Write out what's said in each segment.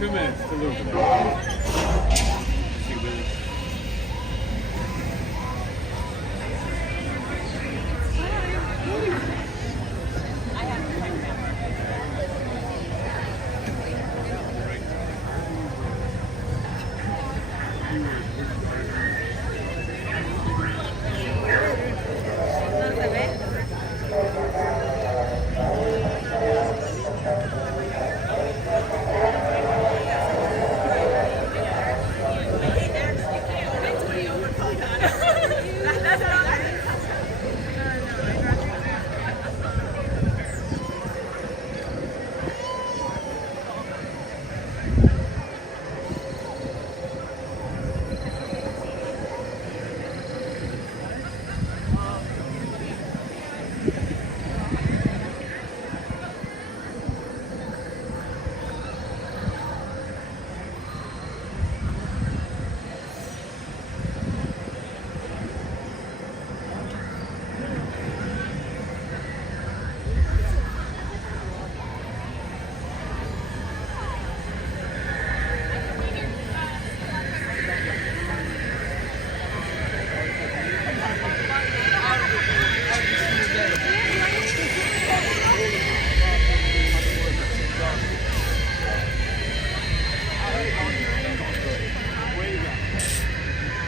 2 minutes to lose.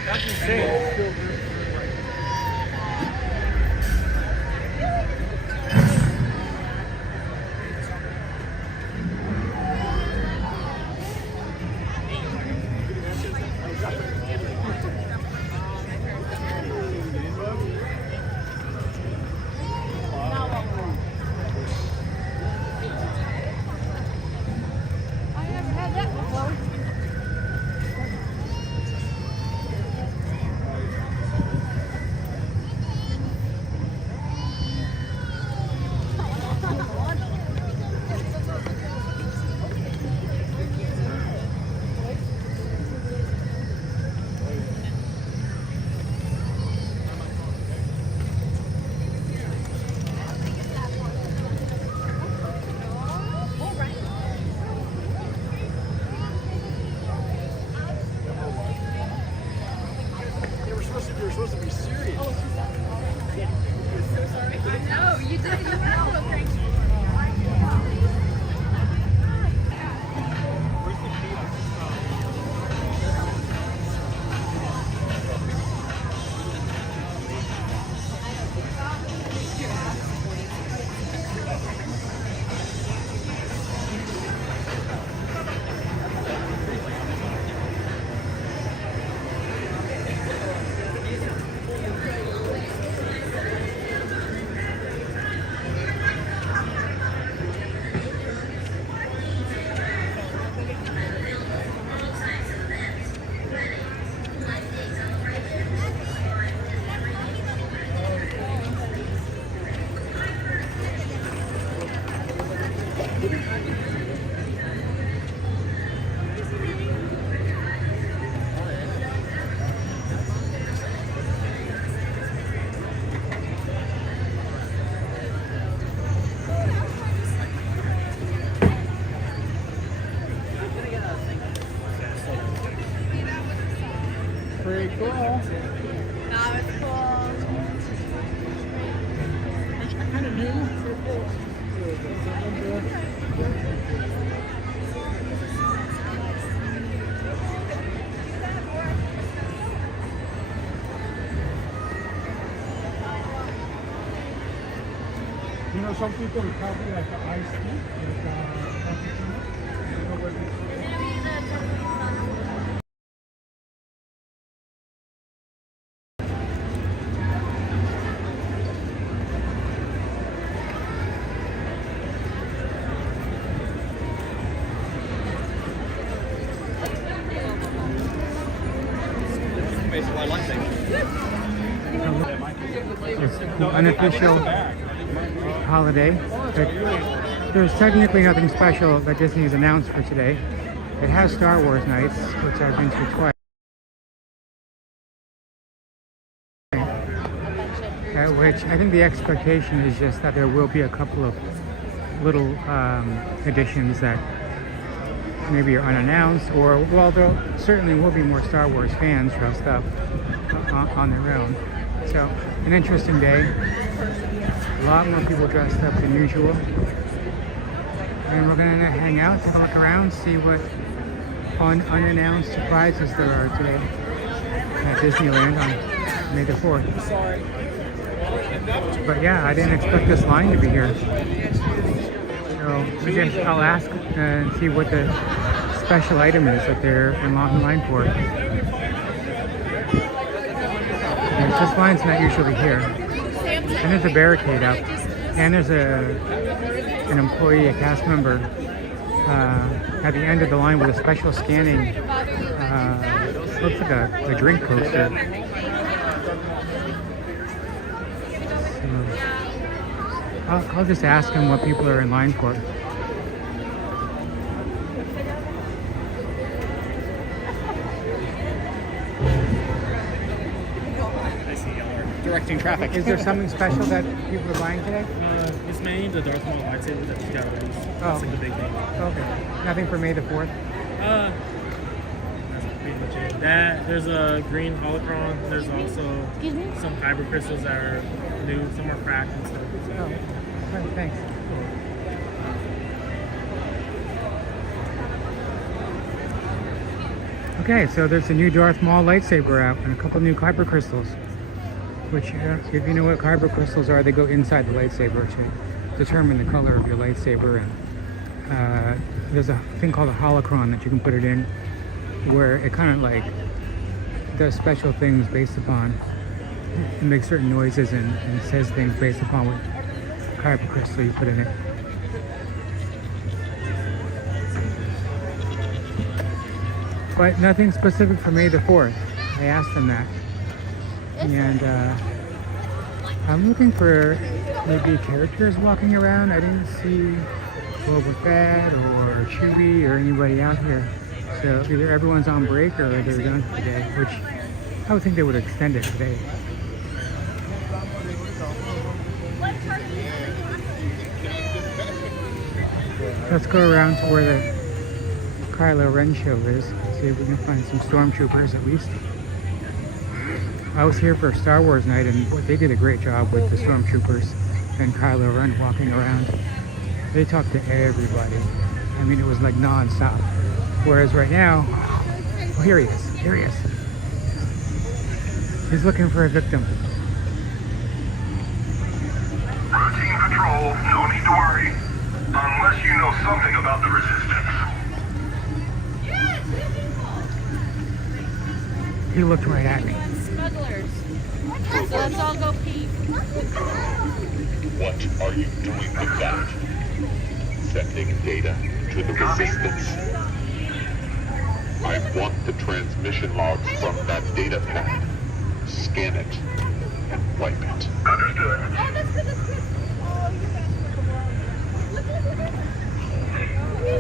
That's insane. You're supposed to be serious. Oh, yeah. I'm so sorry. I know, you did. You know. Pretty cool. That was cool. I kind of knew. You know, some people probably like the iced tea, like cappuccino. You know what basically my lunch thing. It's the unofficial holiday. There's technically nothing special that Disney has announced for today. It has Star Wars nights, which I've been to twice. Which I think the expectation is just that there will be a couple of little additions that maybe are unannounced, or well, there certainly will be more Star Wars fans dressed up on their own. So, an interesting day. A lot more people dressed up than usual. And we're gonna hang out, take a look around, see what fun unannounced surprises there are today at Disneyland on May the 4th. But yeah, I didn't expect this line to be here. So I guess I'll ask and see what the special item is that they're in line for. And this line's not usually here. And there's a barricade up. And there's an employee, a cast member, at the end of the line with a special scanning, looks like a drink coaster. So, I'll just ask him what people are in line for. Directing traffic. Is there something special that people are buying today? It's mainly the Darth Maul lightsaber that you gotta use. That's like the big thing. Okay. Nothing for May the 4th? That's pretty much it. There's a green holocron. There's also some kyber crystals that are new. Some are cracked and stuff. So. Oh, right, thanks. Cool. Okay, so there's a new Darth Maul lightsaber out and a couple new kyber crystals. Which, if you know what kyber crystals are, they go inside the lightsaber to determine the color of your lightsaber. And there's a thing called a holocron that you can put it in, where it kind of like does special things based upon, it makes certain noises and says things based upon what kyber crystal you put in it. But nothing specific for May the 4th. I asked them that. And I'm looking for maybe characters walking around. I didn't see Boba Fett or Chewie or anybody out here. So either everyone's on break or they're done for the day, which I would think they would extend it today. Let's go around to where the Kylo Ren show is. See if we can find some stormtroopers at least. I was here for Star Wars night and they did a great job with the stormtroopers and Kylo Ren walking around. They talked to everybody. I mean, it was like non-stop. Whereas right now, oh, here he is. Here he is. He's looking for a victim. Routine patrol, no need to worry. Unless you know something about the resistance. He looked right at me. Smugglers. So let's all go pee. What are you doing with that? Sending data to the resistance. I want the transmission logs from that data pad. Scan it and wipe it. Understood.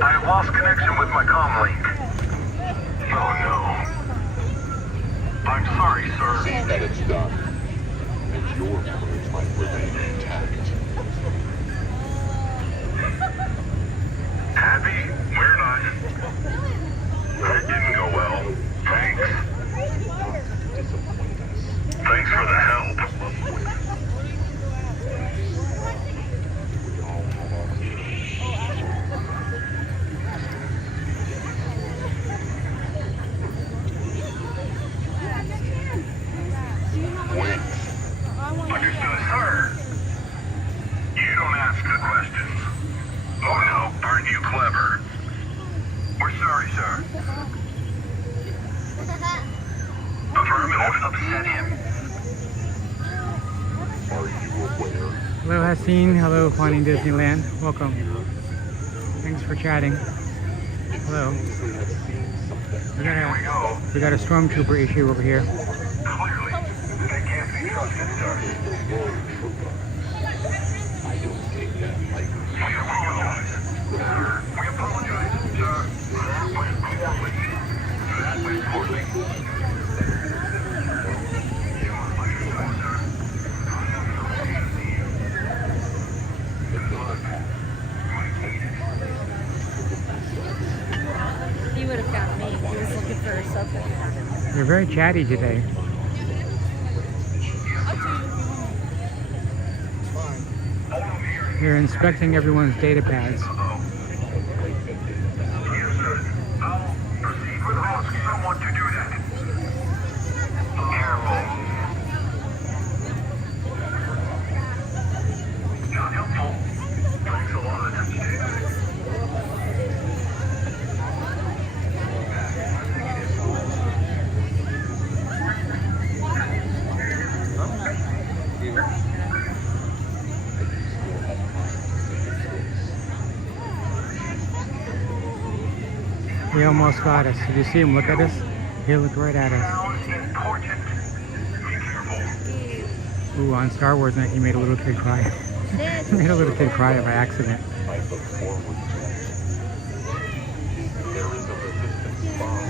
I have lost connection with my comm link. Oh no. I'm sorry, sir. See that it's done, and your memories might remain intact. Happy? We're not. That didn't go well. Thanks. Disappoint us. Thanks for the help. We all have our Wait. Understood, sir. You don't ask the questions. Oh no, aren't you clever? We're sorry, sir. Affirmative. Upset him. Are you aware? Hello, Haseen. Hello, Finding Disneyland. Welcome. Thanks for chatting. Hello. We have seen something. We got a stormtrooper issue over here. Clearly, they can't be trusted, sir. I don't take that lightly. We apologize. Sir, we apologize, sir. That went poorly. That went poorly. You want to exercise, sir? The data pad. You might need it. very chatty today. They're inspecting everyone's data pads. Yes, sir. I'll proceed with asking someone to do that. Careful. Not helpful. Thanks a lot. He almost got us. Did you see him look at us? He looked right at us. Sounds important. Be careful. Ooh, on Star Wars night, he made a little kid cry. He made a little kid cry by accident. I look forward to. There is a resistance bomb.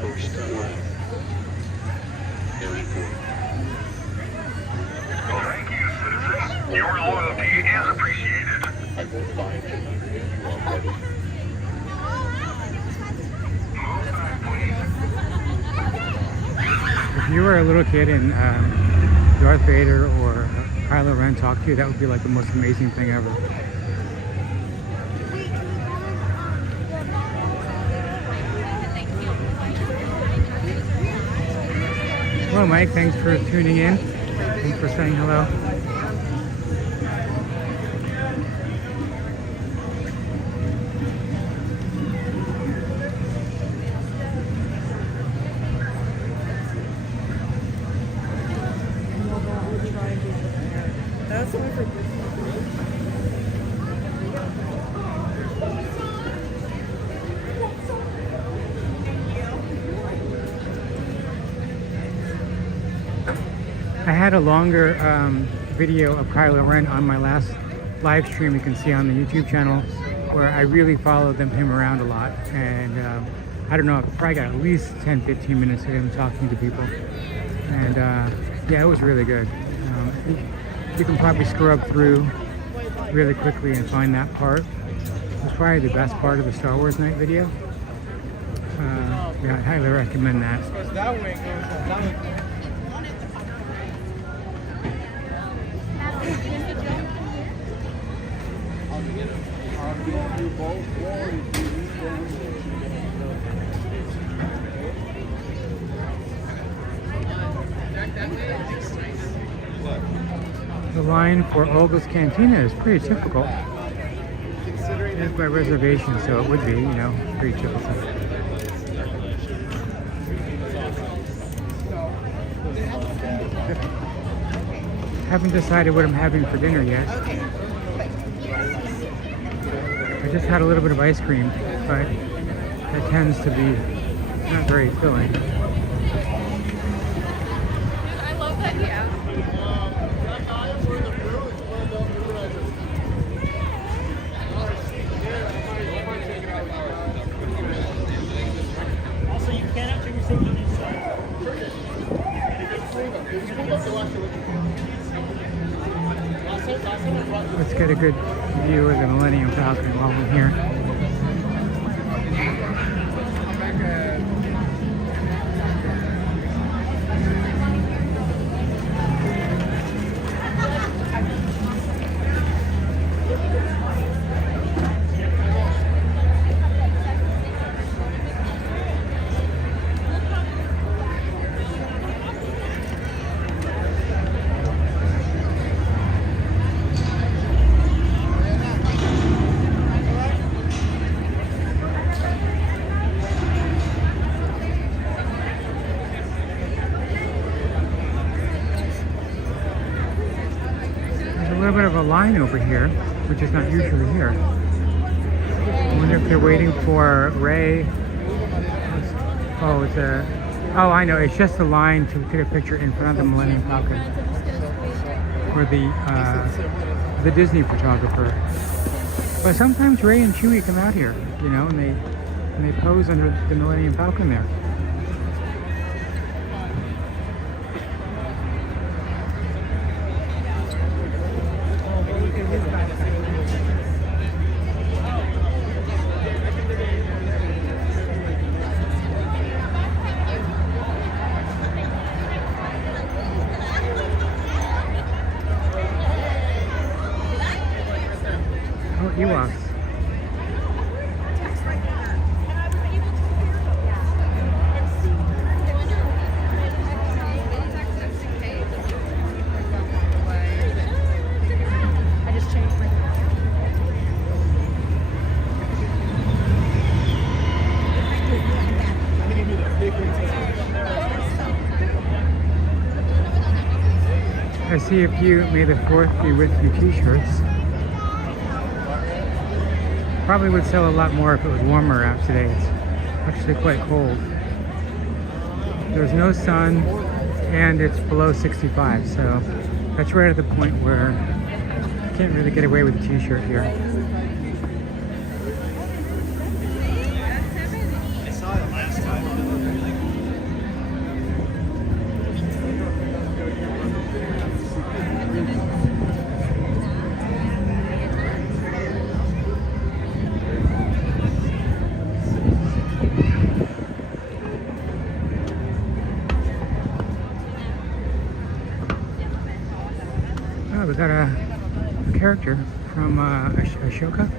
First order. Very good. Thank you, citizens. Your loyalty is appreciated. I will find you if you are ready. Move back, please. If you were a little kid and Darth Vader or Kylo Ren talked to you, that would be like the most amazing thing ever. Hello, Mike. Thanks for tuning in. Thanks for saying hello. I had a longer video of Kylo Ren on my last live stream you can see on the YouTube channel, where I really followed him around a lot, and I don't know, I probably got at least 10-15 minutes of him talking to people, and yeah, it was really good. You can probably scrub through really quickly and find that part. It was probably the best part of the Star Wars night video. Yeah, I highly recommend that. The line for Olga's Cantina is pretty typical. It's by reservation, so it would be, you know, pretty typical. Haven't decided what I'm having for dinner yet. I just had a little bit of ice cream, but that tends to be not very filling. I love that, yeah. Also, you cannot take your seat on each side. Let's get a good view of the Millennium Falcon while we're here. A little bit of a line over here, which is not usually here. I wonder if they're waiting for Rey. Oh, it's a. Oh, I know. It's just a line to take a picture in front of the Millennium Falcon for the Disney photographer. But sometimes Rey and Chewie come out here, you know, and they pose under the Millennium Falcon there. cloths. I just changed my I see a few May the 4th be with you t-shirts. Probably would sell a lot more if it was warmer out today. It's actually quite cold. There's no sun and it's below 65, so that's right at the point where you can't really get away with a t-shirt here. Oh, we got a character from Ahsoka.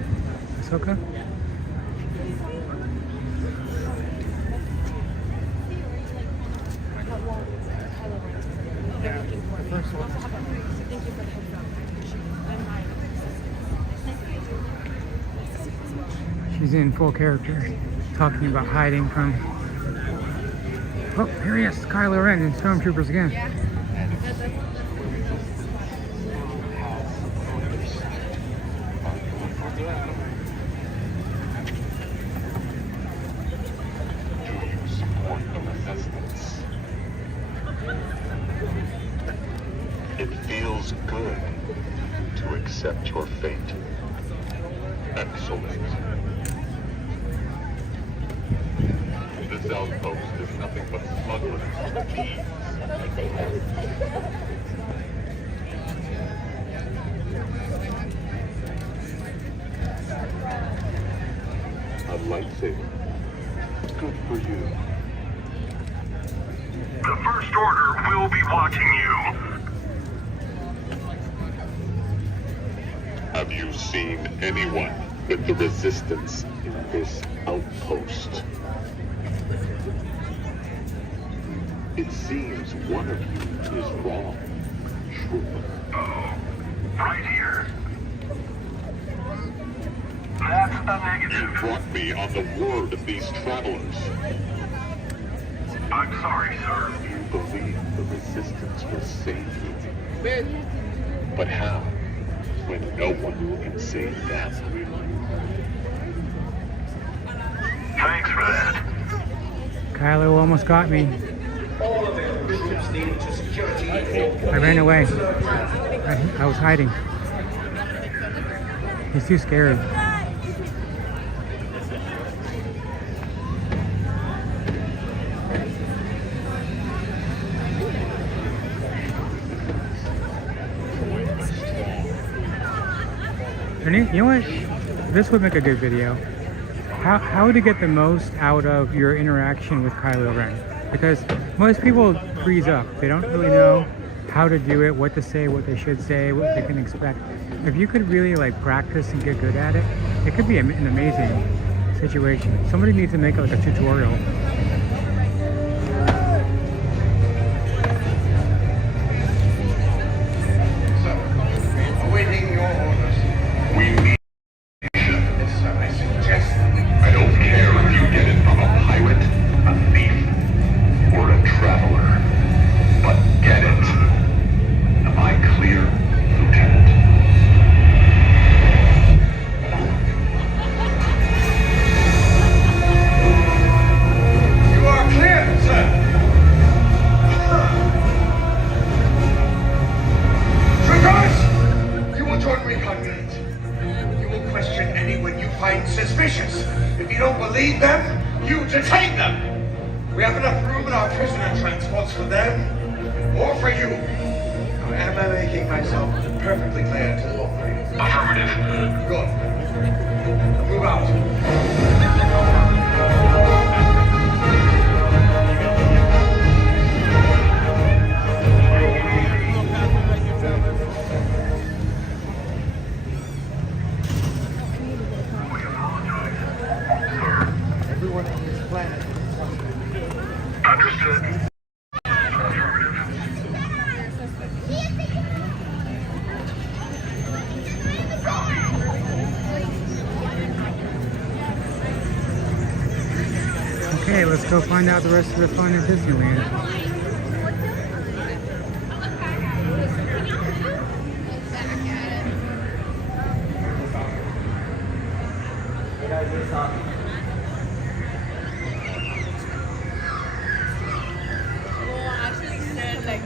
She's in full character, talking about hiding from. Oh, here he is, Kylo Ren and Stormtroopers again. It feels good to accept your fate. Excellent. This outpost is nothing but smugglers. A lightsaber. Good for you. The First Order will be watching you. Have you seen anyone with the resistance in this outpost? It seems one of you is wrong. Trooper. Oh, right here. That's a You negative. brought me on the word of these travelers. I'm sorry, sir. You believe the resistance will save you. But how? When no one can save them. Thanks for that. Kylo almost got me. I ran away. I was hiding. He's too scared. And you know what? This would make a good video. How to get the most out of your interaction with Kylo Ren. Because most people freeze up. They don't really know how to do it, what to say, what they should say, what they can expect. If you could really like practice and get good at it, it could be an amazing situation. Somebody needs to make like a tutorial. Awaiting your orders. We need I don't care if you get it from a pirate, a thief, or a traveler. But get it. Am I clear, Lieutenant? You are clear, sir. Troopers! You will join reconnaissance. You will question anyone you find suspicious. If you don't believe them, you detain them. We have enough room in our prisoner transports for them or for you. Now, am I making myself perfectly clear to all three? Affirmative. Good. Now move out. Okay, let's go find out the rest of the fun at Disneyland.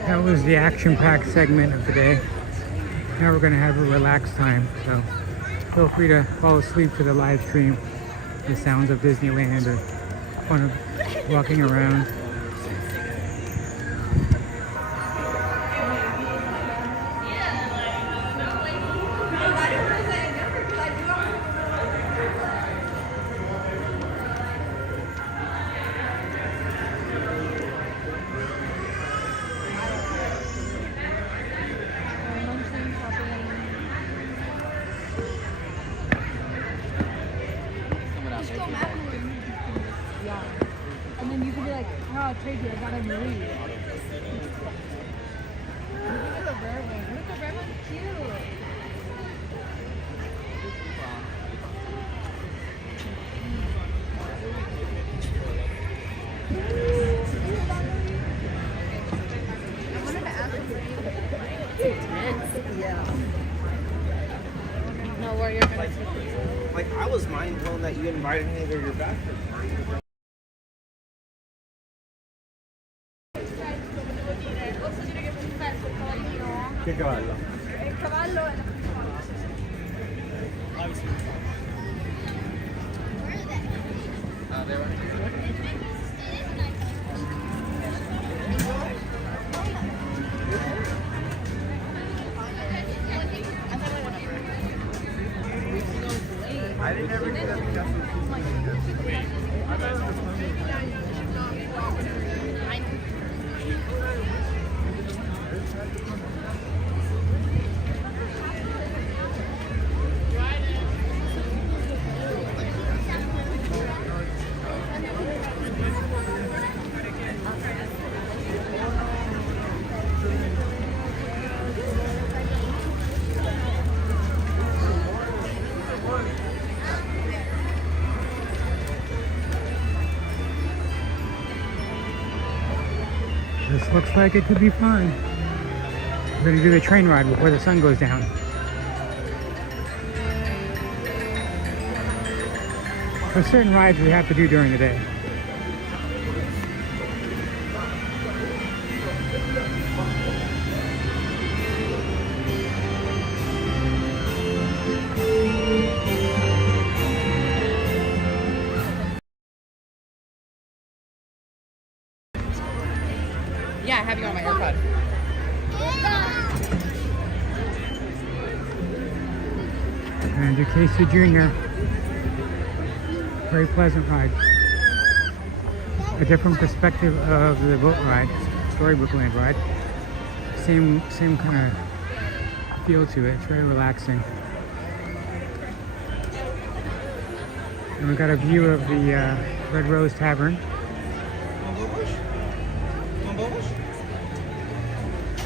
That was the action-packed segment of the day. Now we're going to have a relaxed time, so feel free to fall asleep to the live stream, the sounds of Disneyland, or fun of walking around. And then you can be like, oh, I'll trade you. I got a Marie. Look at the rare one. Look, the rare one's cute. I wanted to ask you. It's intense. Yeah. No, where you're going to Like, I was mind blown that you invited me to your bathroom. Che cavallo? Il cavallo. I didn't ever get that. This looks like it could be fun. We're going to do the train ride before the sun goes down. There's certain rides we have to do during the day. Yeah, I have you on my AirPod. And Casey Jr. Very pleasant ride. A different perspective of the boat ride, Storybook Land ride. Same kind of feel to it. It's very relaxing. And we got a view of the Red Rose Tavern.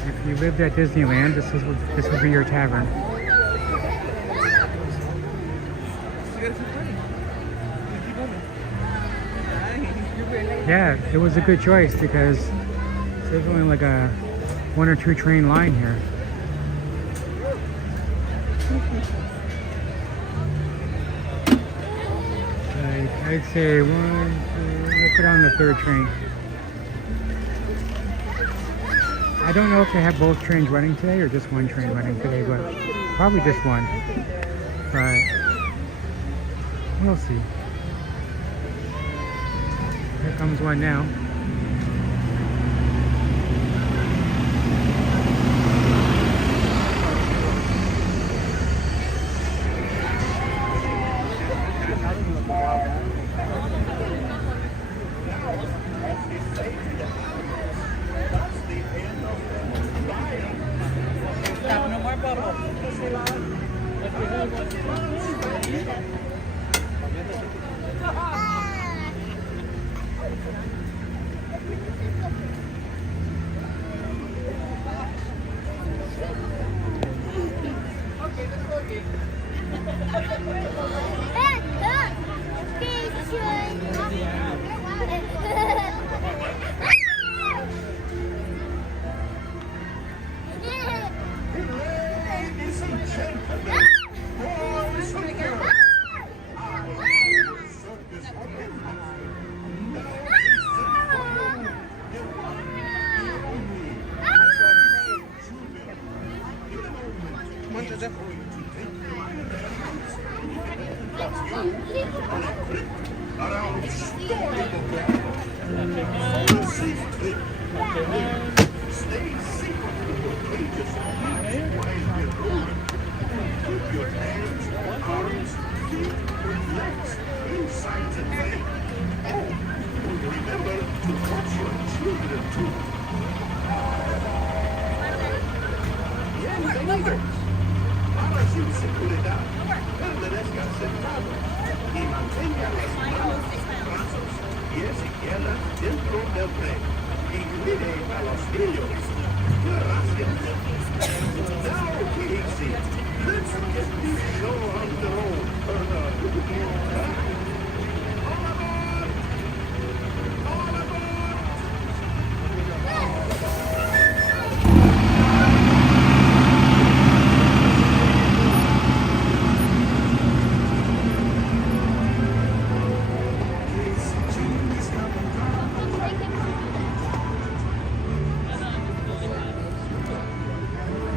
If you lived at Disneyland, this would be your tavern. Yeah, it was a good choice because there's only like a 1 or 2 train line here. I'd say 1, 2, we'll put on the 3rd train. I don't know if they have both trains running today or just 1 train running today, but probably just 1. But we'll see. Here comes one now.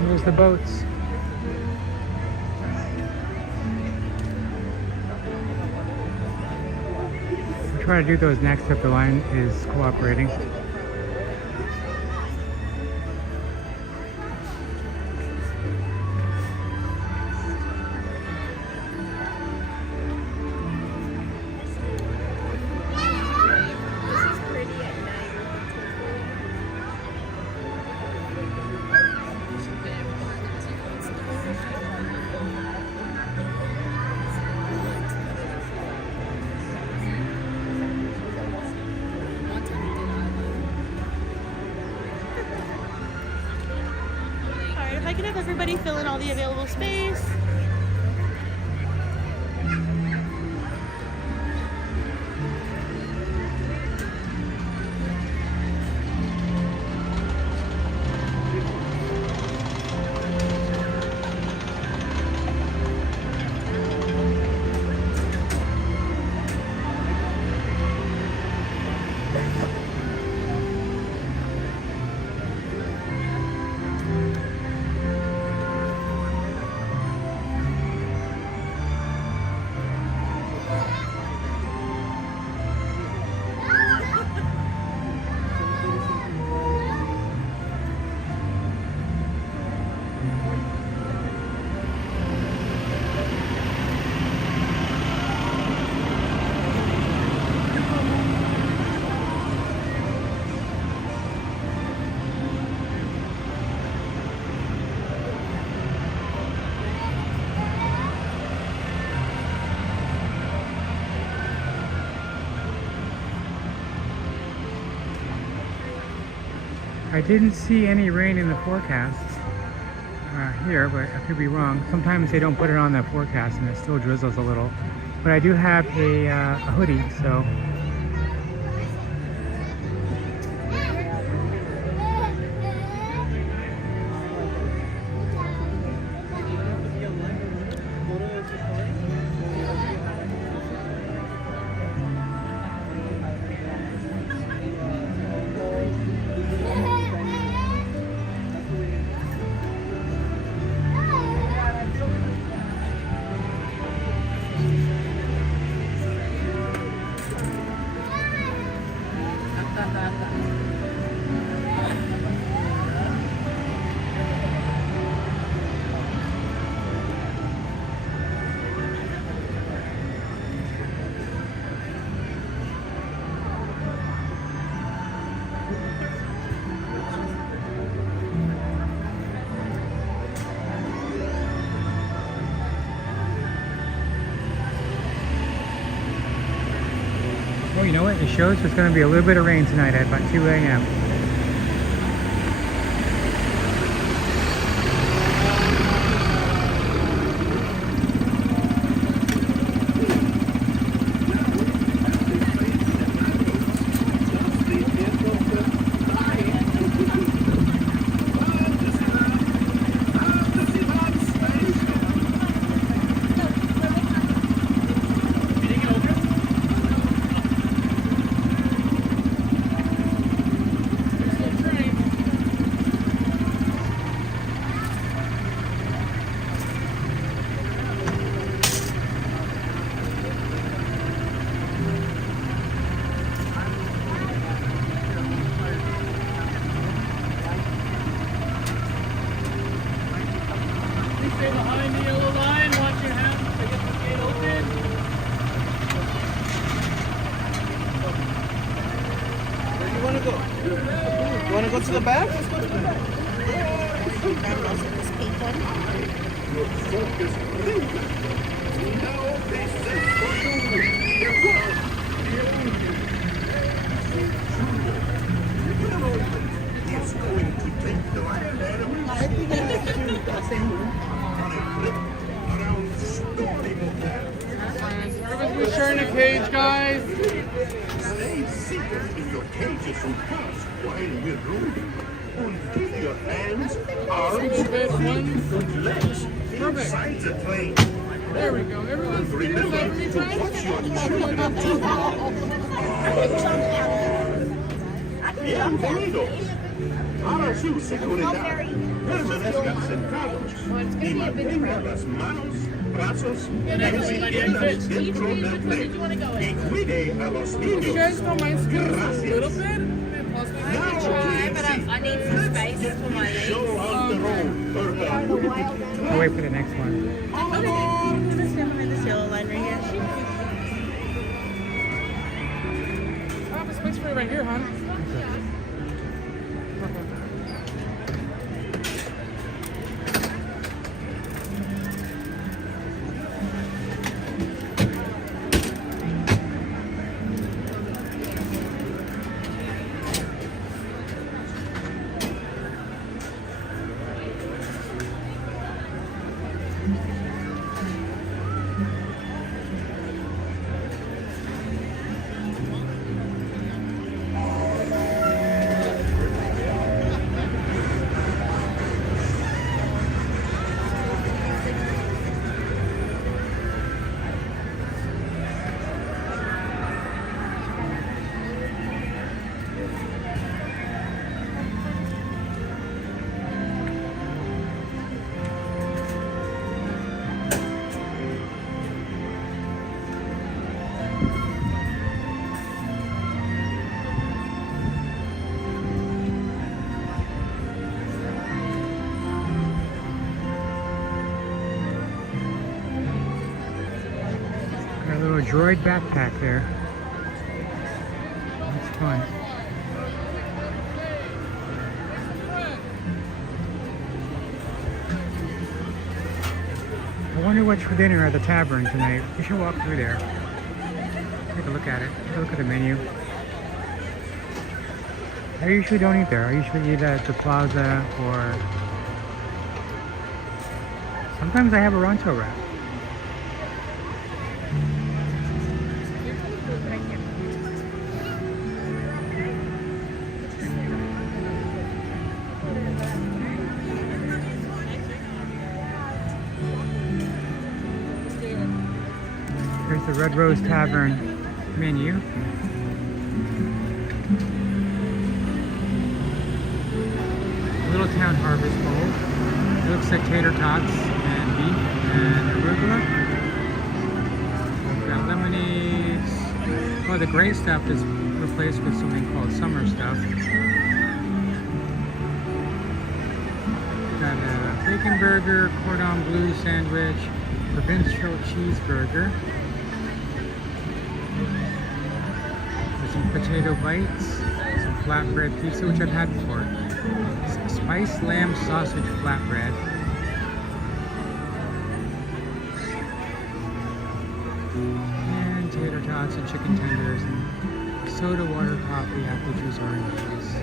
Here's the boats. We'll try to do those next if the line is cooperating. Alright, if I can have everybody fill in all the available space. I didn't see any rain in the forecast here, but I could be wrong. Sometimes they don't put it on the forecast and it still drizzles a little. But I do have a hoodie, so. Oh, you know what? It shows there's going to be a little bit of rain tonight at about 2 a.m. to the back? Let's go to the back. And also this pink one. Your focus lingers. Now they send for you. It's going to take the land animals. I think it has to do with that same room. Around Storybook. Everybody's sharing a cage, guys. Stay seated in your cages from us while we're rolling. Until your hands, arms, and legs inside the plane. There we go. Everyone's Remember to watch your children too. Bienvenidos. Ahora sus seguridad. Permanezcan sentados y mantengan las manos, brazos y piernas dentro del plane. Y cuide a los You niños. guys don't mind scooters a little Gracias. bit? Now Try, but I need some space for my legs. show on the road. I'll wait for the next one. I'm gonna stand behind this yellow line right here. I have a space for you right here, hon. Got a little droid backpack there. That's fun. I wonder what's for dinner at the Tavern tonight. We should walk through there. Take a look at it. Take a look at the menu. I usually don't eat there. I usually eat at the plaza or sometimes I have a Ronto wrap. Here's the Red Rose Tavern menu. Little Town Harvest Bowl. It looks like tater tots and beef and arugula. We've got lemonades. Oh, the gray stuff is replaced with something called summer stuff. We've got a bacon burger, cordon bleu sandwich, provincial cheeseburger. There's some potato bites, some flatbread pizza, which I've had before. Spiced lamb sausage flatbread. And tater tots and chicken tenders and soda, water, coffee, apple juice, orange juice.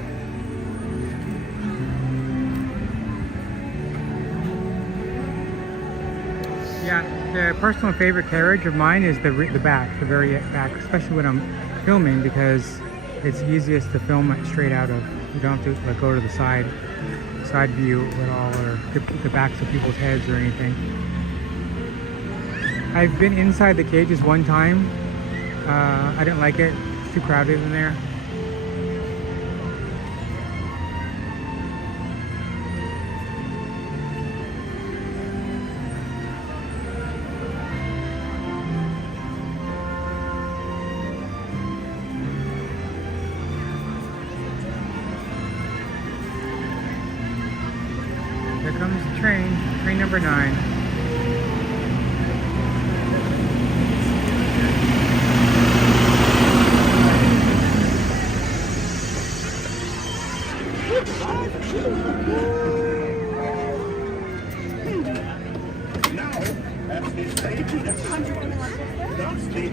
Yeah, the personal favorite carriage of mine is the back, the very back, especially when I'm filming because it's easiest to film it straight out of. You don't have to like, go to the side view at all or the backs of people's heads or anything. I've been inside the cages one time. I didn't like it. It's too crowded in there. Here comes the train number 9.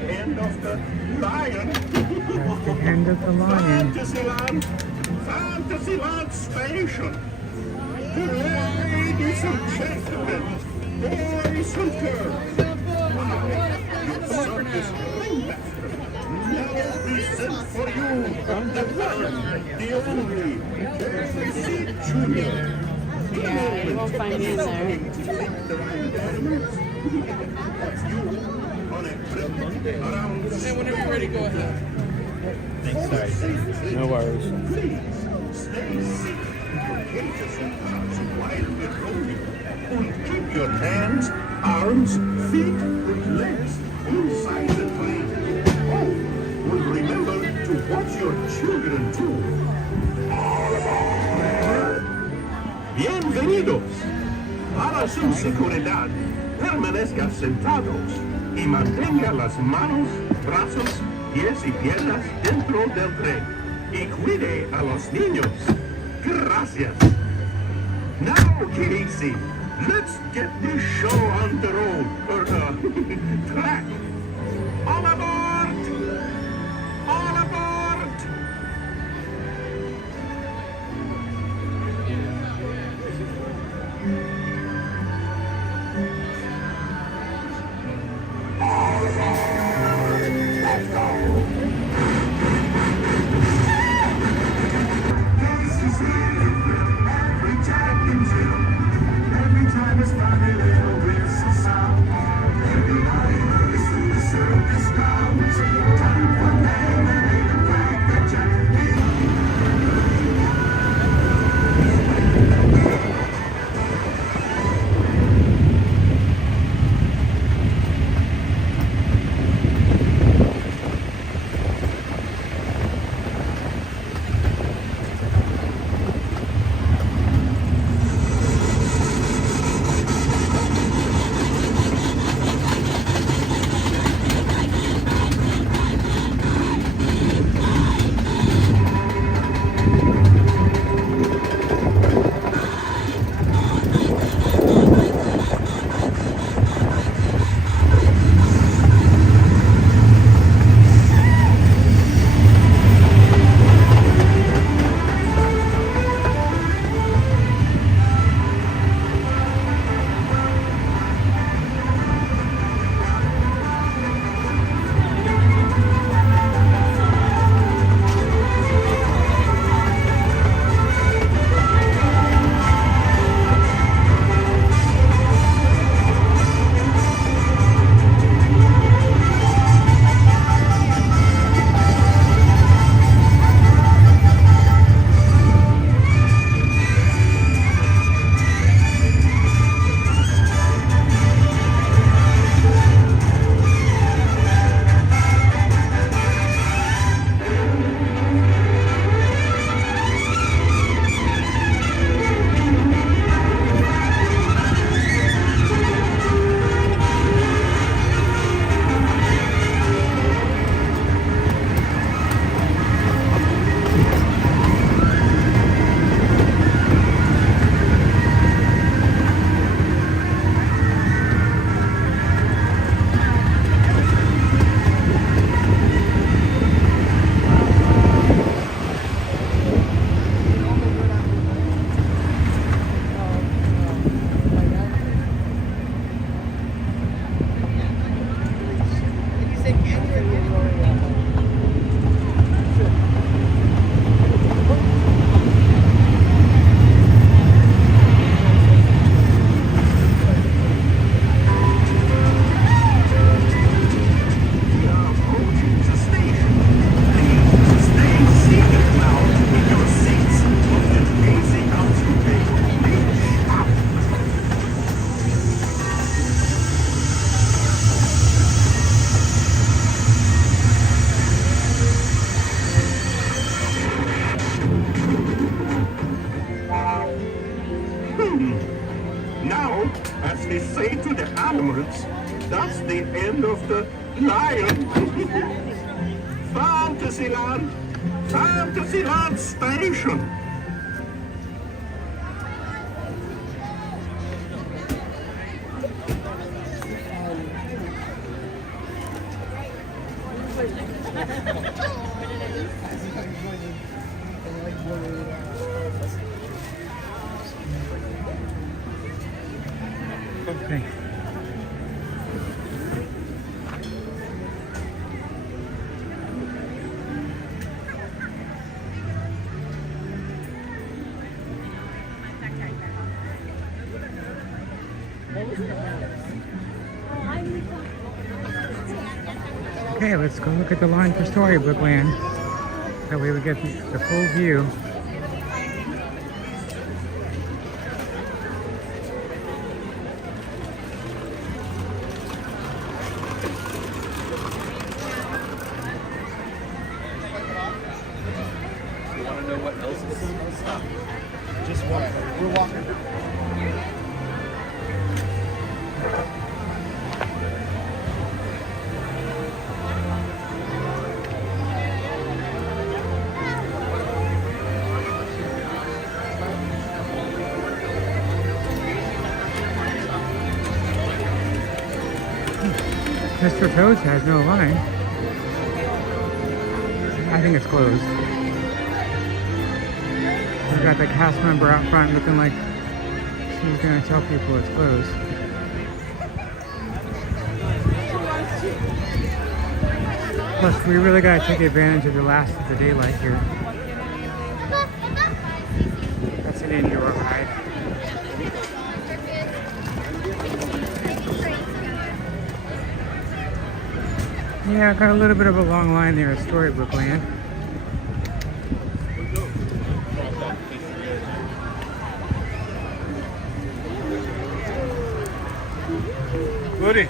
end of the lion. That's the end of the lion. Fantasyland, Fantasyland Station. Ladies and gentlemen, boys and girls, your circus ringmaster now present for you the one, the only, Percy Junior. Yeah, you won't find me in there. Hey, whenever you're ready, go ahead. No worries. Stay safe. Cages and cars wildly rolling. And keep your hands, arms, feet, and legs inside the train. Oh, and remember to watch your children too. Bienvenidos. Para su seguridad, permanezcan sentados y mantenga las manos, brazos, pies y piernas dentro del tren. Y cuide a los niños. Gracias. Now, Casey, let's get this show on the road, or track. All aboard! All aboard! That's the end of the lion. Fantasyland! Fantasyland Station! Okay. Okay, let's go look at the line for Storybook Land. That way we get the full view. You want to know what else is stuff? Just walk. We're walking. Mr. Toad's has no line. I think it's closed. We've got the cast member out front looking like she's gonna tell people it's closed. Plus, we really gotta take advantage of the last of the daylight here. That's an indoor ride. Yeah, got a little bit of a long line there at Storybook Land. Woody.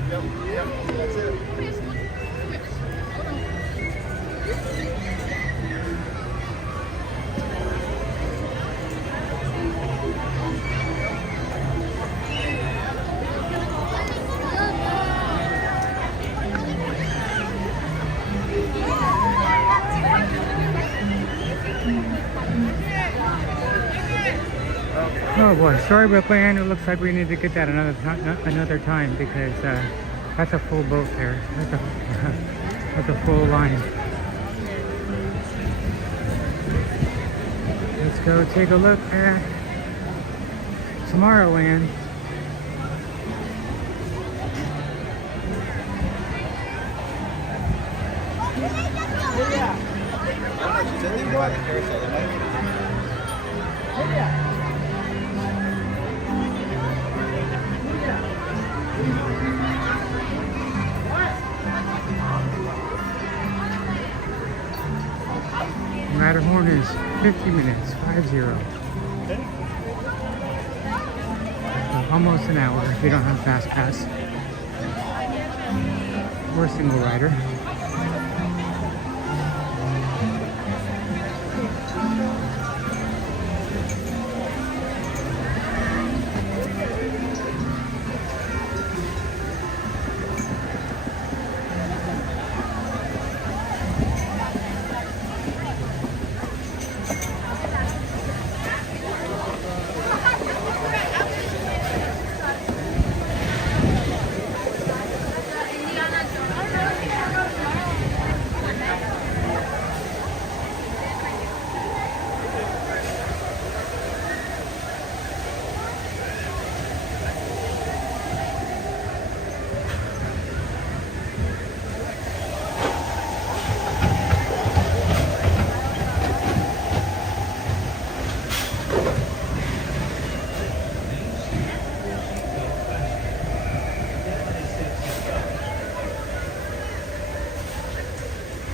Oh boy, Storybook Land, it looks like we need to get that another time because that's a full boat there. That's a full line. Let's go take a look at Tomorrowland. Matterhorn is 50 minutes, 50. So almost an hour if you don't have Fast Pass or single rider.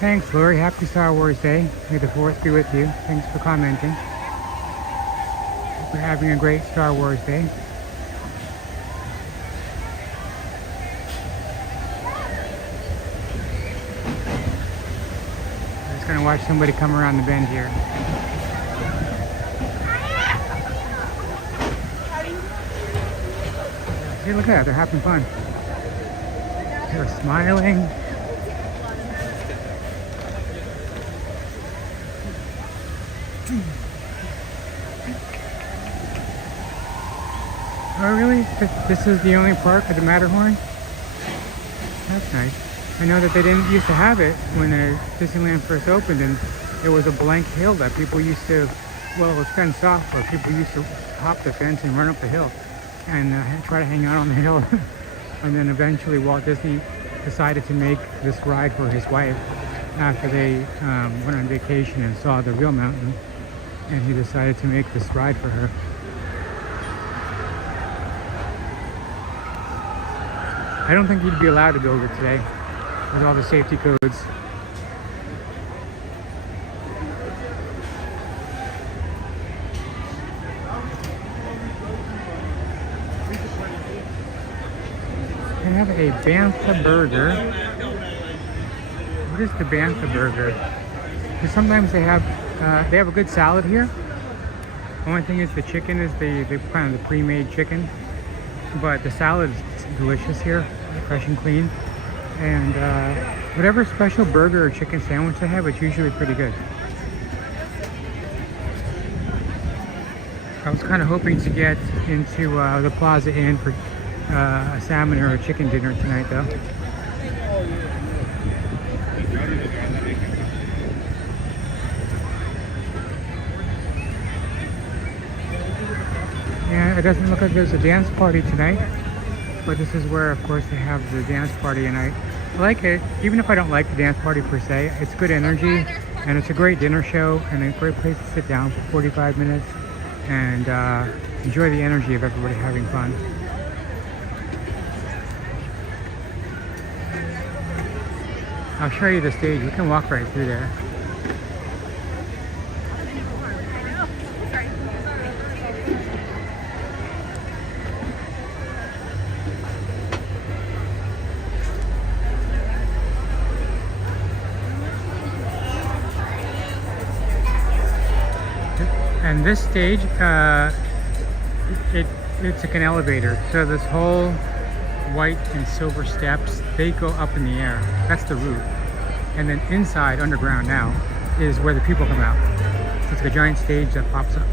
Thanks, Lori. Happy Star Wars Day. May the 4th be with you. Thanks for commenting. Hope you're having a great Star Wars Day. I'm just going to watch somebody come around the bend here. Hey, look at that. They're having fun. They're smiling. Oh really? This is the only park at the Matterhorn? That's nice. I know that they didn't used to have it when Disneyland first opened, and there was a blank hill that people used to, well, it was fenced off, where people used to hop the fence and run up the hill and try to hang out on the hill. And then eventually Walt Disney decided to make this ride for his wife after they went on vacation and saw the real mountain, and he decided to make this ride for her. I don't think he'd be allowed to build it today with all the safety codes. I have a Bantha burger. What is the Bantha burger? Because sometimes they have a good salad here. Only thing is the chicken is the kind of the pre-made chicken, but the salad is delicious here, fresh and clean. And whatever special burger or chicken sandwich they have, it's usually pretty good. I was kind of hoping to get into the Plaza Inn for a salmon or a chicken dinner tonight, though. Yeah, it doesn't look like there's a dance party tonight, but this is where, of course, they have the dance party, and I like it. Even if I don't like the dance party per se, it's good energy, and it's a great dinner show, and a great place to sit down for 45 minutes and enjoy the energy of everybody having fun. I'll show you the stage. We can walk right through there. And this stage, it's like an elevator. So this whole white and silver steps, they go up in the air. That's the roof. And then inside, underground now, is where the people come out. So it's like a giant stage that pops up.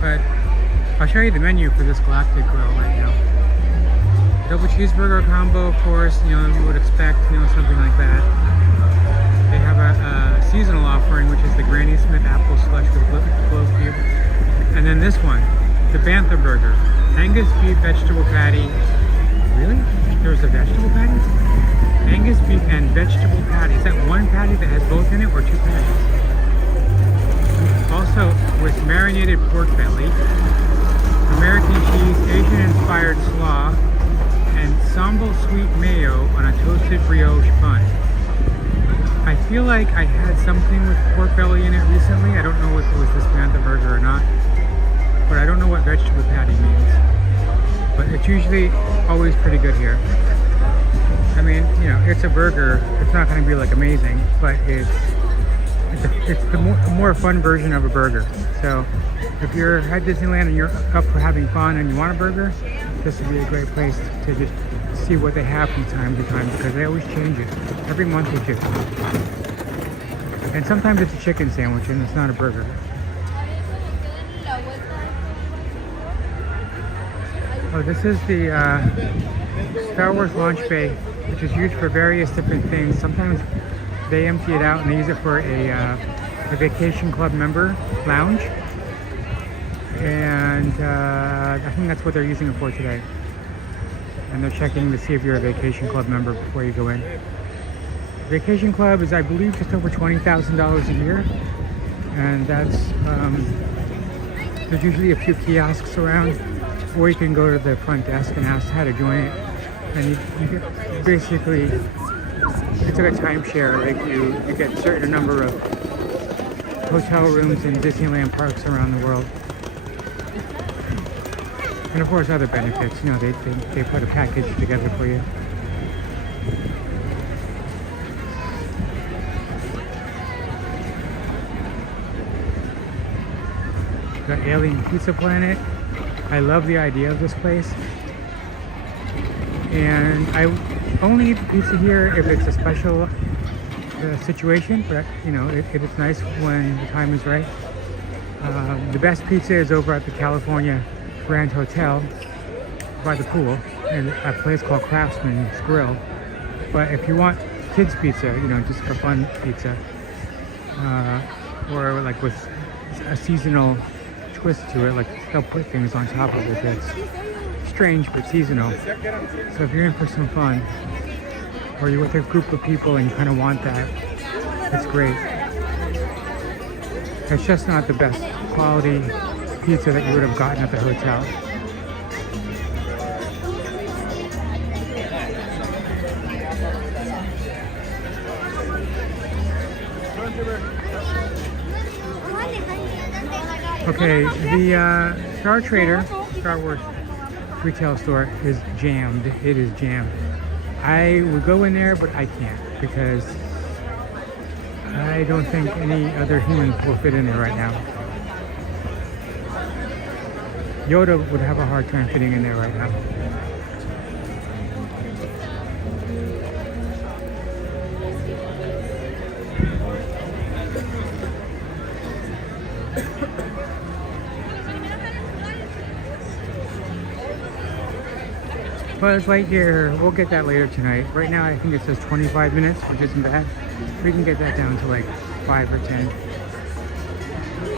But I'll show you the menu for this Galactic Grill right now. Double cheeseburger combo, of course, you would expect, something like that. They have a seasonal offering, which is the Granny Smith apple slush with clove cube. And then this one, the Bantha burger. Angus beef vegetable patty. Really? There's a vegetable patty? Angus beef and vegetable patty. Is that one patty that has both in it, or two patties? Also, with marinated pork belly, American cheese, Asian-inspired slaw, and sambal sweet mayo on a toasted brioche bun. I feel like I had something with pork belly in it recently. I don't know if it was this Bantha burger or not, but I don't know what vegetable patty means. But it's usually always pretty good here. I mean, it's a burger. It's not going to be like amazing, but it's the more fun version of a burger. So if you're at Disneyland and you're up for having fun and you want a burger, this would be a great place to just see what they have from time to time, because they always change it every month or two. And sometimes it's a chicken sandwich and it's not a burger. Oh, this is the Star Wars launch bay, which is used for various different things. Sometimes they empty it out and they use it for a vacation club member lounge. And I think that's what they're using it for today. And they're checking to see if you're a vacation club member before you go in. Vacation club is, I believe, just over $20,000 a year. And that's, there's usually a few kiosks around, or you can go to the front desk and ask how to join it. And you get basically, it's like a timeshare. Like you get a certain number of hotel rooms in Disneyland parks around the world. And of course other benefits, they put a package together for you. The Alien Pizza Planet. I love the idea of this place. And I only eat pizza here if it's a special situation, but if it's nice when the time is right. The best pizza is over at the California Grand Hotel, by the pool in a place called Craftsman's Grill. But if you want kids pizza, you know, just for fun pizza, or like with a seasonal twist to it, like they'll put things on top of it that's strange but seasonal. So if you're in for some fun, or you're with a group of people and you kind of want that, it's great. It's just not the best quality pizza that you would have gotten at the hotel. Okay, the Star Wars retail store is jammed. It is jammed. I would go in there, but I can't because I don't think any other humans will fit in there right now. Yoda would have a hard time fitting in there right now. Buzz Lightyear, we'll get that later tonight. Right now I think it says 25 minutes, which isn't bad. We can get that down to like 5 or 10.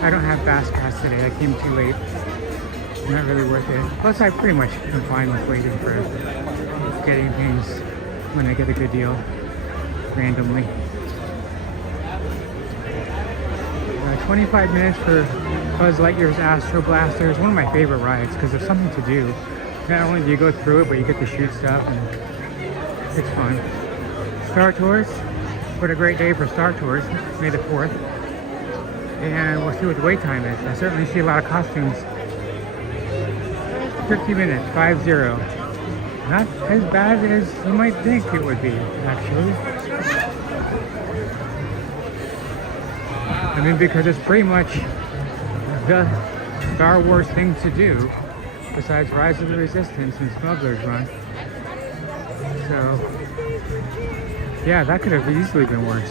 I don't have Fast Pass today, I came too late. Not really worth it. Plus I pretty much am fine with waiting for getting things when I get a good deal, randomly. 25 minutes for Buzz Lightyear's Astro Blaster is one of my favorite rides because there's something to do. Not only do you go through it, but you get to shoot stuff and it's fun. Star Tours, what a great day for Star Tours, May the 4th. And we'll see what the wait time is. I certainly see a lot of costumes. 50 minutes, 5-0. Not as bad as you might think it would be, actually. I mean, because it's pretty much the Star Wars thing to do, besides Rise of the Resistance and Smuggler's Run. So, yeah, that could have easily been worse.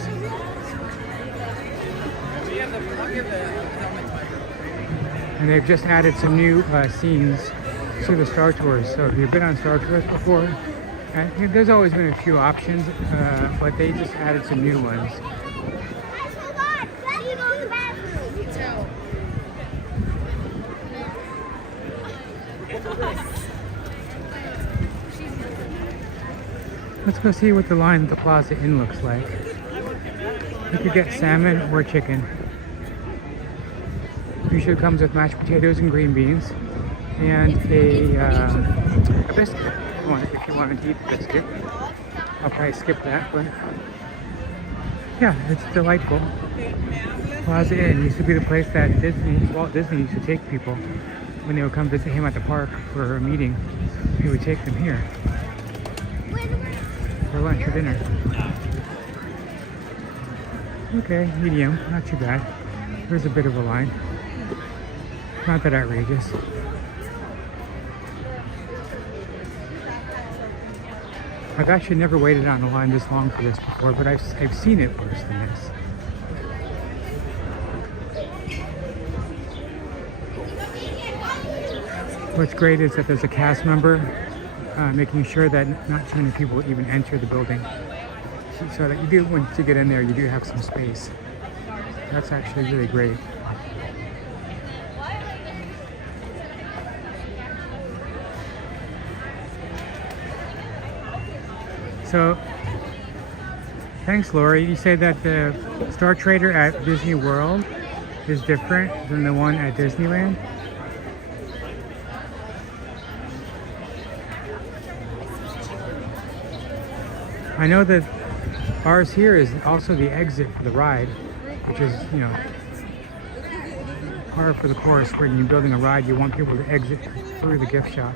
And they've just added some new scenes to the Star Tours. So if you've been on Star Tours before, there's always been a few options, but they just added some new ones. Let's go see what the line at the Plaza Inn looks like. You could get salmon or chicken. Usually comes with mashed potatoes and green beans and a biscuit if you want to eat the biscuit. I'll probably skip that, but yeah, it's delightful. Plaza Inn used to be the place that Walt Disney used to take people when they would come visit him at the park for a meeting. He would take them here for lunch or dinner. Okay, medium, not too bad. There's a bit of a line. Not that outrageous. I've actually never waited on a line this long for this before, but I've seen it worse than this. What's great is that there's a cast member making sure that not too many people even enter the building. So that you do, once you get in there, you do have some space. That's actually really great. So, thanks Lori. You say that the Star Trader at Disney World is different than the one at Disneyland? I know that ours here is also the exit for the ride, which is, you know, par for the course. When you're building a ride, you want people to exit through the gift shop.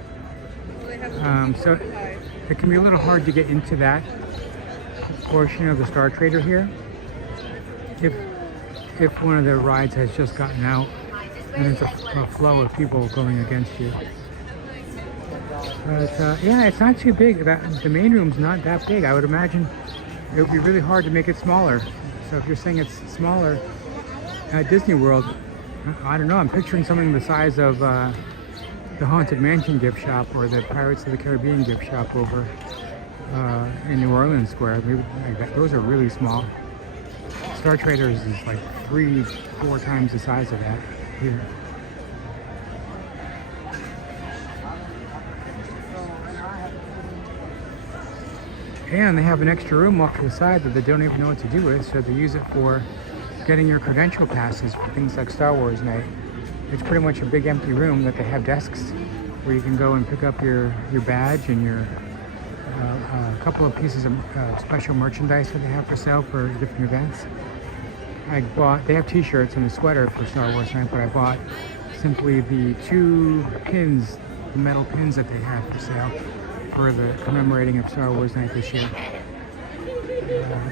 So it can be a little hard to get into that portion of the Star Trader here if one of the rides has just gotten out and there's a flow of people going against you. But yeah, it's not too big. The main room's not that big. I would imagine it would be really hard to make it smaller. So if you're saying it's smaller at Disney World, I don't know. I'm picturing something the size of the Haunted Mansion gift shop or the Pirates of the Caribbean gift shop over in New Orleans Square. Maybe like that. Those are really small. Star Traders is like 3-4 times the size of that here. And they have an extra room off to the side that they don't even know what to do with, so they use it for getting your credential passes for things like Star Wars Night. It's pretty much a big empty room that they have desks where you can go and pick up your badge and your a couple of pieces of special merchandise that they have for sale for different events. They have t-shirts and a sweater for Star Wars Night, but I bought simply the 2 pins, the metal pins that they have for sale for the commemorating of Star Wars Night this year.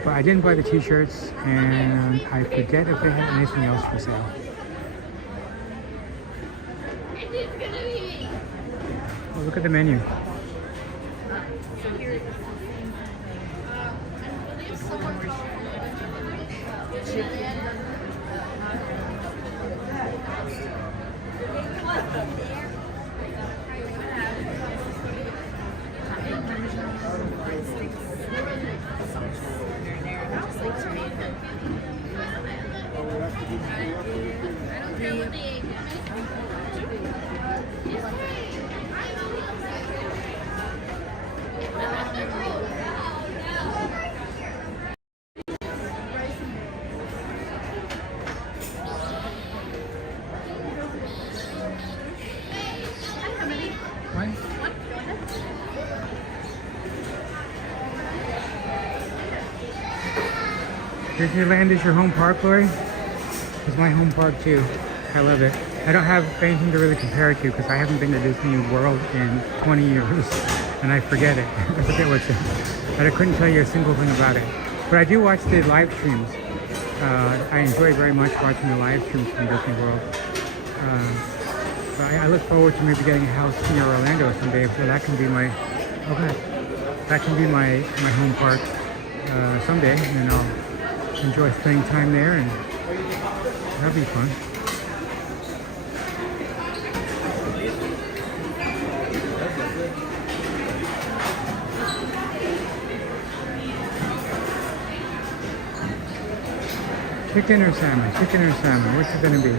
But I didn't buy the t-shirts, and I forget if they had anything else for sale. Oh, look at the menu. Disneyland is your home park, Lori? It's my home park too. I love it. I don't have anything to really compare it to because I haven't been to Disney World in 20 years and I forget it. I forget what's in it. But I couldn't tell you a single thing about it. But I do watch the live streams. I enjoy very much watching the live streams from Disney World. So I look forward to maybe getting a house near Orlando someday, so that can be my home park someday, and I'll enjoy spending time there, and that'll be fun. Chicken or salmon? Chicken or salmon? What's it gonna be?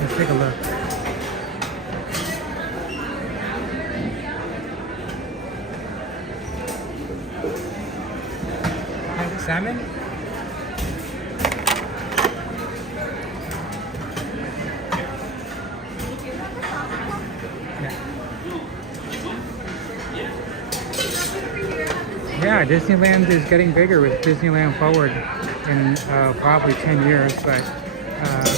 Let's take a look. Salmon? Yeah, Disneyland is getting bigger with Disneyland Forward in probably 10 years, but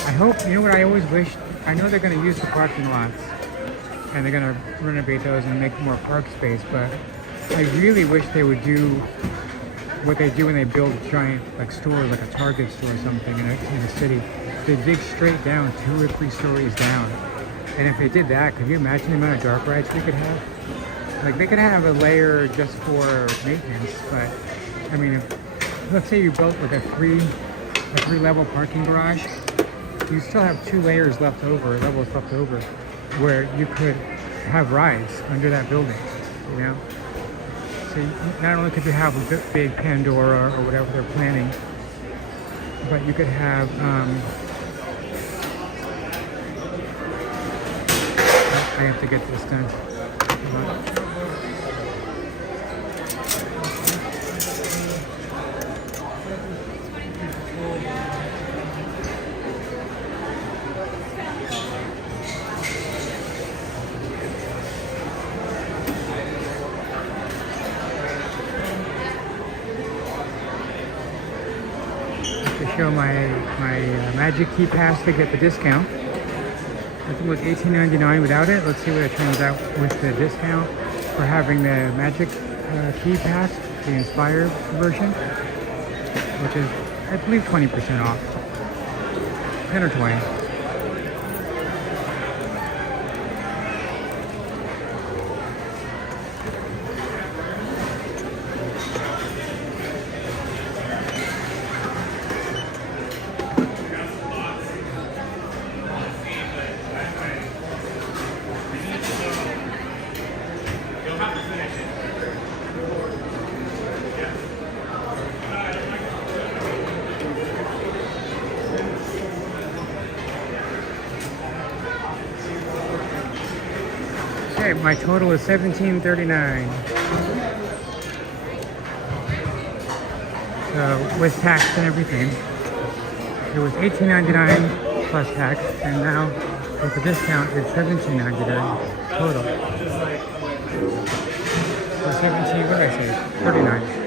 I hope, you know what I always wish, I know they're going to use the parking lots and they're going to renovate those and make more park space, but I really wish they would do what they do when they build giant like stores, like a Target store or something in a city. They dig straight down 2 or 3 stories down. And if they did that, could you imagine the amount of dark rides we could have? Like they could have a layer just for maintenance, but I mean, if, let's say you built like a 3-level parking garage, you still have 2 layers left over, levels left over, where you could have rides under that building, you know? So not only could you have a big Pandora or whatever they're planning, but you could have, I have to get this done. Show my Magic Key Pass to get the discount. I think it was $18.99 without it. Let's see what it turns out with the discount for having the Magic Key Pass. the inspired version, which is, I believe, 20% off. 10 or 20. Okay, my total is $17.39. So with tax and everything, it was $18.99 plus tax, and now with the discount, it's $17.99 total. So 17, what did I say? 39.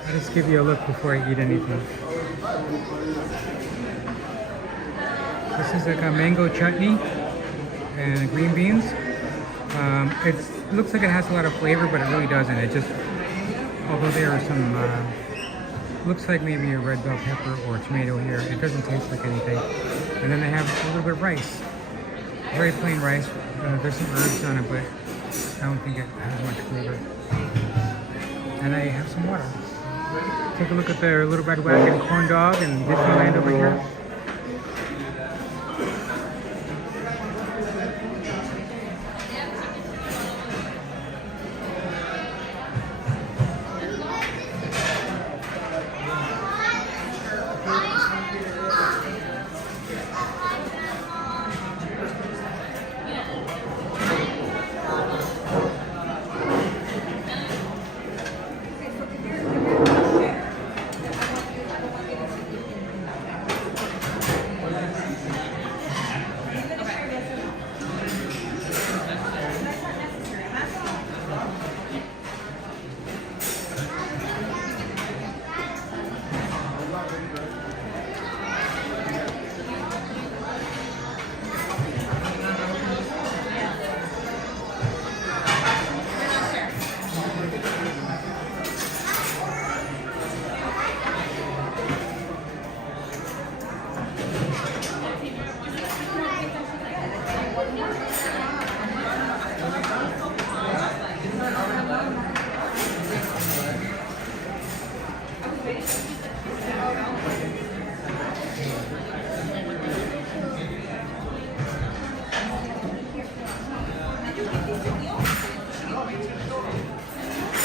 I'll just give you a look before I eat anything. This is like a mango chutney and green beans. It looks like it has a lot of flavor, but it really doesn't. It just, although there are some, looks like maybe a red bell pepper or tomato here, it doesn't taste like anything. And then they have a little bit of rice. Very plain rice. There's some herbs on it, but I don't think it has much flavor. And I have some water. Take a look at their Little Red Wagon corn dog and Disneyland over here.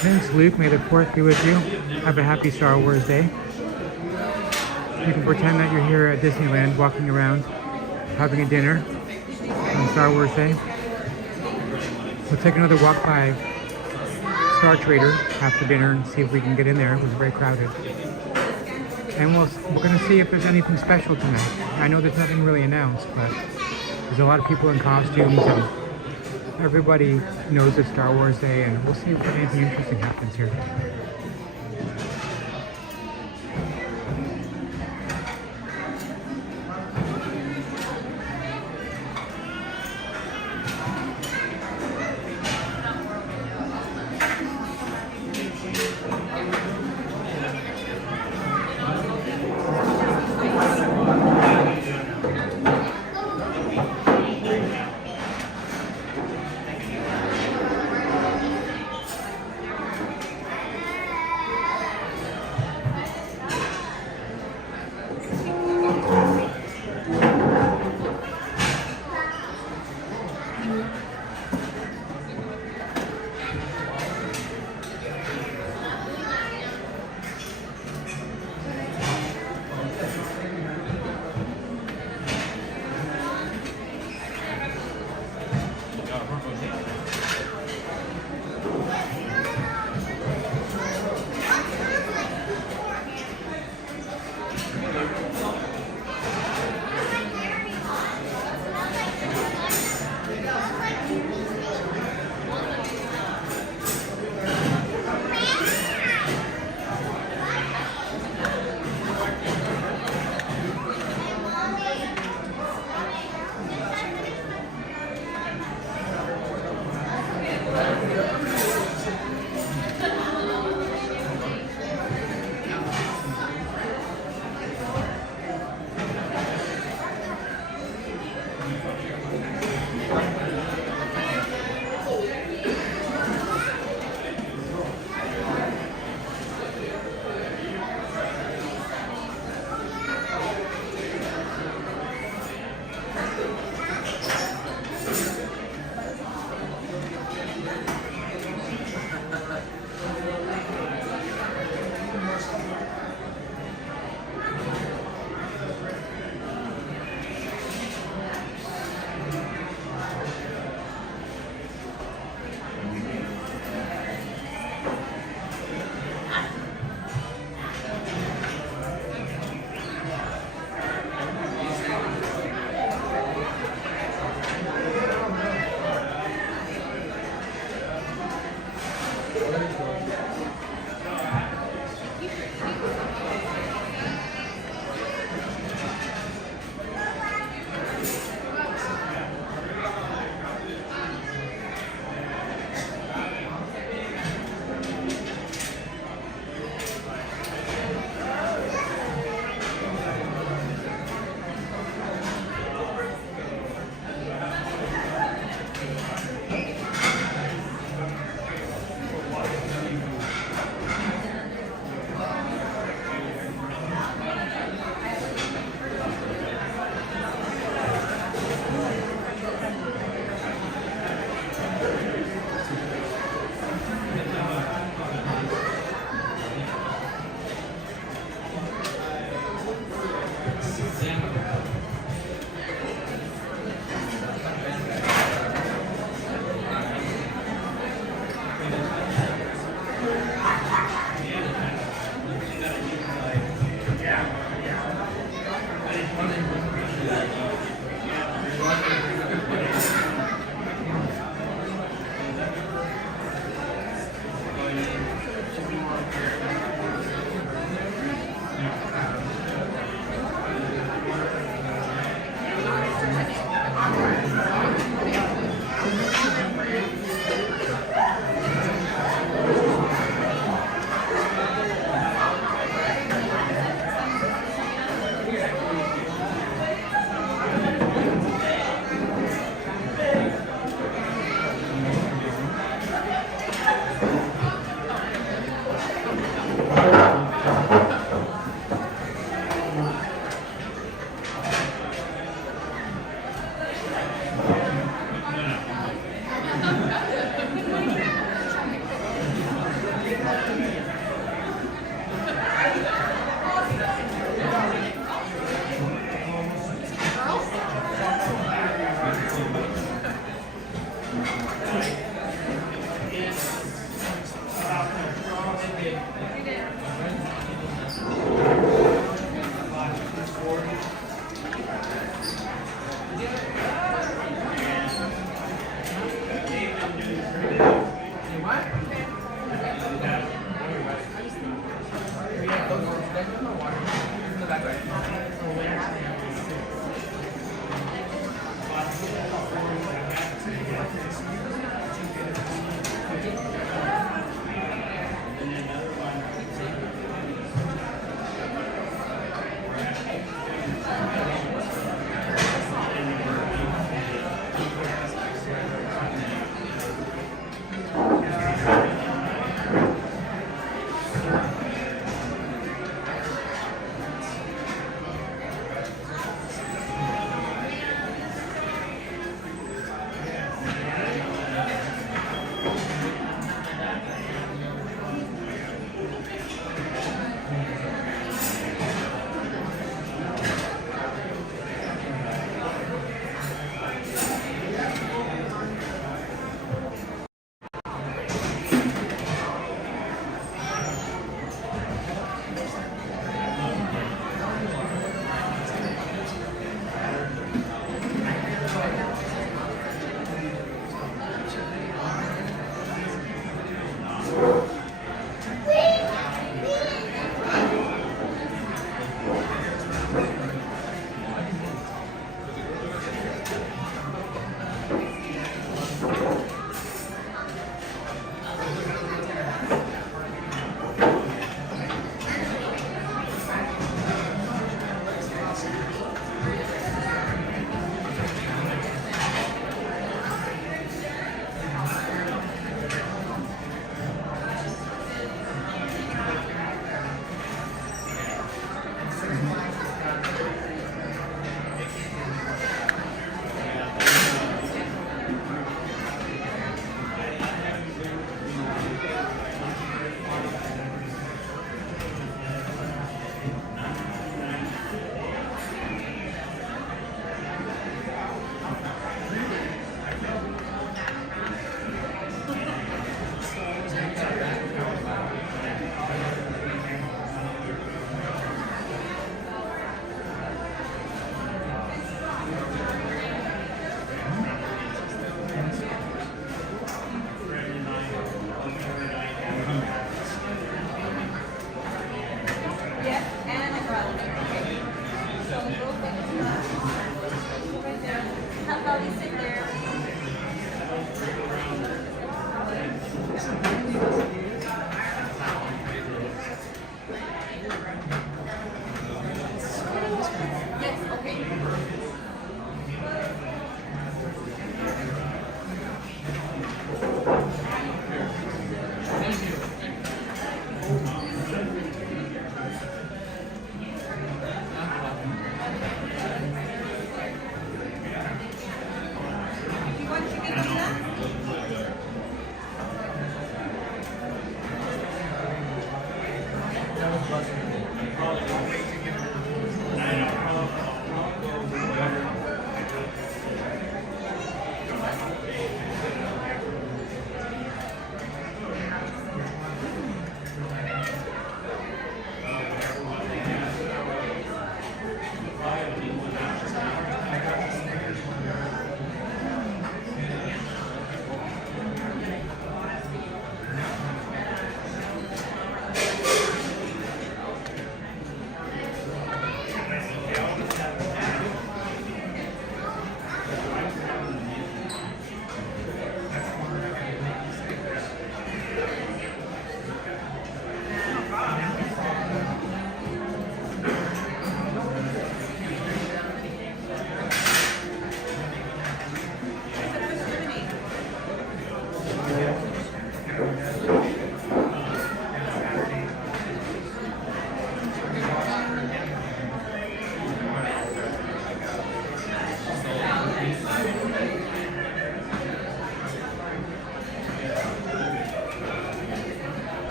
Thanks, Luke. May the 4th be with you. Have a happy Star Wars Day. You can pretend that you're here at Disneyland, walking around, having a dinner on Star Wars Day. We'll take another walk by Star Trader after dinner and see if we can get in there. It was very crowded. And we're going to see if there's anything special tonight. I know there's nothing really announced, but there's a lot of people in costumes and everybody knows it's Star Wars Day, and we'll see if anything interesting happens here.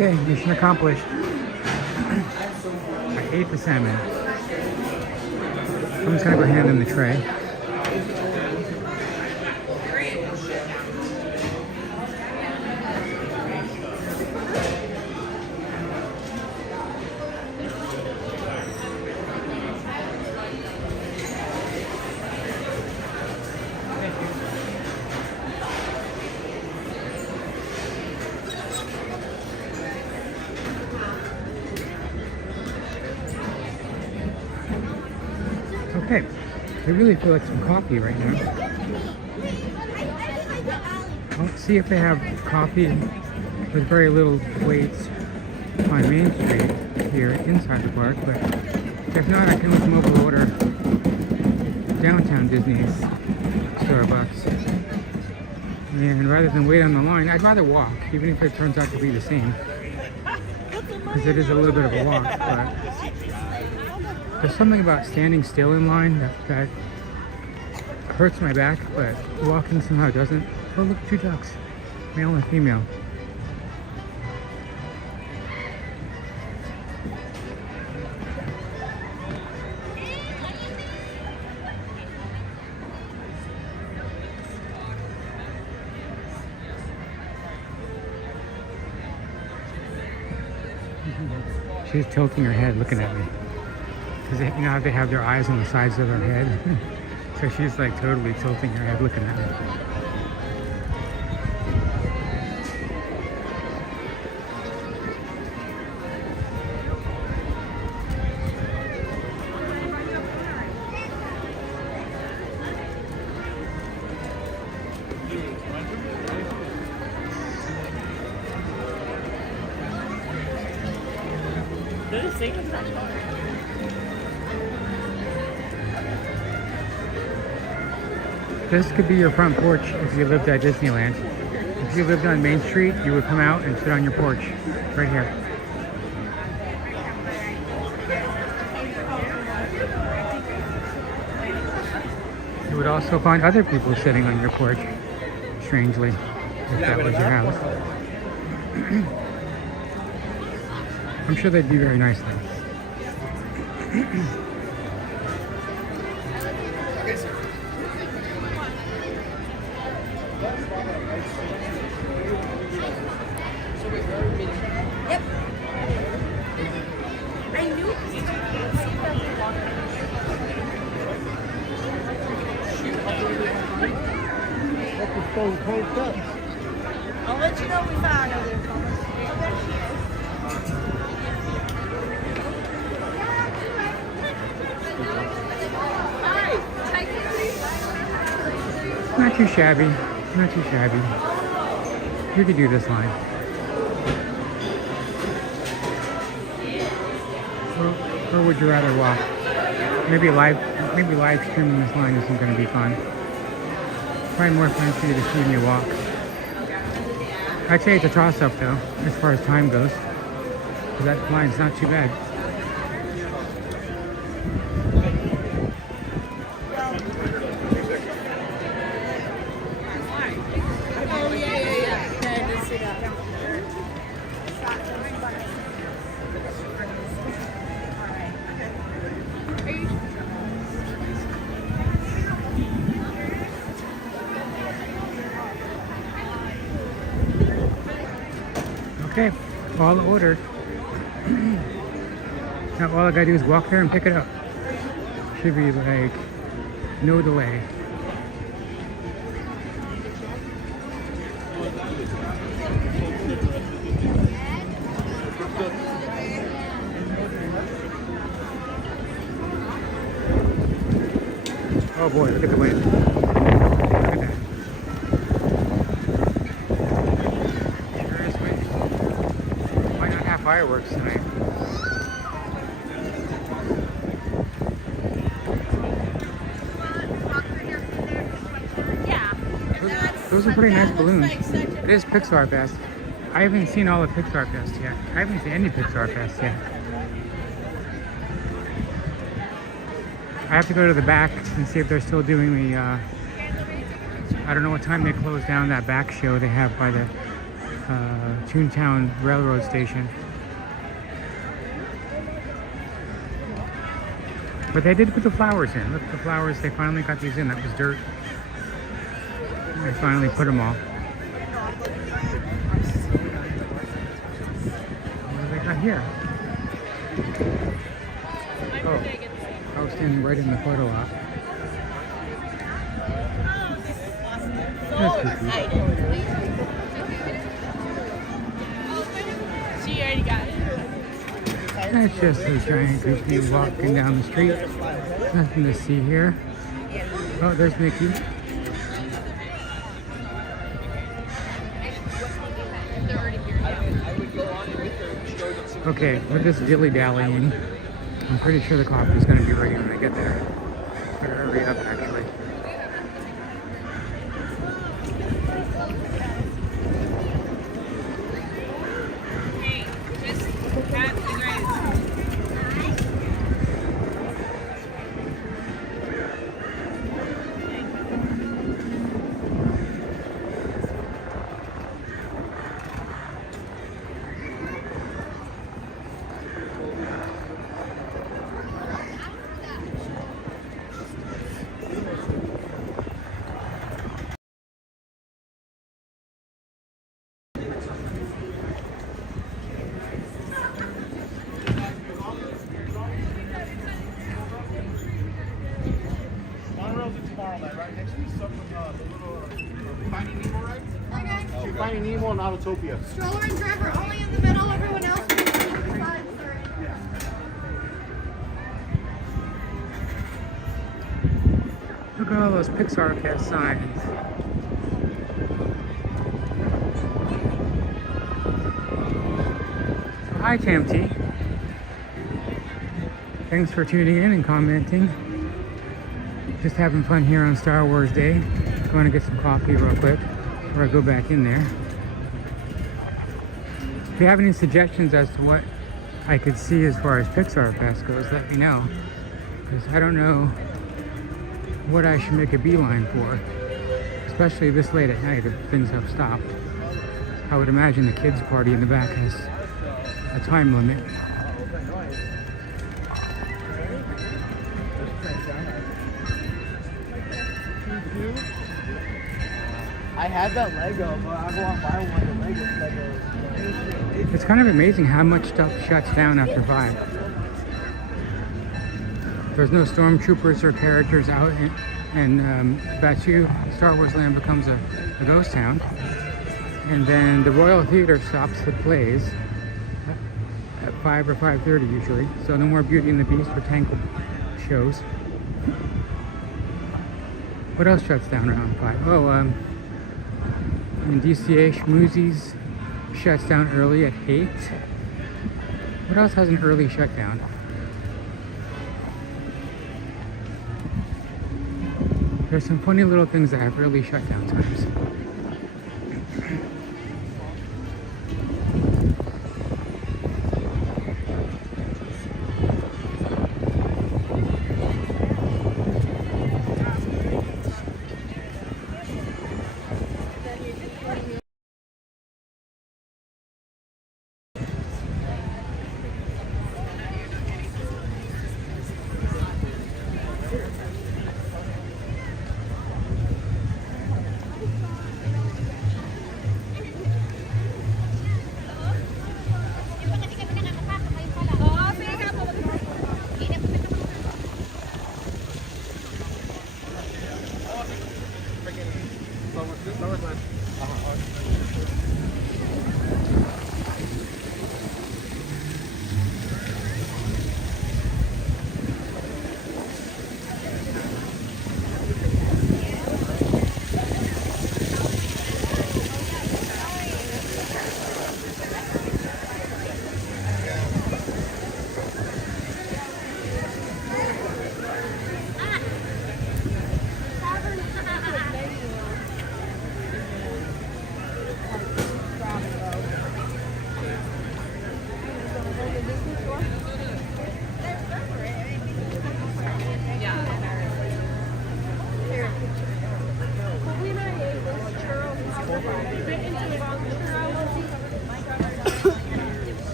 Okay, mission accomplished. I ate the salmon. I'm just gonna go hand them the tray. Okay, I really feel like some coffee right now. I'll see if they have coffee with very little waits on Main Street here inside the park, but if not, I can look mobile order downtown Disney's Starbucks. And rather than wait on the line, I'd rather walk, even if it turns out to be the same. Because it is a little bit of a walk, but there's something about standing still in line that hurts my back, but walking somehow doesn't. Oh, look, 2 ducks, male and female. She's tilting her head looking at me. Because you know how they have their eyes on the sides of their head? So she's like totally tilting her head looking at me. This could be your front porch if you lived at Disneyland. If you lived on Main Street, you would come out and sit on your porch right here. You would also find other people sitting on your porch, strangely, if that was your house. I'm sure they'd be very nice though. Yep. I knew I'll let you know we found her. Not too shabby, not too shabby. You could do this line. Or would you rather walk? Maybe live streaming this line isn't going to be fun. Probably more fun for you to see me walk. I'd say it's a toss-up though, as far as time goes. That line's not too bad. Okay, all ordered. Now all I gotta do is walk there and pick it up. Should be like no delay. Oh boy, look at the wind. Look at that. Sure is windy. Might not have fireworks tonight. Those are pretty nice balloons. It is Pixar Fest. I haven't seen all the Pixar Fest yet. I haven't seen any Pixar Fest yet. I have to go to the back and see if they're still doing the, I don't know what time they close down that back show they have by the Toontown Railroad Station. But they did put the flowers in. Look at the flowers. They finally got these in. That was dirt. They finally put them all. What do they got here? Oh, I was standing right in the photo op. That's creepy. She already got it. That's just a giant goofy walking down the street. Nothing to see here. Oh, there's Mickey. Okay, we're just dilly-dallying. I'm pretty sure the coffee's going to be ready when I get there. Better hurry up, actually. Finding Nemo and Autotopia. Stroller and driver only in the middle, everyone else on the side, sorry. Look at all those Pixar cast signs. So, hi, TMT. Thanks for tuning in and commenting. Just having fun here on Star Wars Day. Going to get some coffee real quick before I go back in there. If you have any suggestions as to what I could see as far as Pixar Fest goes, let me know. Because I don't know what I should make a beeline for. Especially this late at night if things have stopped. I would imagine the kids' party in the back has a time limit. I had that Lego, but I want to buy one of the Lego. It's kind of amazing how much stuff shuts down after 5. There's no stormtroopers or characters out in Batuu. Star Wars Land becomes a ghost town. And then the Royal Theater stops the plays at 5 or 5:30 usually. So no more Beauty and the Beast or Tangled shows. What else shuts down around 5? Oh, in DCA, Schmoozies shuts down early at 8. What else has an early shutdown? There's some funny little things that have early shutdown times.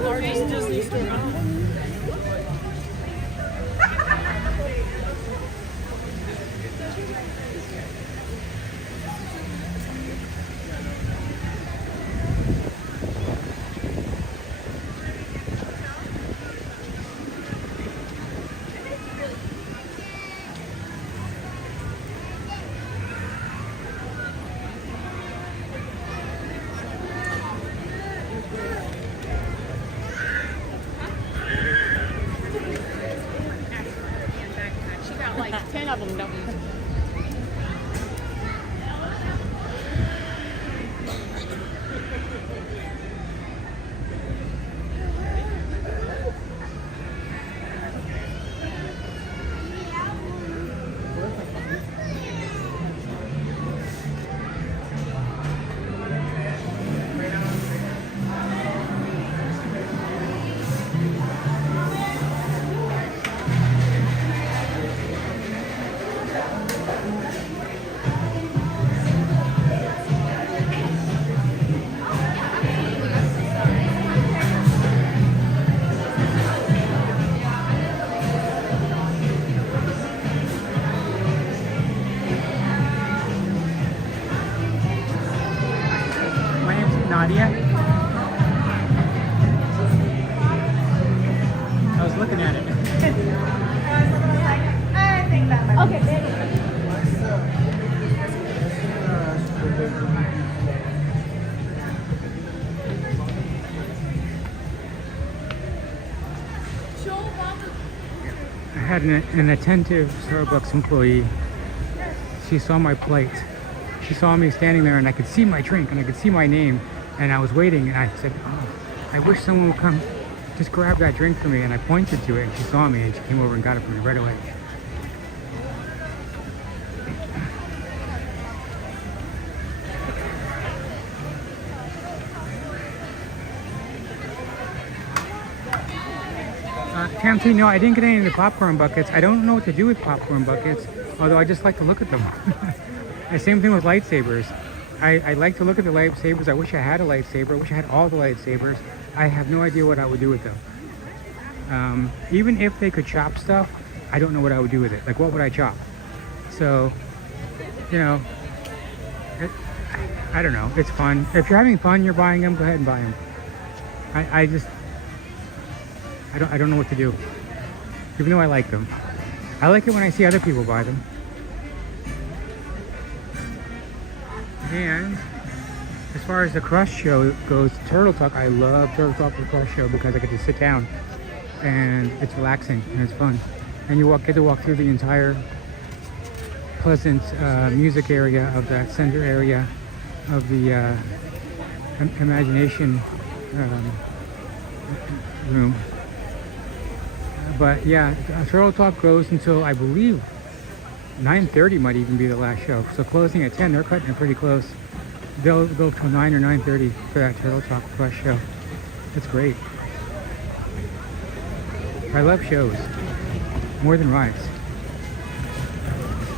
largest Disney store. She got like 10 of them, don't you? My name's Nadia. I was looking at it. Okay, baby. I had an attentive Starbucks employee. She saw my plate. She saw me standing there and I could see my drink and I could see my name and I was waiting and I said, oh, I wish someone would come just grab that drink for me, and I pointed to it and she saw me and she came over and got it for me right away. Tamsin, no, I didn't get any of the popcorn buckets. I don't know what to do with popcorn buckets, although I just like to look at them. The same thing with lightsabers. I like to look at the lightsabers. I wish I had a lightsaber. I wish I had all the lightsabers. I have no idea what I would do with them. Even if they could chop stuff, I don't know what I would do with it. Like, what would I chop? So, you know, I don't know. It's fun. If you're having fun, you're buying them, go ahead and buy them. I don't know what to do, even though I like them. I like it when I see other people buy them. And as far as the Crush show goes, Turtle Talk, I love Turtle Talk the Crush show because I get to sit down and it's relaxing and it's fun. And you get to walk through the entire pleasant music area of that center area of the imagination room. But yeah, Turtle Talk goes until, I believe, 9:30 might even be the last show. So closing at 10, they're cutting it pretty close. They'll go till 9 or 9:30 for that Turtle Talk Plus show. It's great. I love shows more than rides.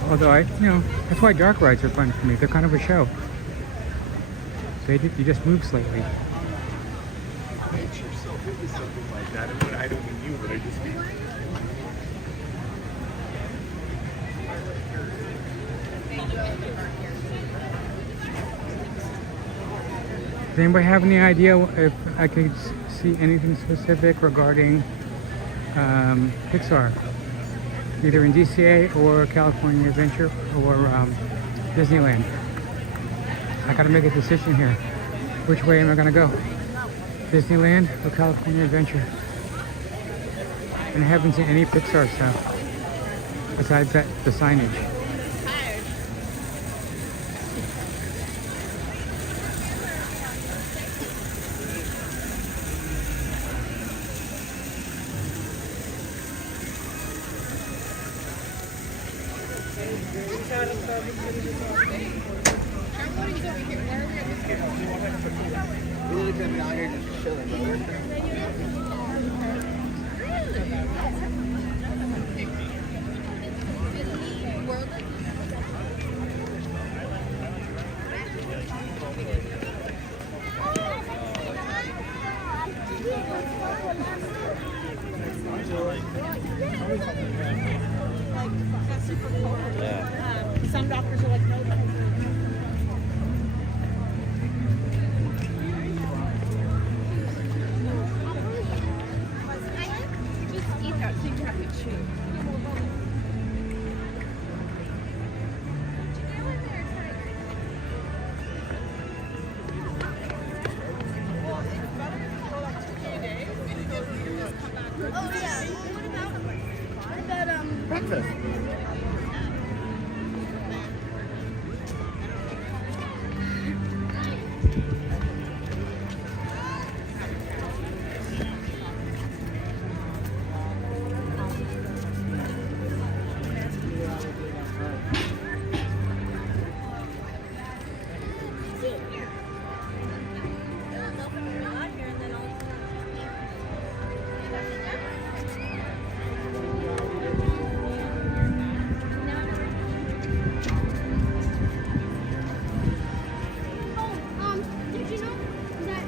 Although that's why dark rides are fun for me. They're kind of a show. So you just move slightly. Make yourself into something like that, and I don't mean you, but I just mean. Does anybody have any idea if I could see anything specific regarding Pixar? Either in DCA or California Adventure or Disneyland. I gotta make a decision here. Which way am I gonna go? Disneyland or California Adventure? And I haven't seen any Pixar stuff besides the signage. We literally been down here just chilling, brother. World. some doctors are like, no. Just eat that so you can have to chew. Oh yeah. What about Breakfast. did you know that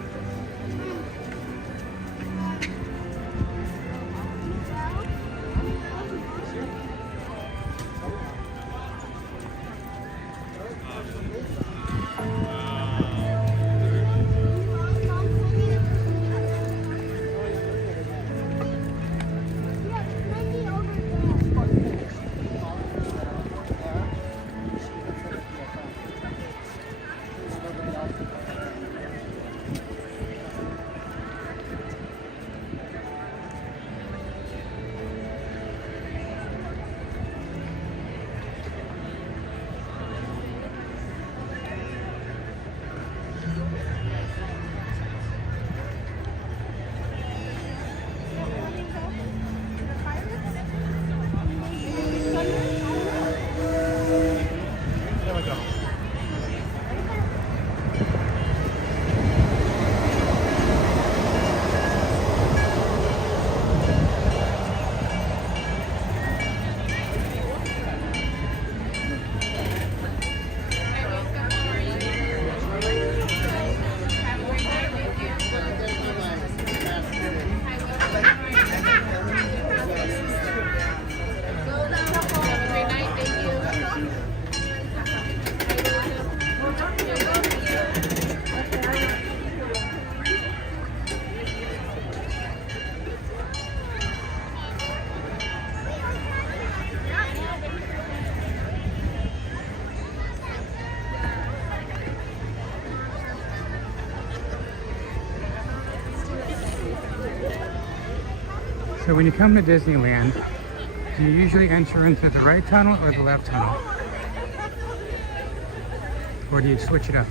So when you come to Disneyland, do you usually enter into the right tunnel or the left tunnel? Or do you switch it up?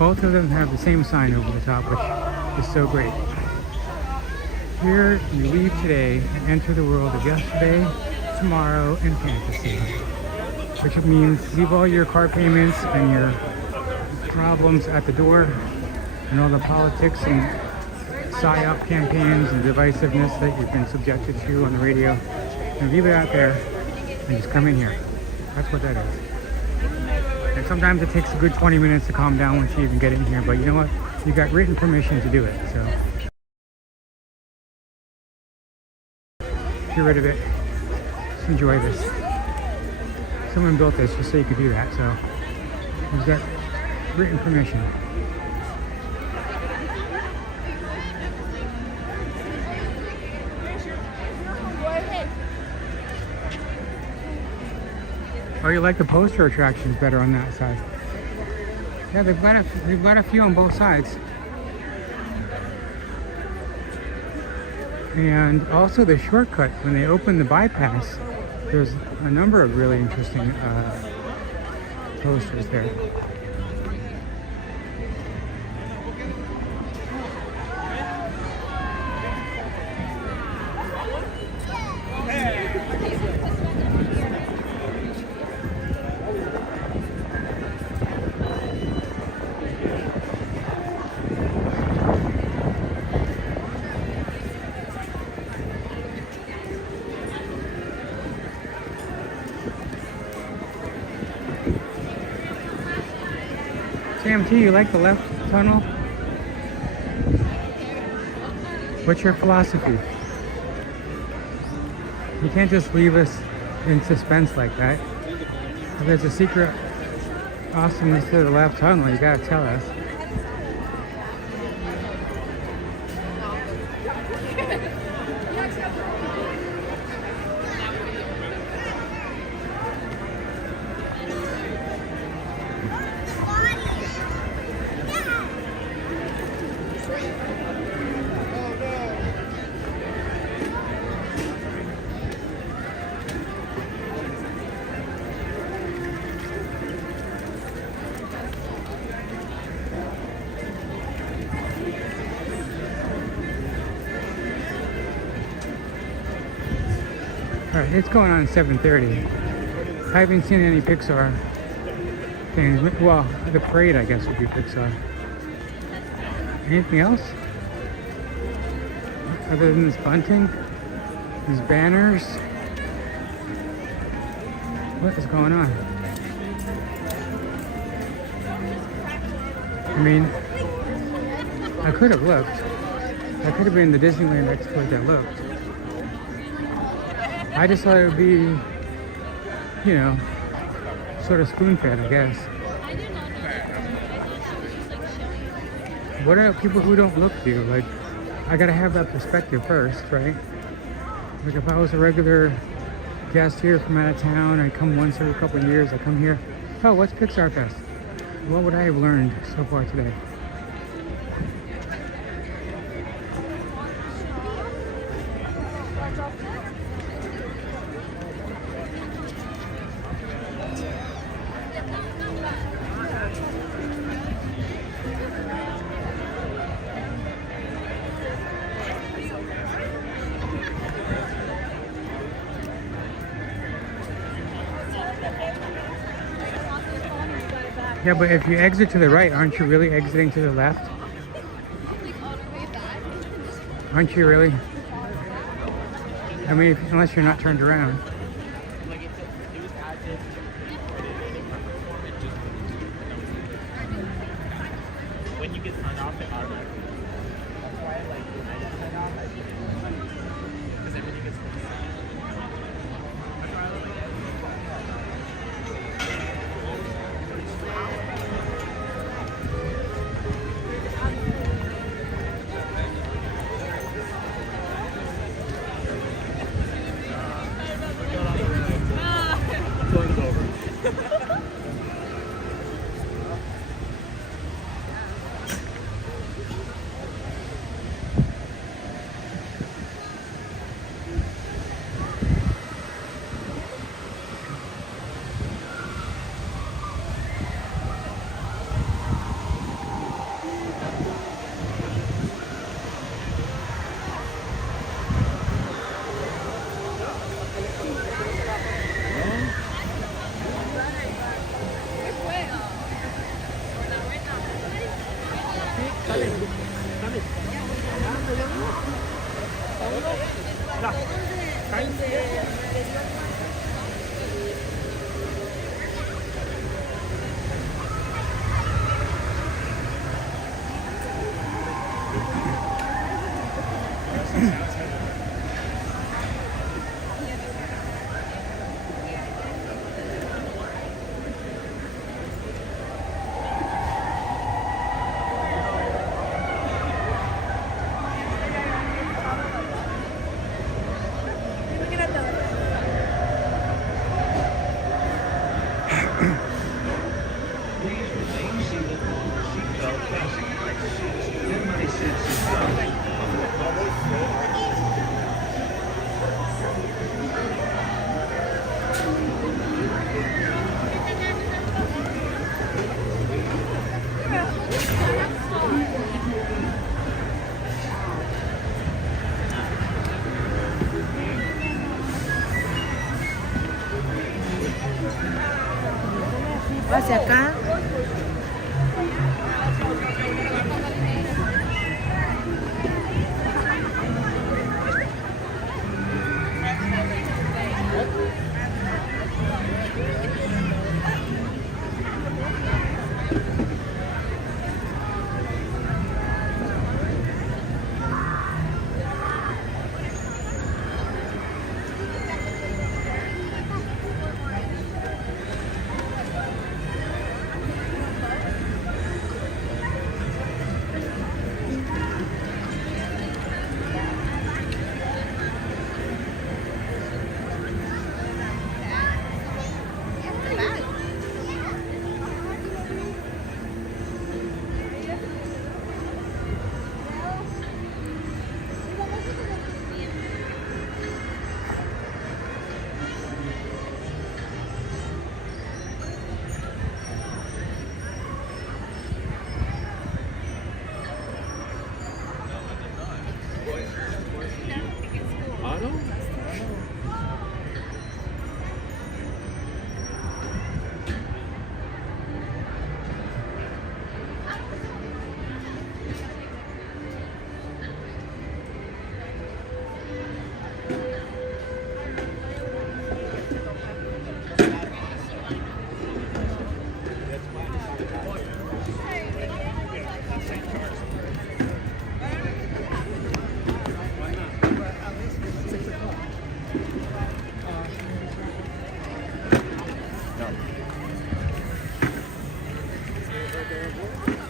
Both of them have the same sign over the top, which is so great. Here you leave today and enter the world of yesterday, tomorrow, and fantasy. Which means leave all your car payments and your problems at the door, and all the politics and PSYOP campaigns and divisiveness that you've been subjected to on the radio, and leave it out there and just come in here. That's what that is. And sometimes it takes a good 20 minutes to calm down once you even get in here, but you know what? You got written permission to do it, so get rid of it. Just enjoy this. Someone built this just so you could do that, so you've got written permission. Oh, you like the poster attractions better on that side? Yeah, they've got a few on both sides. And also the shortcut, when they open the bypass, there's a number of really interesting posters there. Sam T, you like the left tunnel? What's your philosophy? You can't just leave us in suspense like that. If there's a secret awesomeness to the left tunnel, you gotta tell us. Alright, it's going on 7:30. I haven't seen any Pixar things. Well, the parade, I guess, would be Pixar. Anything else? Other than this bunting? These banners? What is going on? I mean, I could have looked. I could have been the Disneyland expert that looked. I just thought it would be, you know, sort of spoon-fed, I guess. What are people who don't look do? Like, I gotta have that perspective first, right? Like, if I was a regular guest here from out of town, I come once every couple of years, I come here. Oh, what's Pixar Fest? What would I have learned so far today? Yeah, but if you exit to the right, aren't you really exiting to the left? Aren't you really? I mean, unless you're not turned around. When you get turned off, it automatically. That's why I like when I get turned off, I keep it. Because everything gets Hacia acá.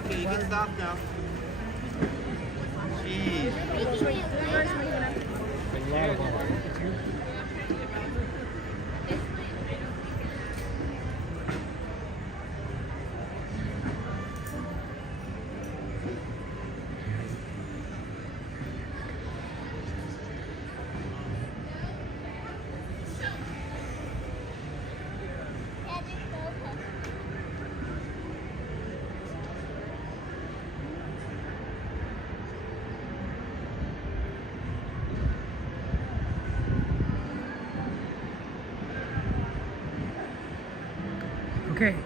Okay, you can stop now. Jeez. Okay,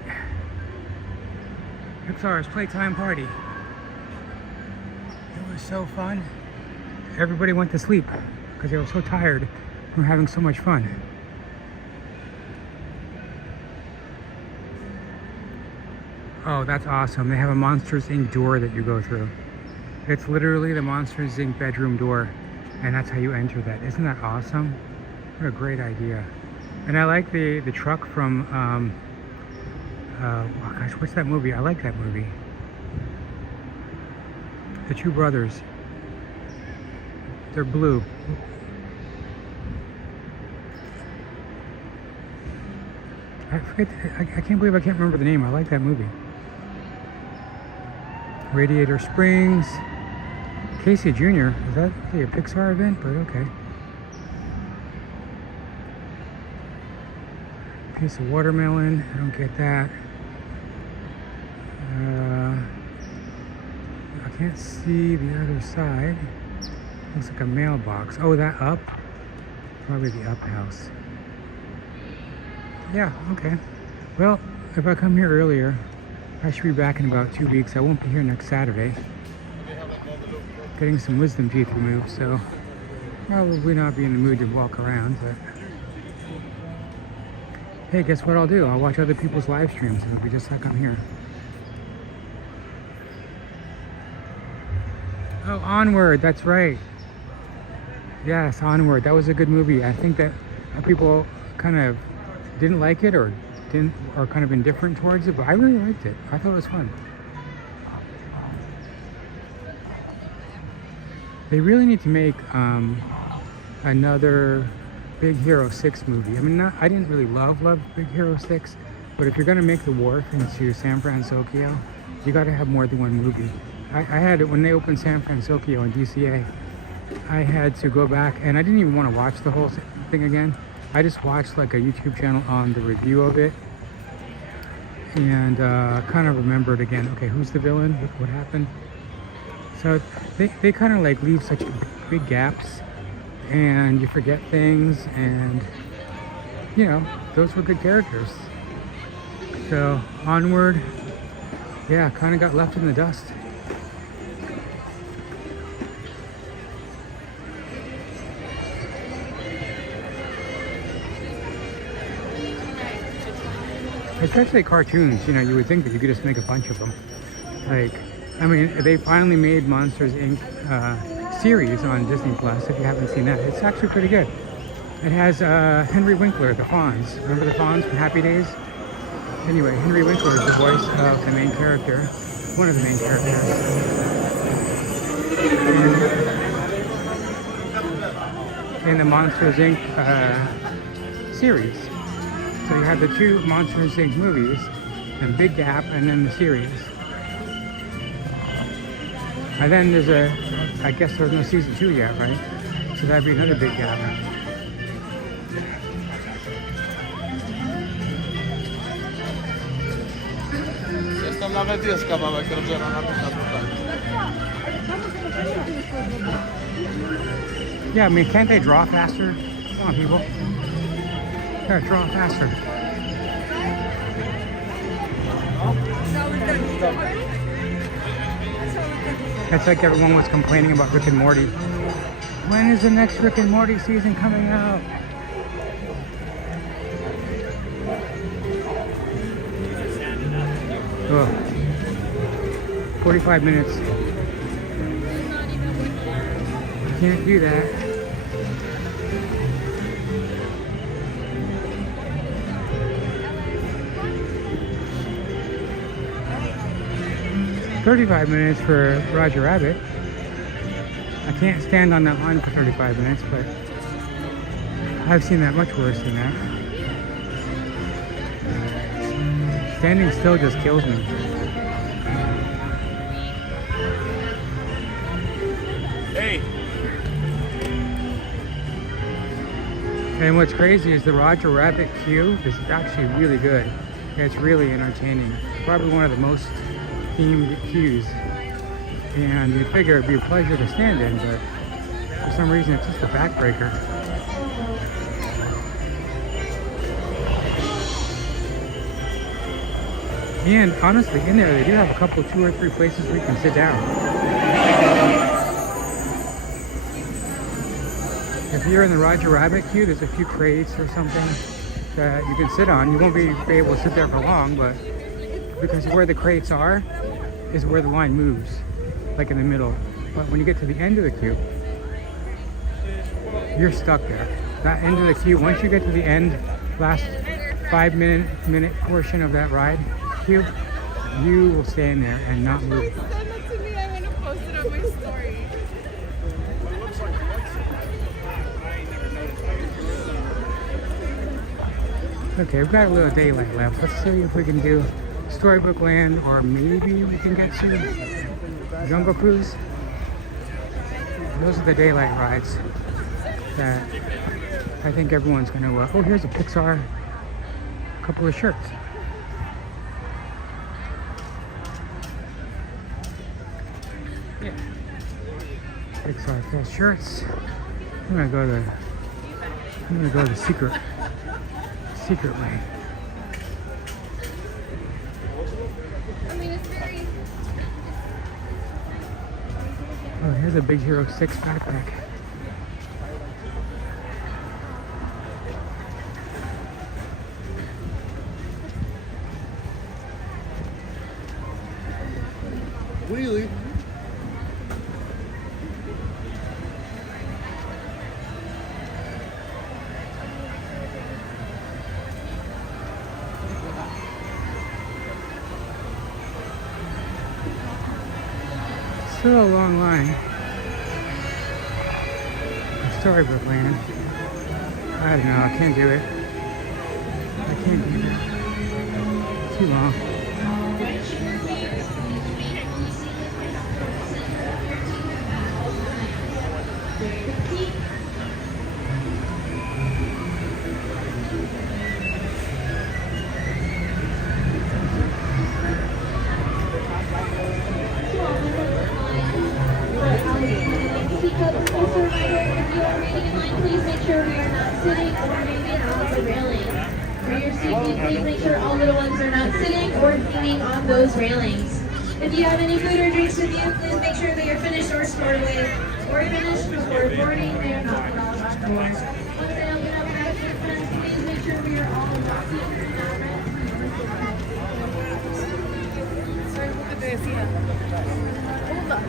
Pixar's Playtime Party. It was so fun. Everybody went to sleep because they were so tired from having so much fun. Oh, that's awesome. They have a Monsters Inc. door that you go through. It's literally the Monsters Inc. bedroom door, and that's how you enter that. Isn't that awesome? What a great idea. And I like the truck from oh gosh, what's that movie? I like that movie. The two brothers. They're blue. I forget. I can't believe I can't remember the name. I like that movie. Radiator Springs. Casey Jr. Is that a Pixar event? But okay. Piece of watermelon. I don't get that. I can't see the other side. Looks like a mailbox. Oh, that up? Probably the up house. Yeah, okay. Well, if I come here earlier, I should be back in about 2 weeks. I won't be here next Saturday. Getting some wisdom teeth removed, so probably not be in the mood to walk around, but hey, guess what I'll do? I'll watch other people's live streams. It'll be just like I'm here. Oh, Onward, that's right. Yes, Onward. That was a good movie. I think that people kind of didn't like it or kind of indifferent towards it, but I really liked it. I thought it was fun. They really need to make another Big Hero 6 movie. I mean, I didn't really love Big Hero 6, but if you're going to make the wharf into San Francisco, you got to have more than one movie. I had it when they opened San Francisco in DCA. I had to go back, and I didn't even want to watch the whole thing again. I just watched like a YouTube channel on the review of it, and kind of remembered again, okay, who's the villain? What happened? So they kind of like leave such big gaps, and you forget things, and you know, those were good characters. So Onward, yeah, kind of got left in the dust. Especially cartoons, you know, you would think that you could just make a bunch of them. Like, I mean, they finally made Monsters Inc. Series on Disney Plus. If you haven't seen that, it's actually pretty good. It has Henry Winkler, the Fonz. Remember the Fonz from Happy Days? Anyway, Henry Winkler is the voice of the main character, one of the main characters. In the Monsters Inc. Series. So you have the two Monsters Inc. movies, and Big Gap, and then the series. And then there's I guess there's no season 2 yet, right? So that'd be another big gap. Jestem nawet jest kawałek robiona na tym. Yeah, I mean, can't they draw faster? Come on, people. Gotta draw faster. That's like everyone was complaining about Rick and Morty. When is the next Rick and Morty season coming out? Ugh. 45 minutes. Can't do that. "35 minutes for Roger Rabbit." I can't stand on that line for 35 minutes, but I've seen that much worse than that. Standing still just kills me. Hey. And what's crazy is the Roger Rabbit queue is actually really good. It's really entertaining. Probably one of the most themed queues. And you'd figure it'd be a pleasure to stand in, but for some reason it's just a backbreaker. And honestly, in there they do have a couple, 2 or 3 places where you can sit down. If you're in the Roger Rabbit queue, there's a few crates or something that you can sit on. You won't be able to sit there for long, but because where the crates are is where the line moves, like in the middle. But when you get to the end of the queue, you're stuck there. That end of the queue, once you get to the end, last 5-minute portion of that ride queue, you will stand there and not move. Send it to me. I want to post it on my story. Okay, we've got a little daylight left. Let's see if we can do Storybook Land, or maybe we can get to Jungle Cruise. Those are the daylight rides that I think everyone's gonna. Oh, here's a Pixar. A couple of shirts. Yeah. Pixar Fest shirts. I'm gonna go the secret way. I mean, it's very. Oh, here's a Big Hero 6 backpack. Wheelie. Still a long line. Storybook Land. I don't know, I can't do it. I can't do it. Too long. Please make sure we are not sitting or hanging on the railing. For your safety, please make sure all little ones are not sitting or hanging on those railings. If you have any food or drinks with you, please make sure they are finished or stored away. Or finished before boarding, they are not put on our doors. Once they open up back to your friends, please make sure we are all seated and not ready. Sorry, look at this. Hold on.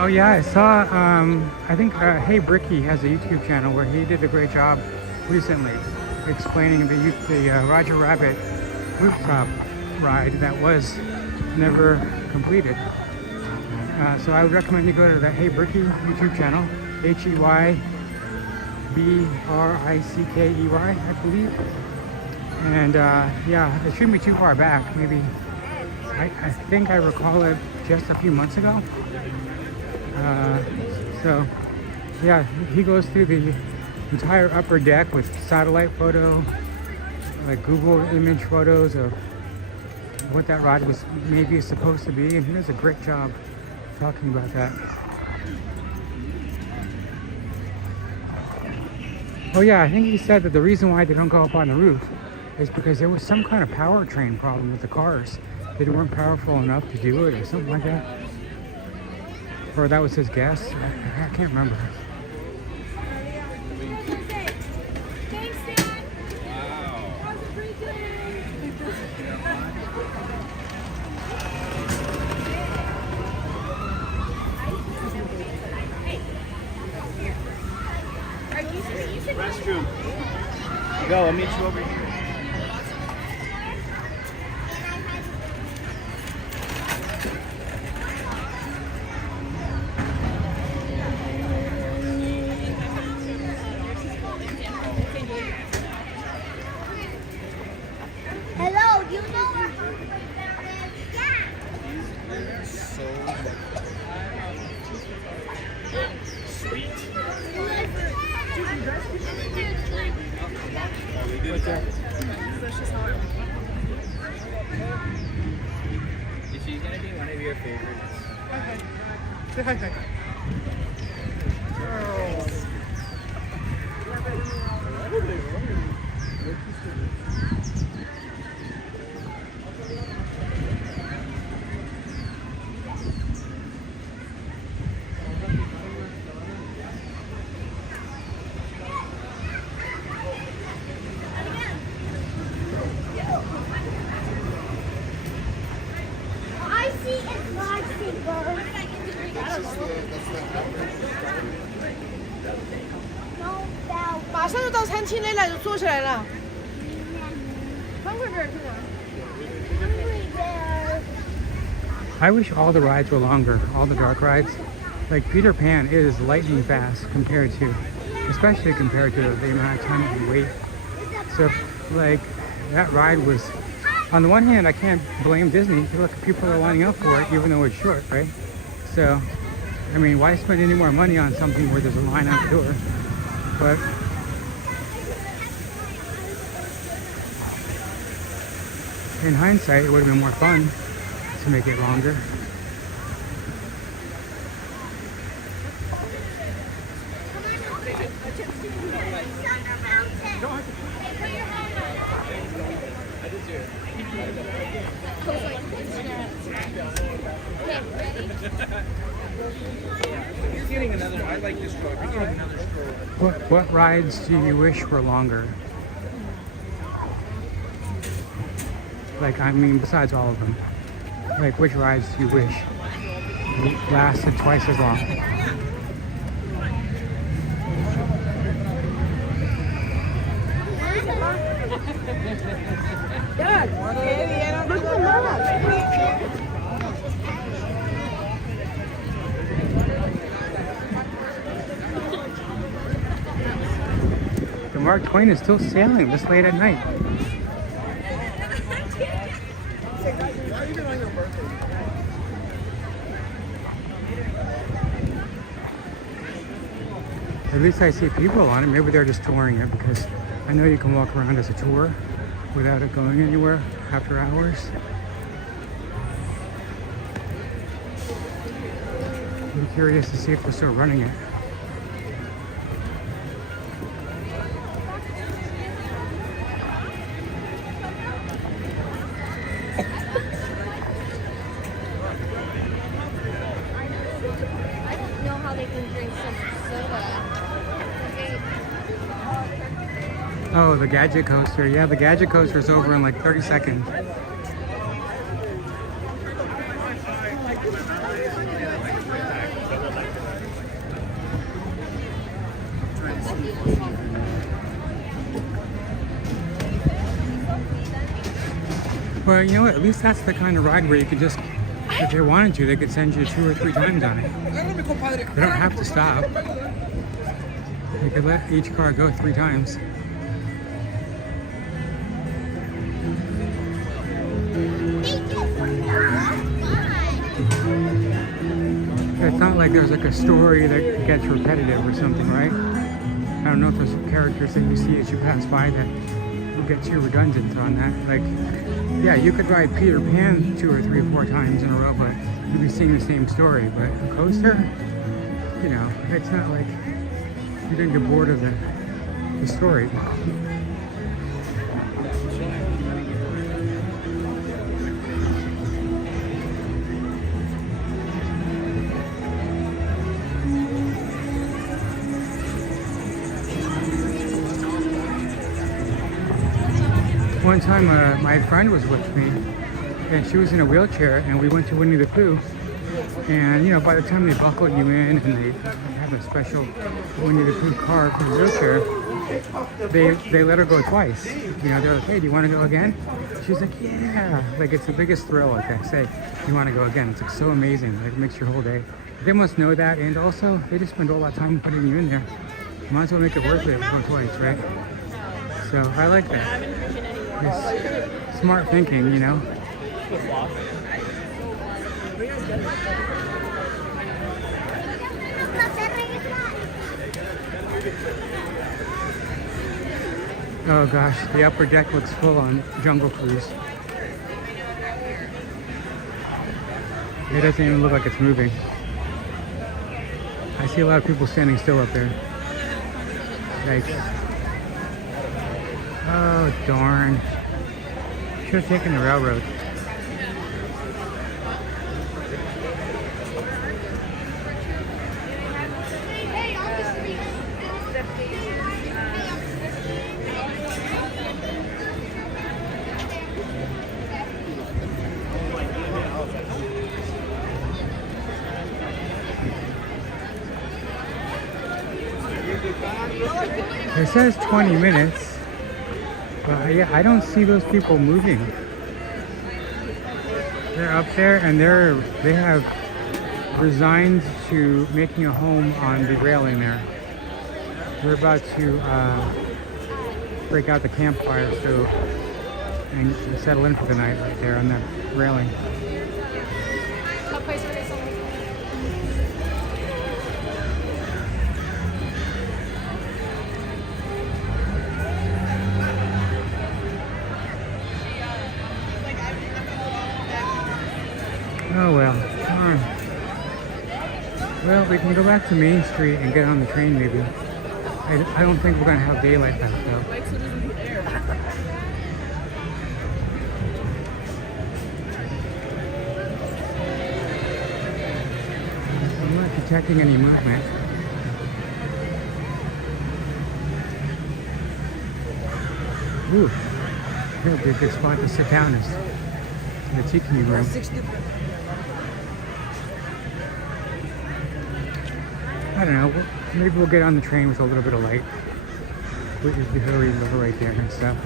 Oh yeah, I saw, I think Hey Bricky has a YouTube channel where he did a great job recently explaining the Roger Rabbit rooftop ride that was never completed. So I would recommend you go to that Hey Bricky YouTube channel, HeyBrickey, I believe. And yeah, it shouldn't be too far back, maybe, I think I recall it just a few months ago. So yeah, he goes through the entire upper deck with satellite photo, like Google image photos of what that ride was maybe supposed to be, and he does a great job talking about that. Oh yeah, I think he said that the reason why they don't go up on the roof is because there was some kind of powertrain problem with the cars. They weren't powerful enough to do it or something like that. Or that was his guess. I can't remember. Restroom. Go, I'll meet you over here. Hello, do you know where If she's gonna be one of your favorites. Okay. Say hi, hi. I see it's my finger. No, that 马上就到餐厅了，就坐起来了。 hungry bear. I wish all the rides were longer, all the dark rides. Like Peter Pan is lightning fast compared to, especially compared to the amount of time that you wait. So like that ride was, on the one hand, I can't blame Disney. Look, people are lining up for it even though it's short, right? So, I mean, why spend any more money on something where there's a line out the door? But in hindsight, it would have been more fun to make it longer. You're getting another. I like this stroller. You're getting another stroller. What rides do you wish were longer? Like, I mean, besides all of them. Like, which rides do you wish lasted twice as long? The Mark Twain is still sailing this late at night. At least I see people on it. Maybe they're just touring it, because I know you can walk around as a tour without it going anywhere after hours. I'm curious to see if they're still running it. I don't know how they can drink some soda. Oh, the Gadget Coaster. Yeah, the Gadget Coaster is over in like 30 seconds. Well, you know what? At least that's the kind of ride where you could just, if they wanted to, they could send you 2 or 3 times on it. They don't have to stop. They could let each car go 3 times. It's not like there's like a story that gets repetitive or something, right? don't know if there's characters that you see as you pass by that will get too redundant on that. Like, yeah, you could ride Peter Pan 2 or 3 or 4 times in a row, but you'd be seeing the same story. But a coaster, you know, it's not like you're gonna get bored of the story. One time my friend was with me and she was in a wheelchair and we went to Winnie the Pooh, and you know, by the time they buckle you in and they have a special Winnie the Pooh car for the wheelchair, they let her go twice. You know, they're like, hey, do you want to go again? She's like, yeah. Like, it's the biggest thrill, like I say, you want to go again. It's like so amazing. Like, it makes your whole day. They must know that, and also they just spend all that time putting you in there. Might as well make it worth it going twice, right? So I like that. It's smart thinking, you know. Oh gosh, the upper deck looks full on Jungle Cruise. It doesn't even look like it's moving. I see a lot of people standing still up there. Like, oh darn. Should have taken the railroad. It says 20 minutes, but yeah, I don't see those people moving. They're up there and they have resigned to making a home on the railing there. They're about to break out the campfire stove and settle in for the night right there on that railing. Oh well, darn. Well, we can go back to Main Street and get on the train maybe. I don't think we're going to have daylight back though. I'm not detecting any movement. Ooh, here would be a good spot to sit down in the tiki room. I don't know, maybe we'll get on the train with a little bit of light. With the Hillary River right there and stuff.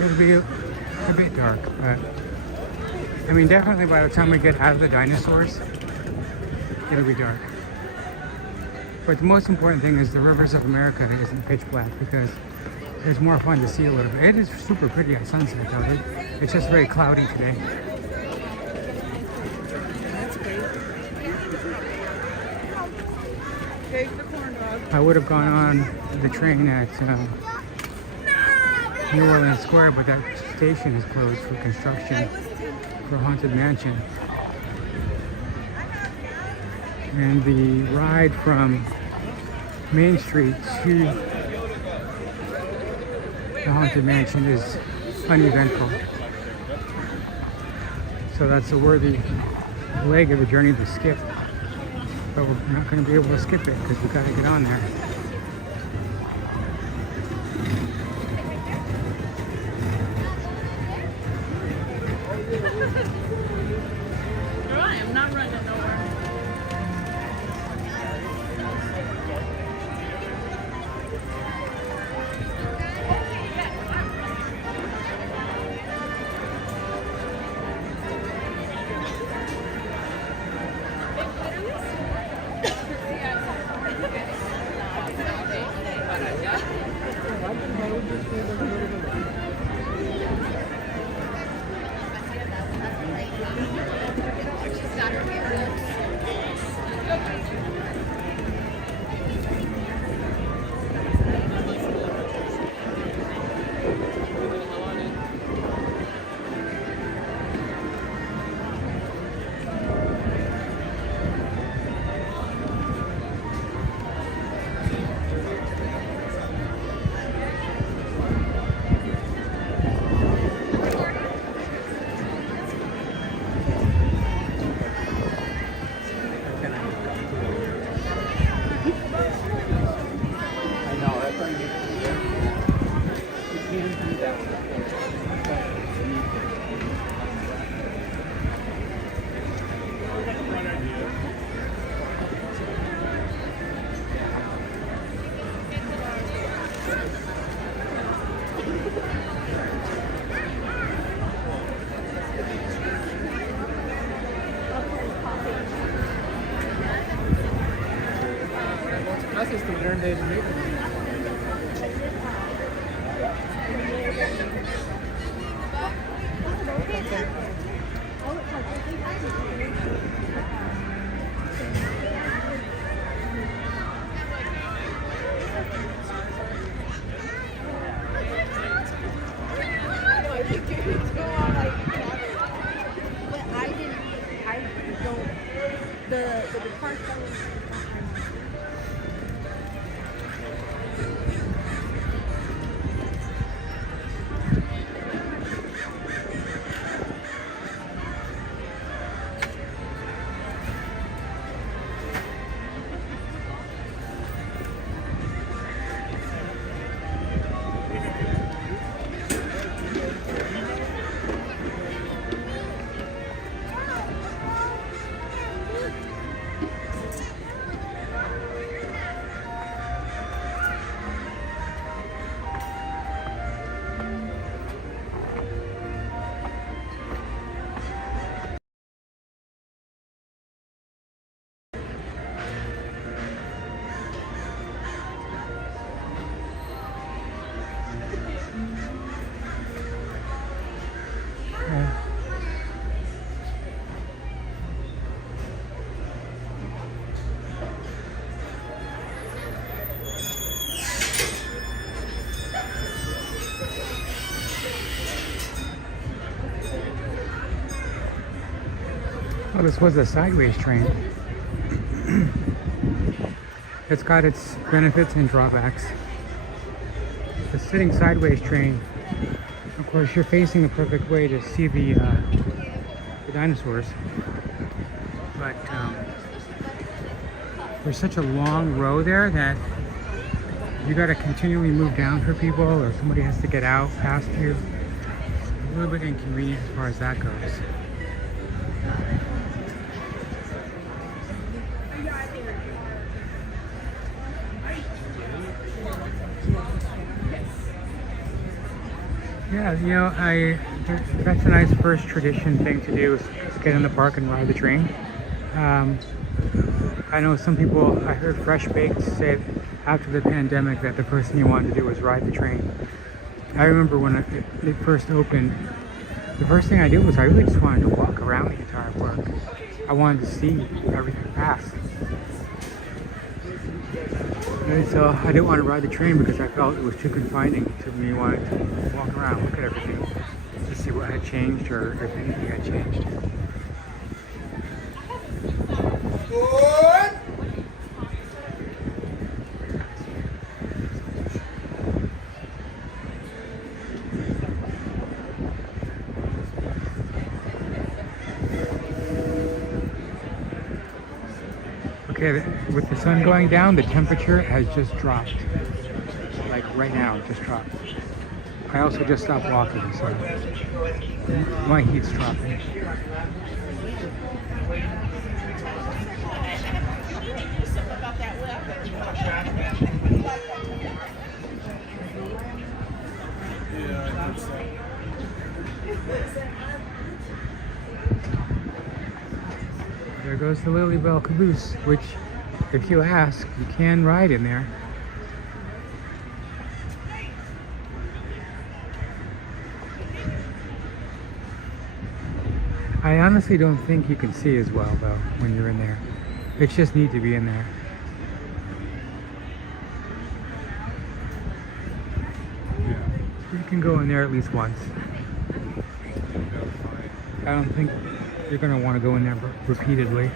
It'll be a bit dark, but I mean, definitely by the time we get out of the dinosaurs, it'll be dark. But the most important thing is the Rivers of America isn't pitch black, because it's more fun to see a little bit. It is super pretty at sunset though. It's just very cloudy today. I would have gone on the train at New Orleans Square, but that station is closed for construction for Haunted Mansion. And the ride from Main Street to the Haunted Mansion is uneventful. So that's a worthy leg of the journey to skip. But we're not going to be able to skip it because we've got to get on there. I am not running nowhere. That's just the modern day Jamaican. Oh, this was a sideways train. It's got its benefits and drawbacks. The sitting sideways train, of course, you're facing the perfect way to see the dinosaurs. But there's such a long row there that you got to continually move down for people, or somebody has to get out past you. It's a little bit inconvenient as far as that goes. Yeah, you know, that's a nice first tradition thing to do, is get in the park and ride the train. I know some people, I heard Fresh Baked say after the pandemic that the first thing you wanted to do was ride the train. I remember when it first opened, the first thing I did was I really just wanted to walk around the entire park. I wanted to see everything pass. And so I didn't want to ride the train because I felt it was too confining to me. I wanted to walk around, look at everything, to see what had changed or if anything had changed. Okay, with the sun going down, the temperature has just dropped. Like right now, it just dropped. I also just stopped walking, so my heat's dropping. There goes the Lily Bell caboose, which, if you ask, you can ride in there. I honestly don't think you can see as well, though, when you're in there. It's just neat to be in there. You can go in there at least once. I don't think you're going to want to go in there repeatedly.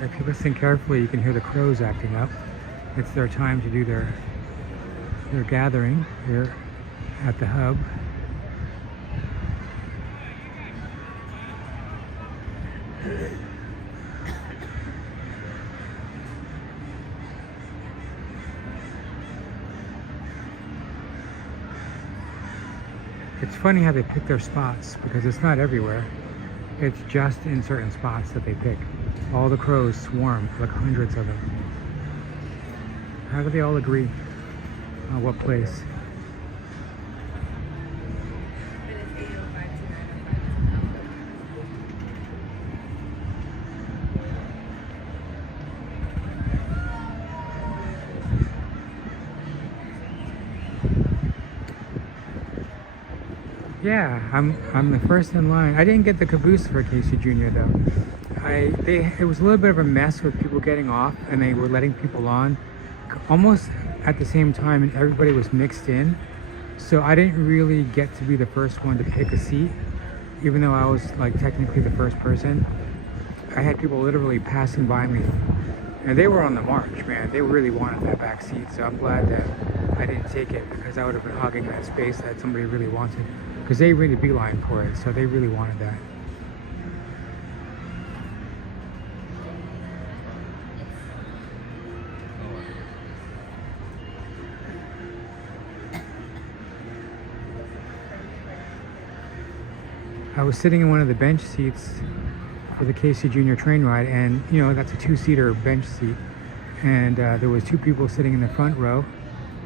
If you listen carefully, you can hear the crows acting up. It's their time to do their gathering here at the hub. It's funny how they pick their spots because it's not everywhere. It's just in certain spots that they pick. All the crows swarm, like hundreds of them. How do they all agree on what place? Yeah, I'm the first in line. I didn't get the caboose for Casey Jr. though. It was a little bit of a mess with people getting off, and they were letting people on almost at the same time, and everybody was mixed in. So I didn't really get to be the first one to pick a seat, even though I was like technically the first person. I had people literally passing by me, and they were on the march, man. They really wanted that back seat, so I'm glad that I didn't take it, because I would have been hogging that space that somebody really wanted, because they really beeline for it, so they really wanted that. I was sitting in one of the bench seats for the Casey Jr. train ride, and you know, that's a two-seater bench seat, and there was two people sitting in the front row,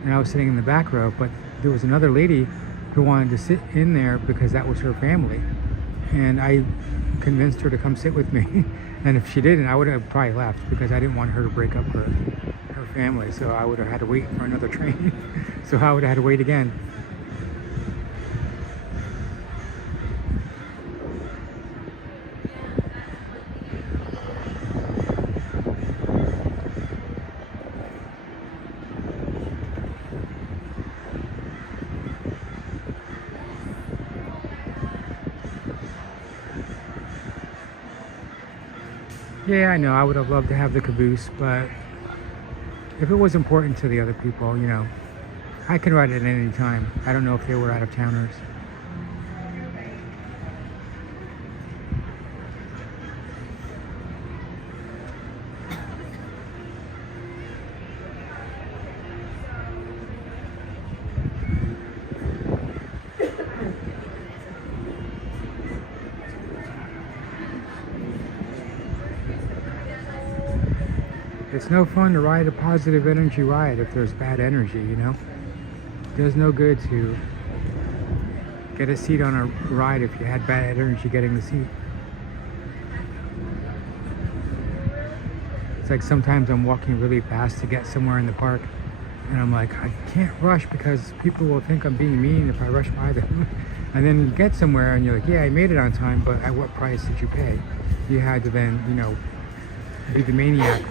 and I was sitting in the back row, but there was another lady who wanted to sit in there because that was her family, and I convinced her to come sit with me. And if she didn't, I would have probably left, because I didn't want her to break up her family, so I would have had to wait for another train. So I would have had to wait again. Yeah, I know, I would have loved to have the caboose, but if it was important to the other people, you know, I can ride it at any time. I don't know if they were out of towners. It's no fun to ride a positive energy ride if there's bad energy, you know? It does no good to get a seat on a ride if you had bad energy getting the seat. It's like sometimes I'm walking really fast to get somewhere in the park, and I'm like, I can't rush because people will think I'm being mean if I rush by them. And then you get somewhere and you're like, yeah, I made it on time, but at what price did you pay? You had to then, you know, be the maniac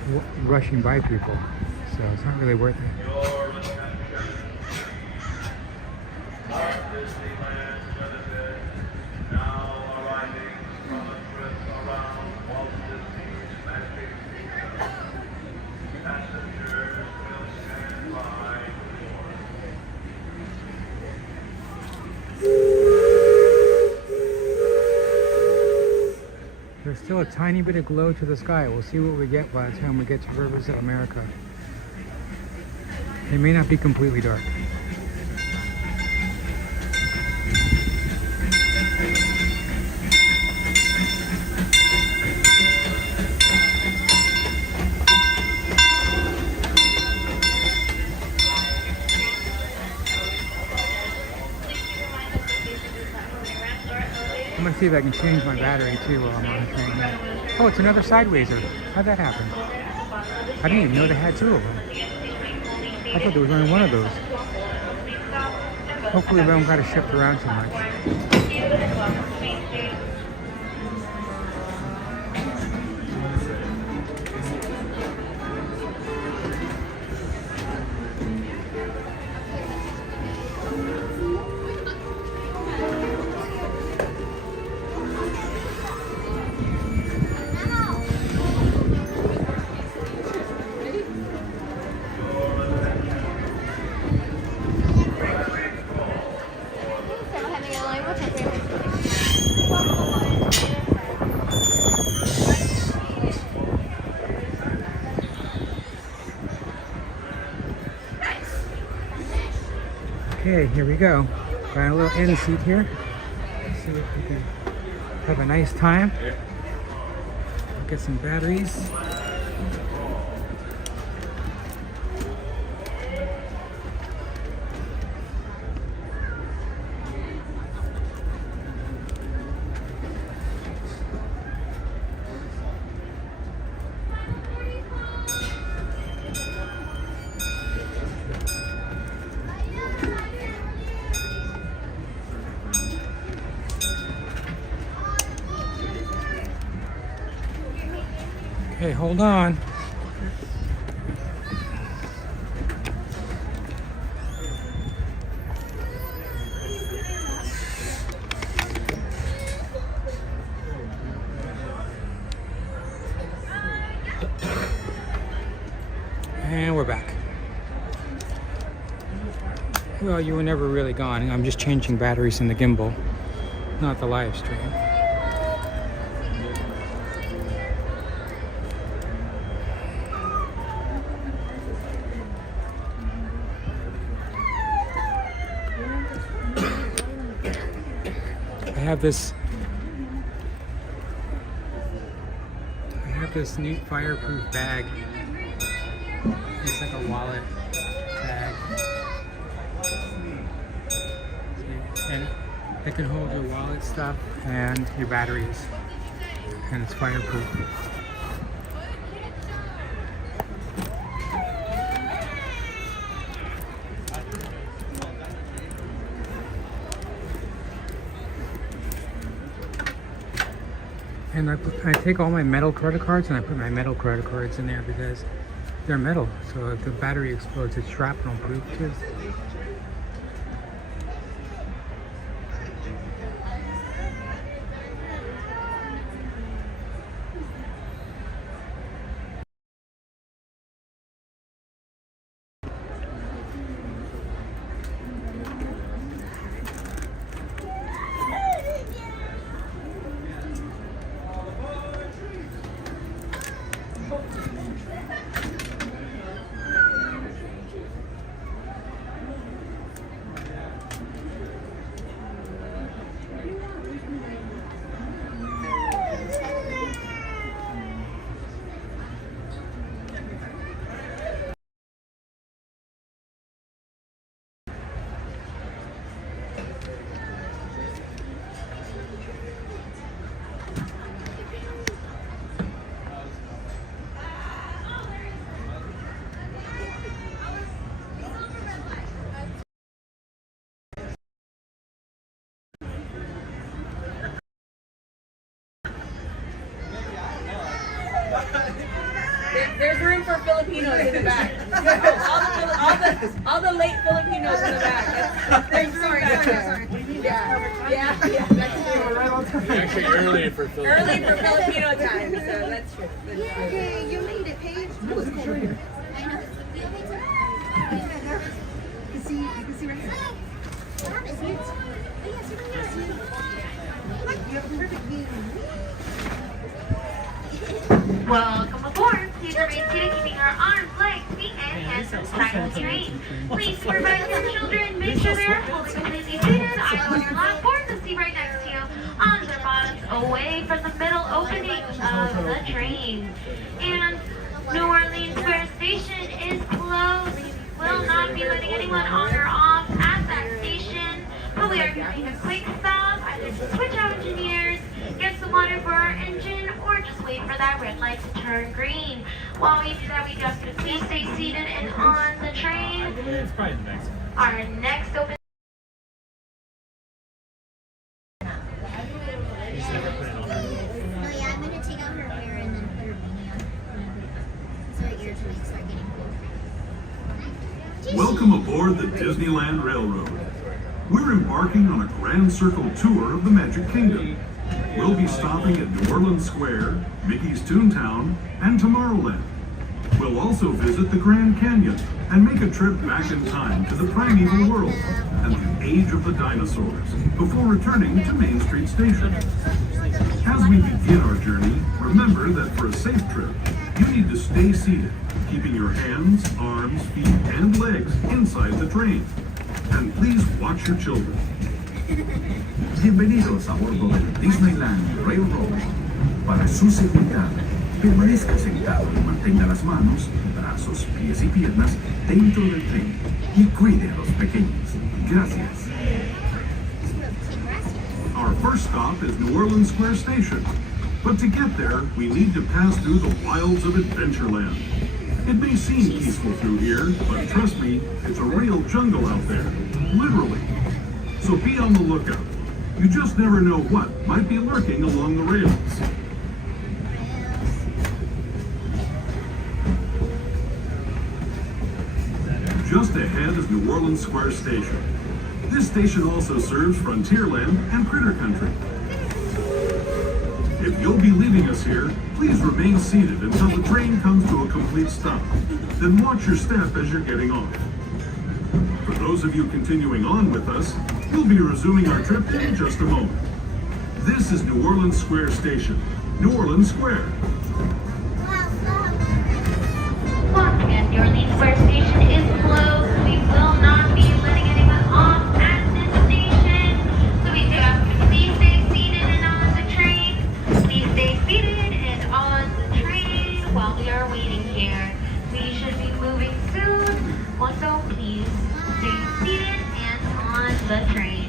rushing by people, so it's not really worth it. There's still a tiny bit of glow to the sky. We'll see what we get by the time we get to Rivers of America. It may not be completely dark. I'm gonna see if I can change my battery too while I'm on the train. Oh, it's another Sidewazer. How'd that happen? I didn't even know they had two of them. I thought there was only one of those. Hopefully they don't gotta shift around too much. Okay, here we go. Got a little end seat here. Let's see if we can have a nice time. Get some batteries. Okay, hold on. And we're back. Well, you were never really gone. I'm just changing batteries in the gimbal, not the live stream. I have this neat fireproof bag. It's like a wallet bag. And it can hold your wallet stuff and your batteries. And it's fireproof. And I take all my metal credit cards and I put my metal credit cards in there because they're metal. So if the battery explodes, it's shrapnel proof too. There's room for Filipinos in the back. All the late Filipinos in the back. Sorry. Yeah. That's true. Actually, early for Filipino. Early for Filipino time, so that's true. Yay, you made it, Paige. That was cool. I know. You can see right here. That is huge. Yes, you can hear it. You have a perfect view. Welcome aboard. Please remain seated, keeping our arms, legs, feet, and hands inside the train. Please supervise your children. Make sure they are fully completely seated. Eyes on your lap or the seat right next to you. Arms or bottoms away from the middle opening of the train. And New Orleans Square Station is closed. We will not be letting anyone on or off at that station. But we are doing a quick stop, either to switch out engineers, get some water for our engine, or just wait for that red light to turn green. While we do that, we ask you to please stay seated and on the train. It's probably the next one. Our next open. You just never put it on her. Oh yeah, I'm gonna take out her hair and then put her beanie on. So her ears will start getting cold. Welcome aboard the Disneyland Railroad. We're embarking on a Grand Circle tour of the Magic Kingdom. We'll be stopping at New Orleans Square, Mickey's Toontown, and Tomorrowland. We'll also visit the Grand Canyon and make a trip back in time to the primeval world and the age of the dinosaurs before returning to Main Street Station. As we begin our journey, remember that for a safe trip, you need to stay seated, keeping your hands, arms, feet, and legs inside the train. And please watch your children. Bienvenidos a bordo del Disneyland Railroad. Para su seguridad, permanezca sentado y mantenga las manos, brazos, pies y piernas dentro del tren y cuide a los pequeños. Gracias. Our first stop is New Orleans Square Station. But to get there, we need to pass through the wilds of Adventureland. It may seem peaceful through here, but trust me, it's a real jungle out there. Literally. So be on the lookout. You just never know what might be lurking along the rails. Just ahead is New Orleans Square Station. This station also serves Frontierland and Critter Country. If you'll be leaving us here, please remain seated until the train comes to a complete stop. Then watch your step as you're getting off. For those of you continuing on with us, we'll be resuming our trip in just a moment. This is New Orleans Square Station. New Orleans Square. Once again, New Orleans Square Station is closed. We will not be letting anyone off at this station. So we do ask you to please stay seated and on the train. Please stay seated and on the train while we are waiting here. We should be moving soon. Also, please stay seated and on the train.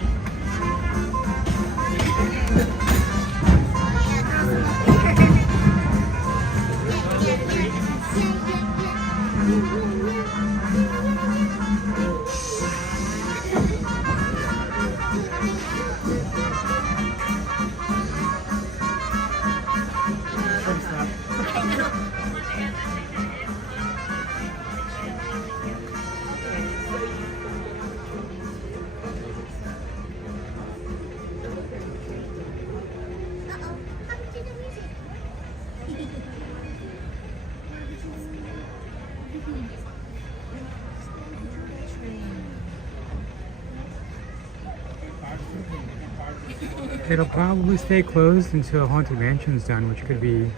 It'll probably stay closed until Haunted Mansion's done, which could be,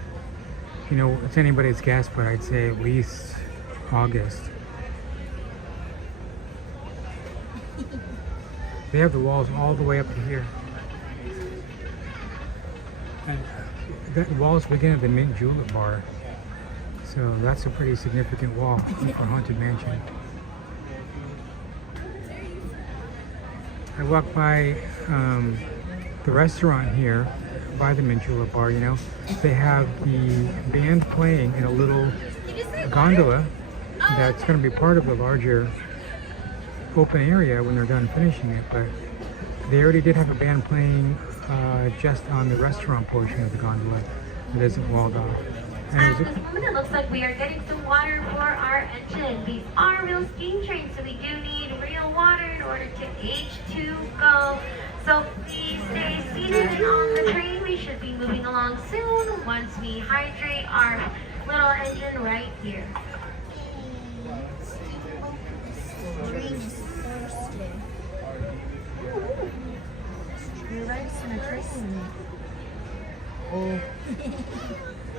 you know, it's anybody's guess, but I'd say at least August. They have the walls all the way up to here. And the walls begin at the Mint Julep Bar. So that's a pretty significant wall for Haunted Mansion. I walked by the restaurant here by the Mint Julep Bar, you know. They have the band playing in a little gondola that's going to be part of the larger open area when they're done finishing it, but they already did have a band playing just on the restaurant portion of the gondola that isn't walled off. At this moment, it looks like we are getting some water for our engine. These are real steam trains, so we do need real water in order to H2go. So please stay seated and on the train. We should be moving along soon once we hydrate our little engine right here.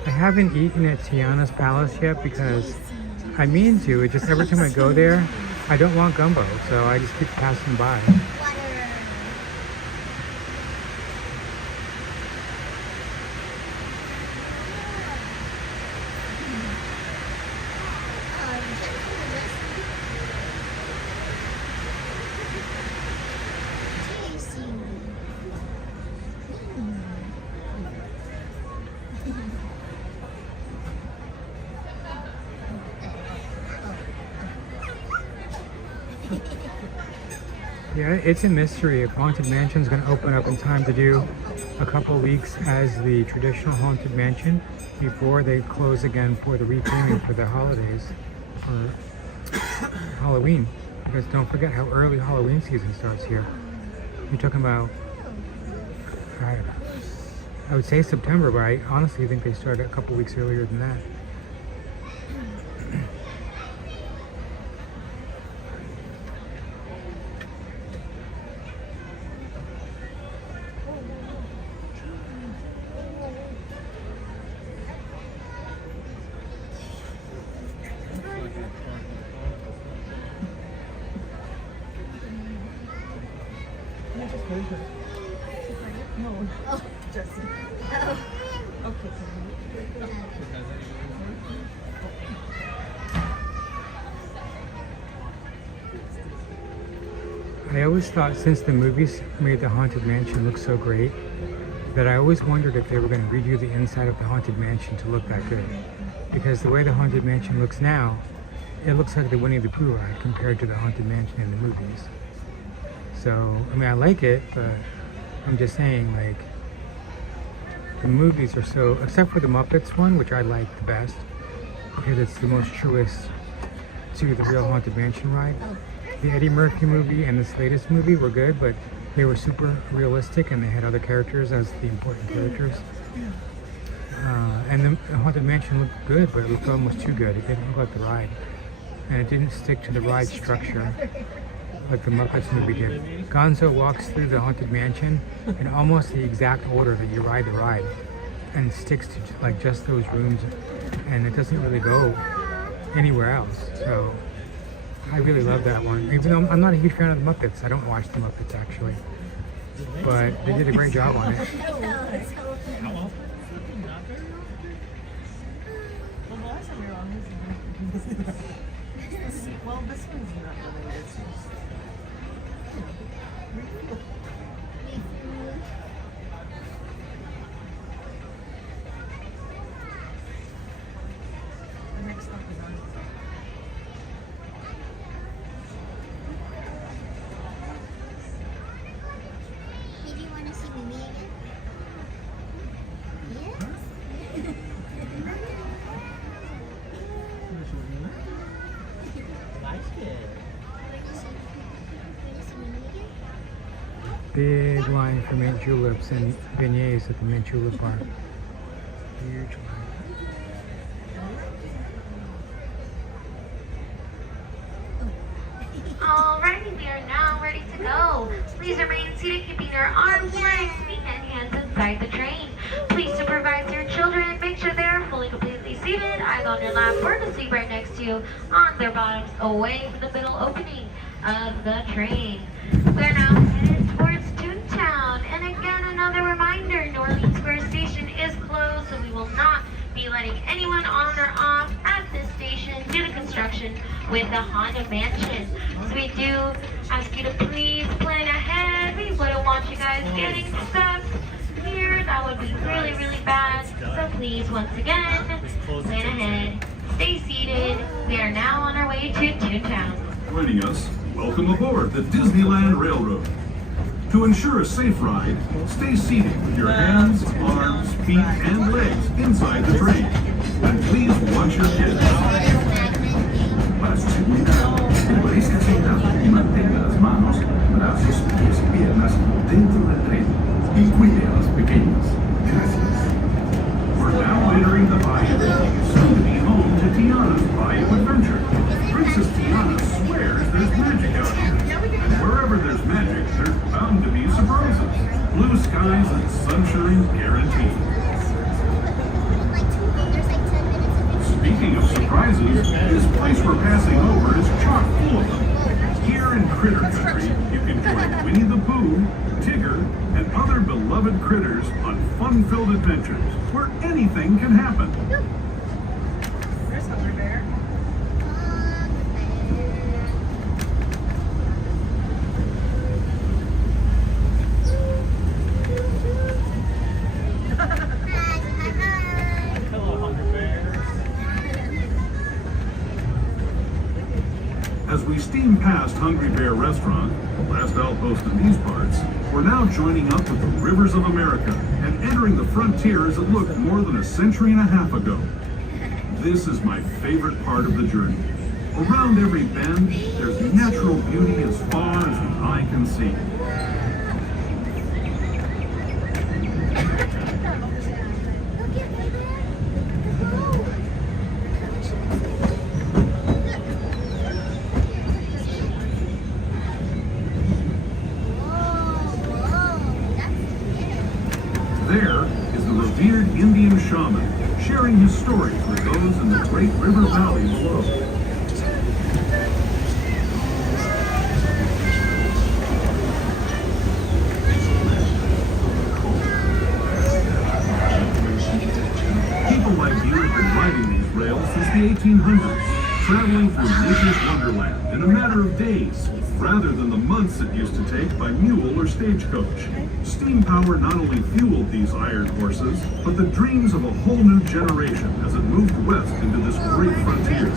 I haven't eaten at Tiana's Palace yet because I mean to. It's just every time I go there, I don't want gumbo, so I just keep passing by. Yeah, it's a mystery if Haunted Mansion is going to open up in time to do a couple weeks as the traditional Haunted Mansion before they close again for the retheming for the holidays for Halloween. Because don't forget how early Halloween season starts here. You're talking about, I would say September, but I honestly think they start a couple weeks earlier than that. Oh, Jesse. Oh. Okay. I always thought, since the movies made the Haunted Mansion look so great, that I always wondered if they were going to redo the inside of the Haunted Mansion to look that good. Because the way the Haunted Mansion looks now, it looks like the Winnie the Pooh ride compared to the Haunted Mansion in the movies. So, I mean, I like it, but I'm just saying, like, the movies are so, except for the Muppets one, which I like the best, because it's the most truest to the real Haunted Mansion ride. The Eddie Murphy movie and this latest movie were good, but they were super realistic and they had other characters as the important characters. And the Haunted Mansion looked good, but it looked almost too good. It didn't look like the ride. And it didn't stick to the ride structure like the Muppets movie did. Gonzo walks through the Haunted Mansion in almost the exact order that you ride the ride, and sticks to like just those rooms, and it doesn't really go anywhere else. So I really love that one. Even though I'm not a huge fan of the Muppets, I don't watch the Muppets actually, but they did a great job on it. Well, this one's not related. The next stop is on. Did you want to see Mimi again? Yes? Big line for mint juleps and beignets at the mint julep bar. Huge line. Alrighty, we are now ready to go. Please remain seated, keeping your arms, legs, feet, and hands inside the train. Please supervise your children. Make sure they are fully, completely seated, eyes on your lap or the seat right next to you, on their bottoms, away from the middle opening of the train. We're now headed towards Toontown. And again, another reminder, New Orleans Square Station is closed, so we will not be letting anyone on or off at this station due to construction with the Haunted Mansion. So we do ask you to please plan ahead. We wouldn't want you guys getting stuck here. That would be really, really bad. So please, once again, plan ahead. Stay seated. We are now on our way to Toontown. Joining us, welcome aboard the Disneyland Railroad. To ensure a safe ride, stay seated with your hands, arms, feet, and legs inside the train. And please watch your kids. Para su seguridad, permanezca sentado y mantenga las manos, brazos, pies y piernas dentro del tren. Y cuide a los pequeños. Gracias. We're now entering the bayou, soon to be home to Tiana's Bayou Adventure. Princess Tiana swears there's magic out here. And wherever there's magic, there's bound to be surprises. Blue skies and sunshine guaranteed. Speaking of surprises, this place we're passing over is chock full of them. Here in Critter Country, you can join Winnie the Pooh, Tigger, and other beloved critters on fun-filled adventures where anything can happen. There's Hungry Bear. Hello, Hungry Bear. As we steam past Hungry Bear Restaurant, the last outpost in these parts, we're now joining up with the rivers of America and entering the frontier as it looked more than a century and a half ago. This is my favorite part of the journey. Around every bend, there's natural beauty as far as the eye can see. There is the revered Indian shaman, sharing his stories with those in the Great River Valley below. 1800s, traveling through nature's wonderland in a matter of days, rather than the months it used to take by mule or stagecoach. Steam power not only fueled these iron horses, but the dreams of a whole new generation as it moved west into this great frontier.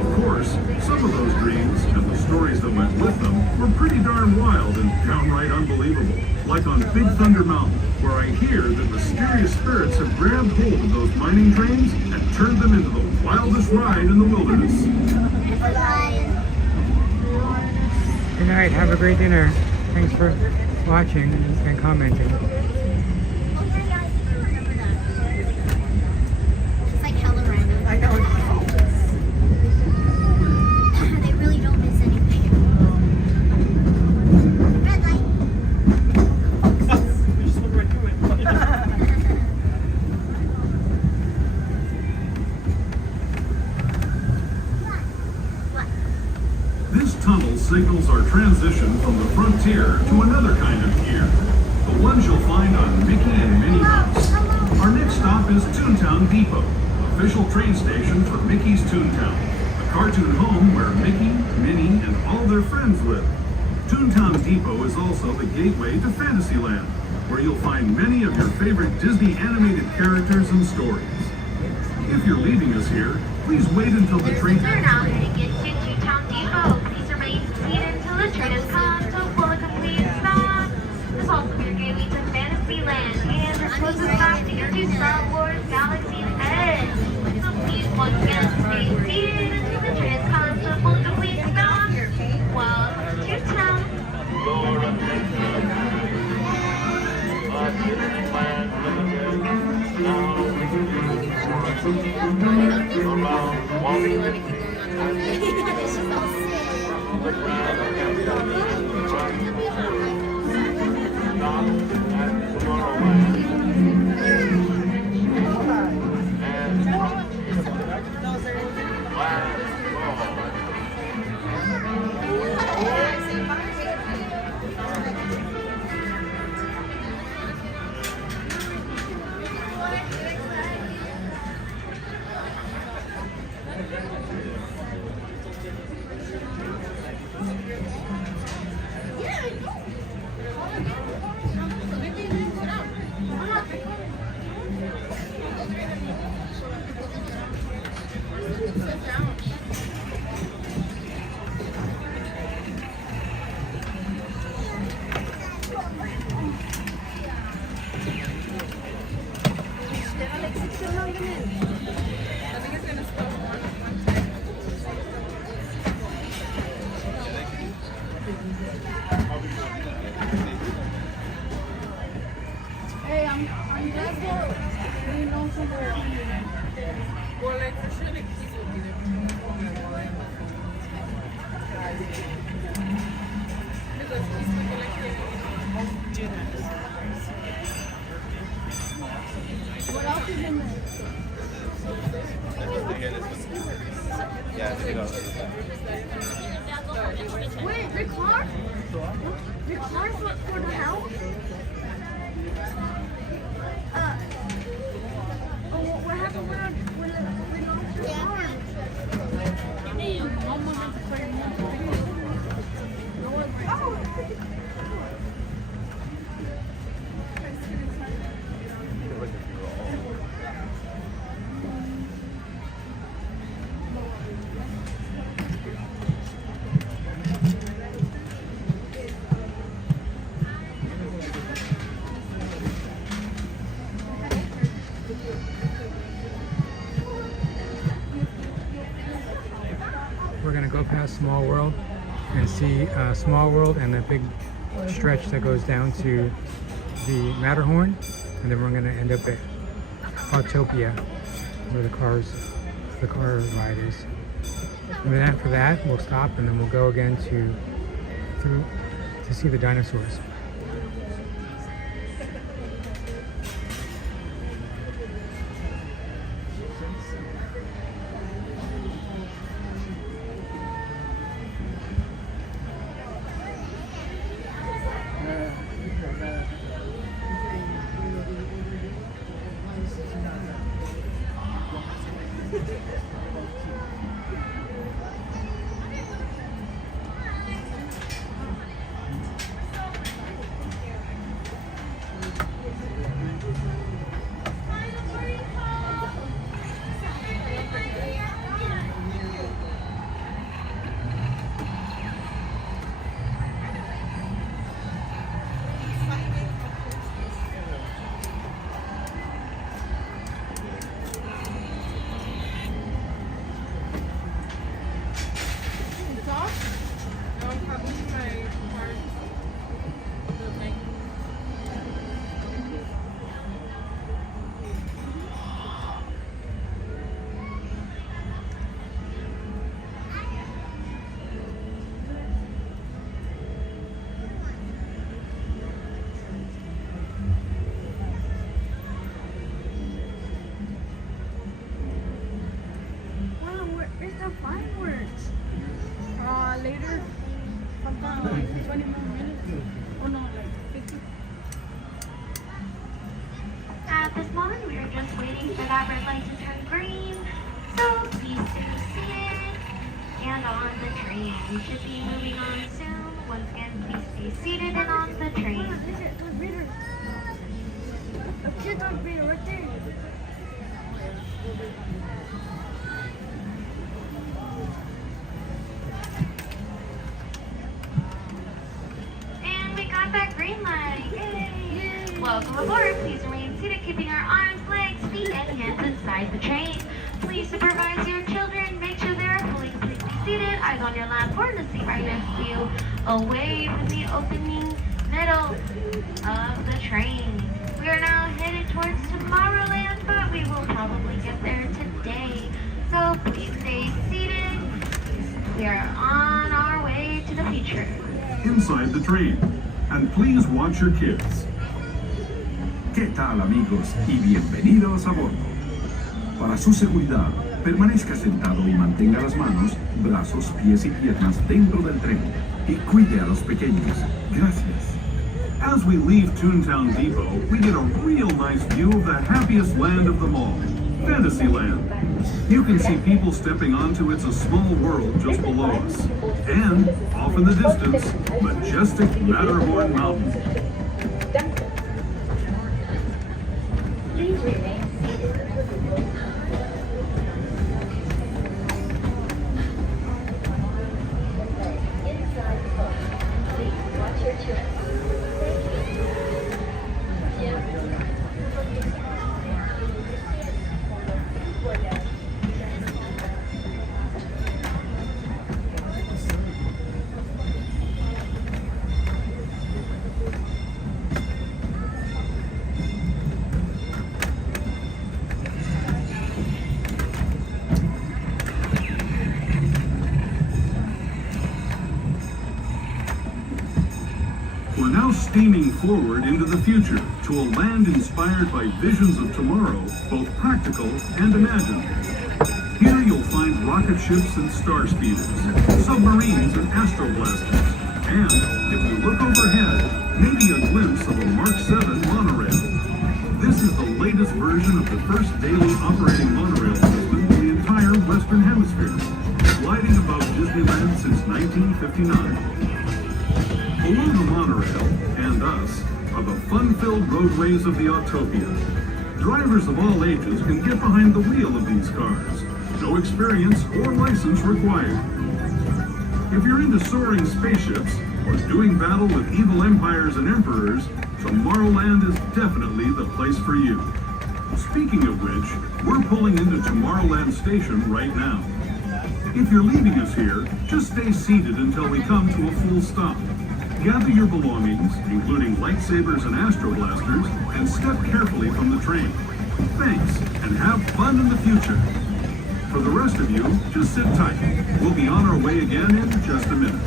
Of course, some of those dreams and the stories that went with them were pretty darn wild and downright unbelievable. Like on Big Thunder Mountain, where I hear that mysterious spirits have grabbed hold of those mining trains and turned them into the wildest ride in the wilderness. Good night. Have a great dinner. Thanks for watching and commenting. It's like hella random. I know. They really don't miss anything. Red light. This tunnel signals our transition from the frontier to another kind of gear. The ones you'll find on Mickey and Minnie Mouse. Our next stop is Toontown Depot, official train station for Mickey's Toontown, a cartoon home where Mickey, Minnie, and all their friends live. Toontown Depot is also the gateway to Fantasyland, where you'll find many of your favorite Disney animated characters and stories. If you're leaving us here, please wait until the train... We're now heading into Toontown Depot. Please remain seated until the train has come to a full and complete stop. This also your gateway to Fantasyland and the closest stop to your new Star Wars Galaxy's Edge. So please once again stay seated until the train has come to a full and complete stop. Welcome to Town. Wait, the car? The car for the house? What happened when we lost the car? We're gonna go past Small World and see Small World and the big stretch that goes down to the Matterhorn, and then we're gonna end up at Autopia, where the car ride is. And then after that, we'll stop and then we'll go again to see the dinosaurs. at this moment, we are just waiting for that red light to turn green. So please stay seated and on the train. We should be moving on soon. Once again, please stay seated and on the train. And we got that green light. Yay! Welcome aboard. Please remain seated, keeping our arms, legs, feet, and hands inside the train. Please supervise your children. Make sure they are fully completely seated. Eyes on your lap or in the seat right next to you. Away from the opening middle of the train. We are now headed towards Tomorrowland, but we will probably get there today. So please stay seated. We are on our way to the future. Inside the train. And please watch your kids. ¿Qué tal, amigos? Y bienvenidos a bordo. Para su seguridad, permanezca sentado y mantenga las manos, brazos, pies y piernas dentro del tren. Y cuide a los pequeños. Gracias. As we leave Toontown Depot, we get a real nice view of the happiest land of them all, Fantasyland. You can see people stepping onto It's a Small World just below us. And, off in the distance, majestic Matterhorn Mountain. Please remain seated. Inside the boat. Please watch your children. We're now steaming forward into the future to a land inspired by visions of tomorrow, both practical and imagined. Here you'll find rocket ships and star speeders, submarines and astroblasters, and, if you look overhead, maybe a glimpse of a Mark 7 monorail. This is the latest version of the first daily operating monorail system in the entire Western Hemisphere, gliding above Disneyland since 1959. Below the monorail, and us, are the fun-filled roadways of the Autopia. Drivers of all ages can get behind the wheel of these cars. No experience or license required. If you're into soaring spaceships, or doing battle with evil empires and emperors, Tomorrowland is definitely the place for you. Speaking of which, we're pulling into Tomorrowland Station right now. If you're leaving us here, just stay seated until we come to a full stop. Gather your belongings, including lightsabers and astroblasters, and step carefully from the train. Thanks, and have fun in the future. For the rest of you, just sit tight. We'll be on our way again in just a minute.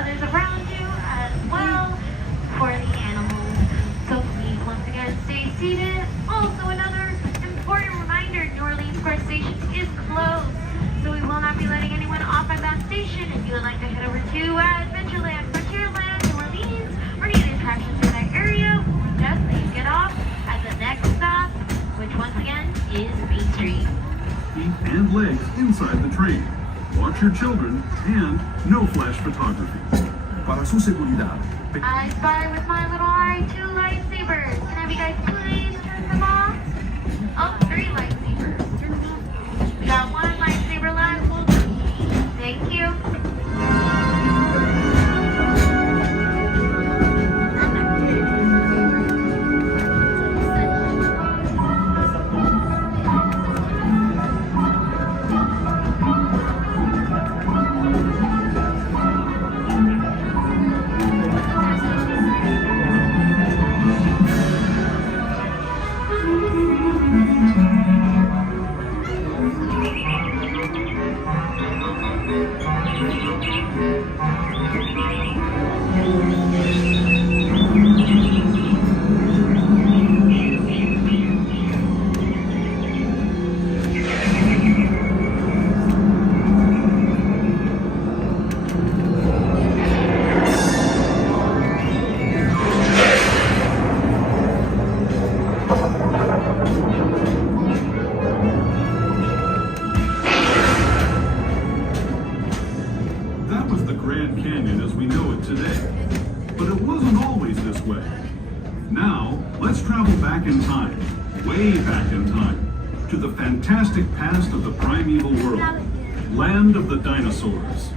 others around you as well for the animals. So please, once again, stay seated. Also, another important reminder, New Orleans Park Station is closed, so we will not be letting anyone off at that station. If you would like to head over to Adventureland, Frontierland, New Orleans, or any of the attractions in that area, we suggest that you get off at the next stop, which once again is Main Street. Feet and legs inside the train. Watch your children and no flash photography. Para su seguridad. I spy with my little eye 2 lightsabers. Can I have you guys please turn them off? Oh, 3 lightsabers. Turn them off. We got 1 lightsaber left. Thank you. That was the Grand Canyon as we know it today. But it wasn't always this way. Now, let's travel back in time, way back in time, to the fantastic past of the primeval world, land of the dinosaurs.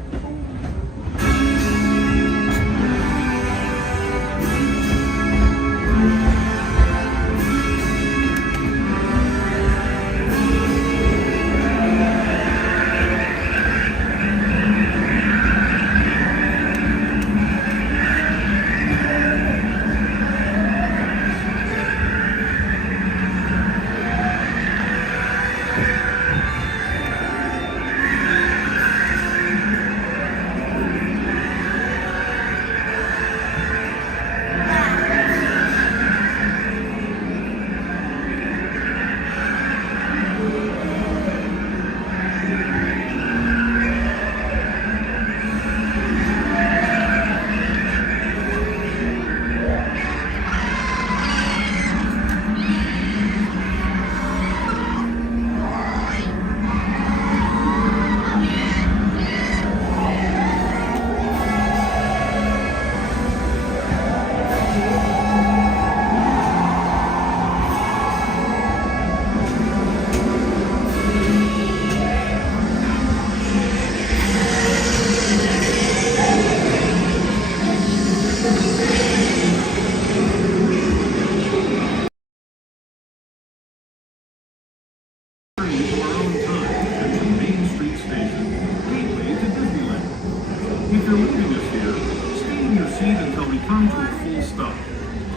If you're leaving us here, stay in your seat until we come to a full stop.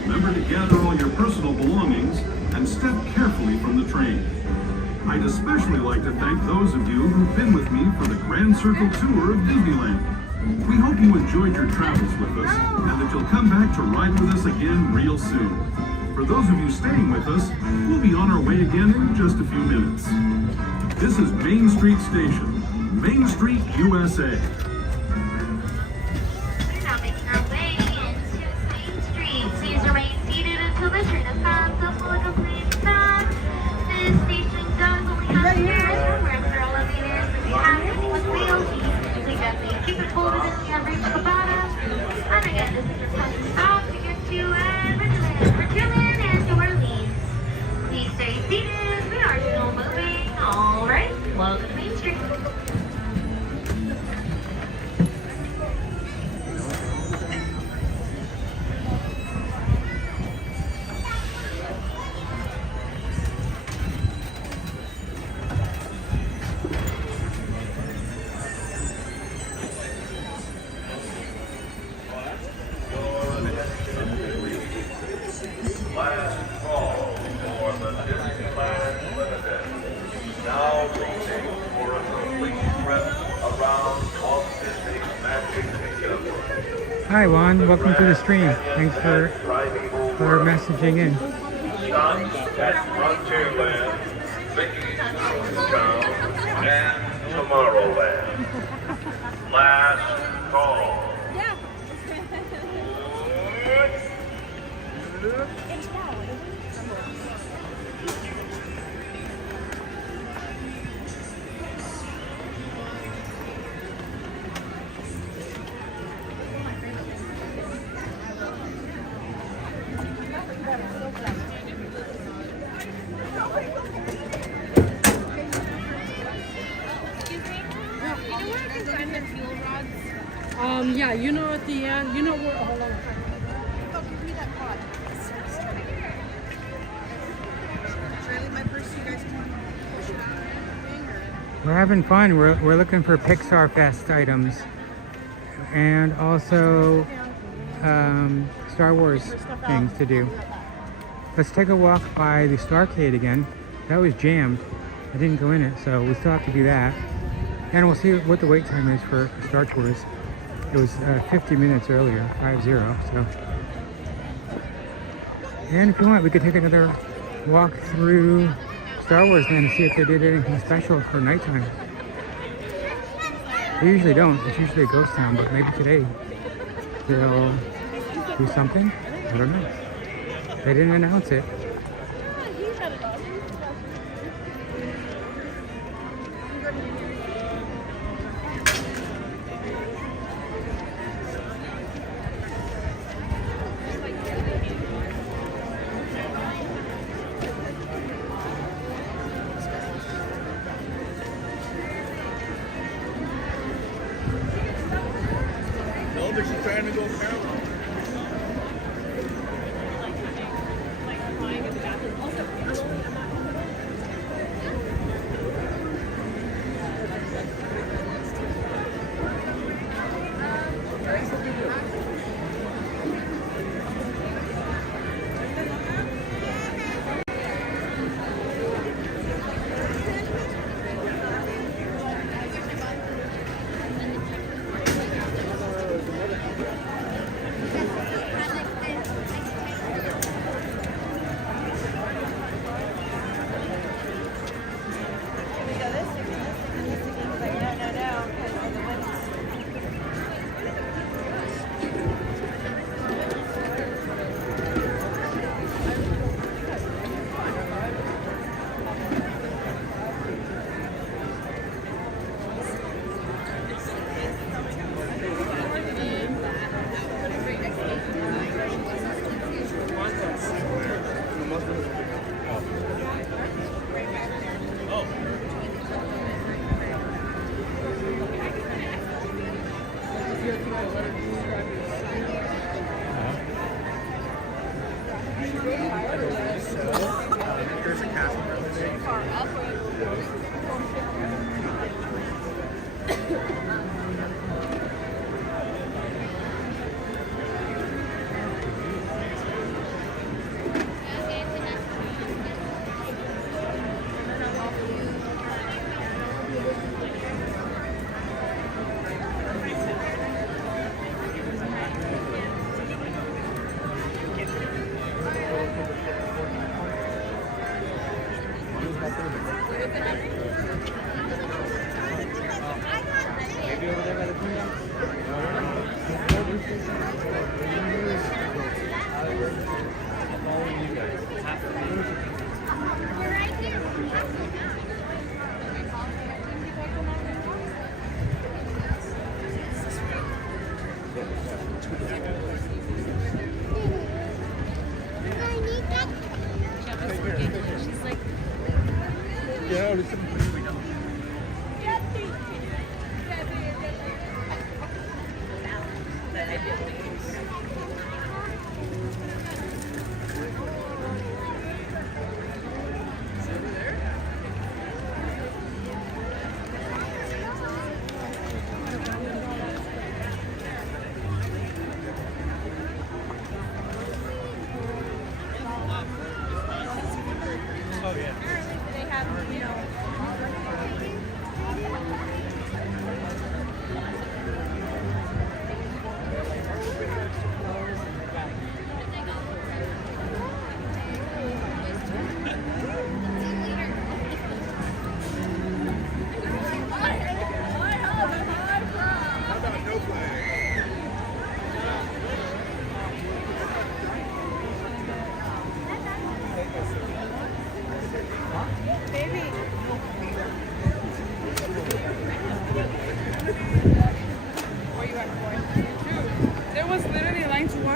Remember to gather all your personal belongings and step carefully from the train. I'd especially like to thank those of you who've been with me for the Grand Circle Tour of Disneyland. We hope you enjoyed your travels with us and that you'll come back to ride with us again real soon. For those of you staying with us, we'll be on our way again in just a few minutes. This is Main Street Station, Main Street, USA. We're now making our way into Main Street. Please remain seated until the train has passed the full complete stop. This station does only have stairs. However, after all of the years that we have sitting with wheels, you think that they keep it folded until you have reached the bottom. And again, this is your final stop to get to Adventureland, Frontierland, and New Orleans. Please stay seated. We are still moving. All right, welcome to Main Street. Hi Juan, welcome to the stream. Thanks for messaging in. Stop at Frontierland, Mickey's Town, and Tomorrowland. Last call. Yeah, you know at the end, you know where, hold on. We're having fun. We're looking for Pixar Fest items and also Star Wars things to do. Let's take a walk by the Starcade again. That was jammed. I didn't go in it, so we still have to do that. And we'll see what the wait time is for Star Tours. It was 50 minutes earlier, 5-0, so. And if you want, we could take another walk through Star Wars Land to see if they did anything special for nighttime. They usually don't. It's usually a ghost town, but maybe today they'll do something. I don't know. They didn't announce it. No, but she's trying to go parallel.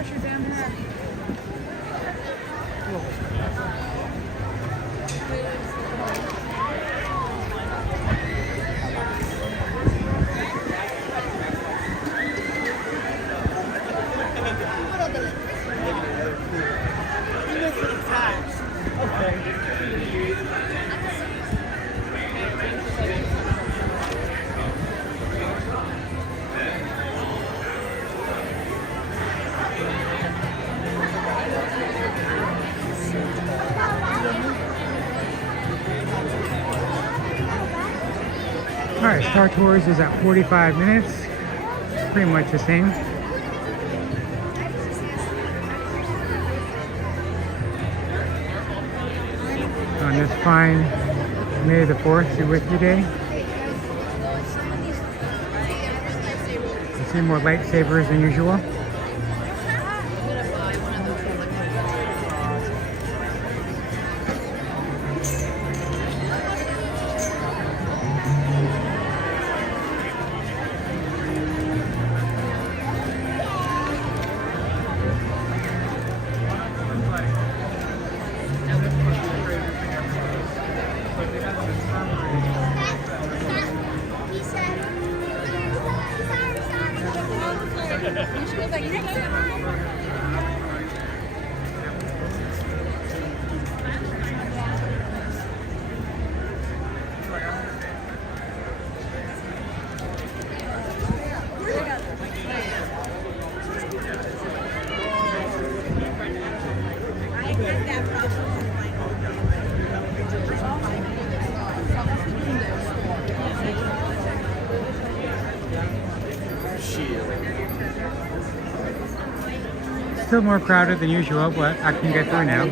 wash your damn hair. Alright, Star Tours is at 45 minutes. Pretty much the same. On this fine May the 4th be with you day. You see more lightsabers than usual. Still more crowded than usual, but I can get through now.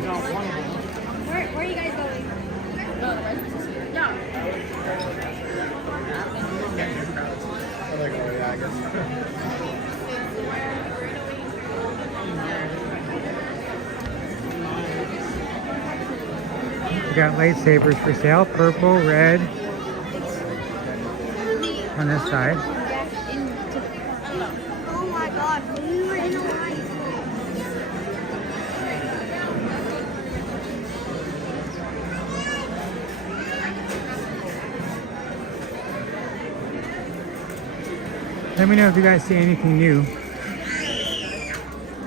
Where are you guys going? We got lightsabers for sale, purple, red, on this side. Oh my god, we were in a line. Let me know if you guys see anything new.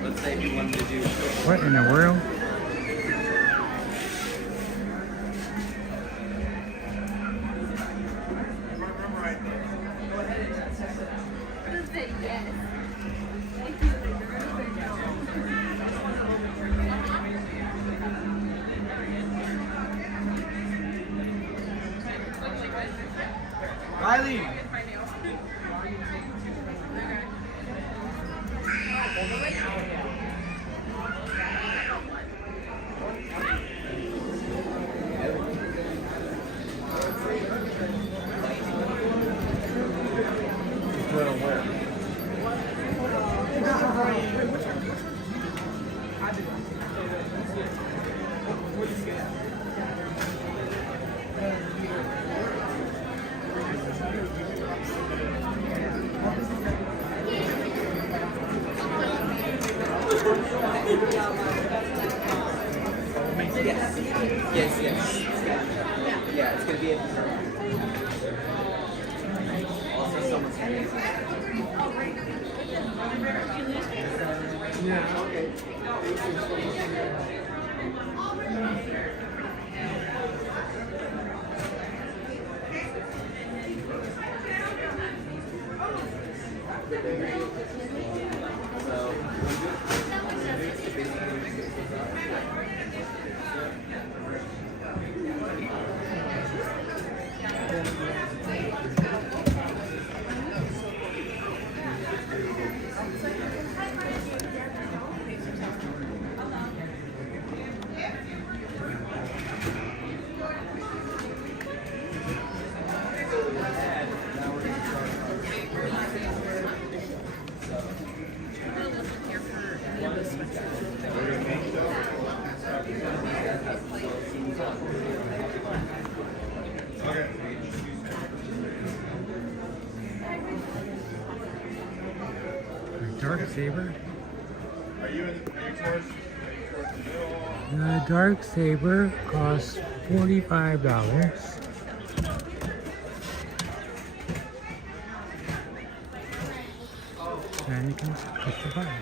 Let's say if you wanted to do. What in the world? Riley! Yes. Yeah, it's gonna be also someone's hand. Yeah, okay. Dark saber. The dark saber costs $45. And you can push the button.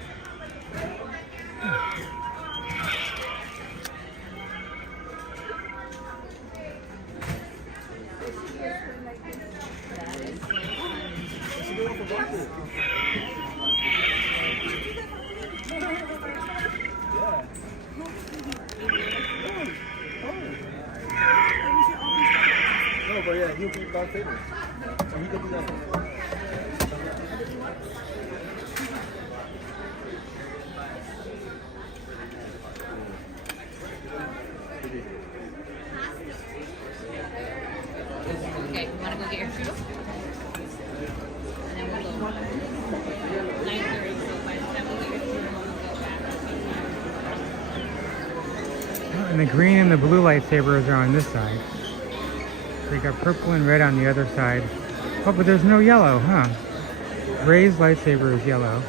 No, but yeah, he'll be Darth Vader. So he could do that. Okay, you wanna go get your shoe? And then we'll go 9:30, so by the time we get your shoe, we'll go back. And the green and the blue lightsabers are on this side. They got purple and red on the other side. Oh, but there's no yellow, huh? Rey's lightsaber is yellow.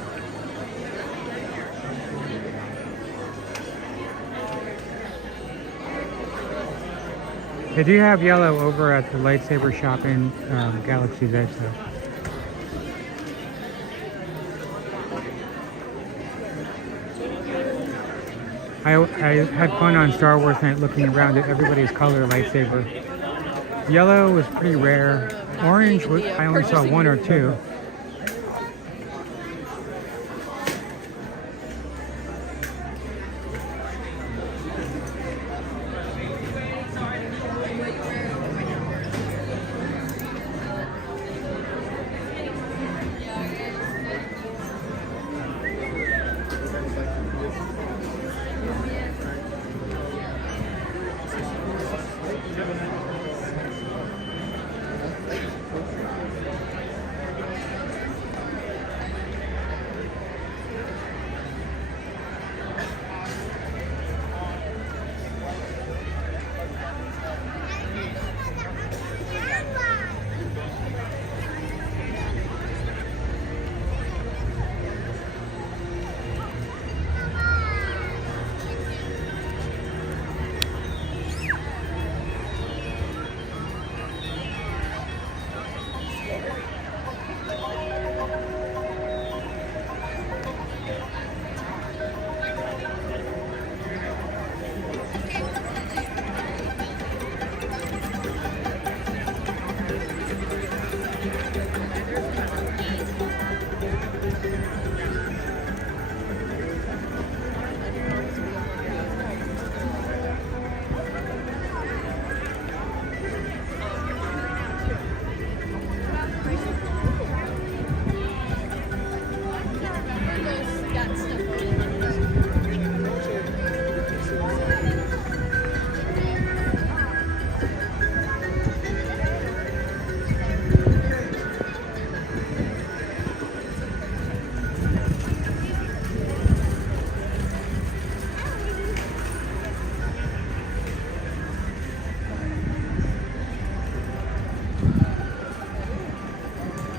They do have yellow over at the lightsaber shop in Galaxy's Edge, though. I had fun on Star Wars Night looking around at everybody's color lightsaber. Yellow was pretty rare. Orange, I only saw one or two.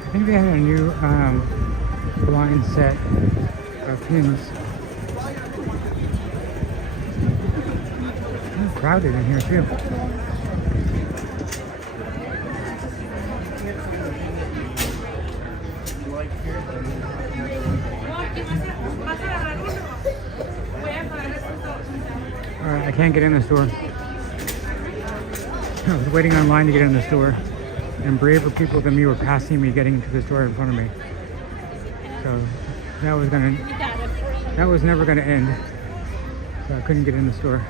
I think they had a new blind set of pins. It's crowded in here too. Alright, I can't get in the store. I was waiting online to get in the store, and braver people than me were passing me getting into the store in front of me. So that was never gonna end. So I couldn't get in the store.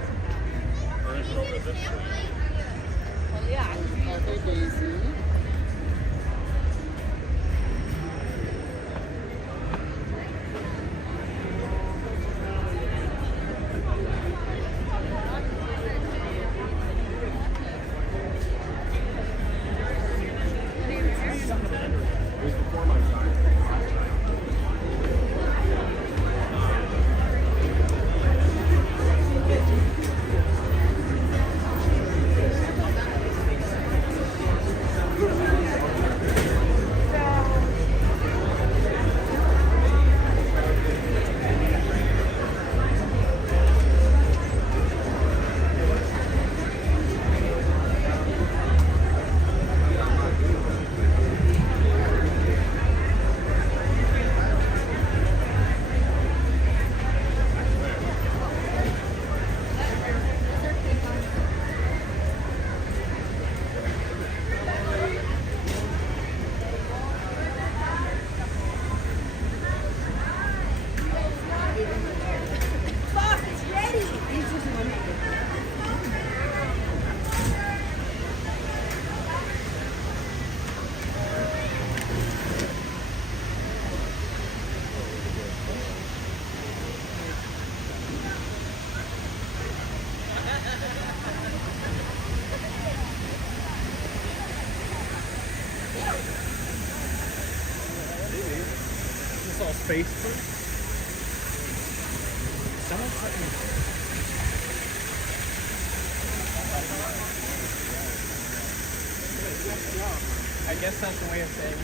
all space first. I guess that's the way of saying it.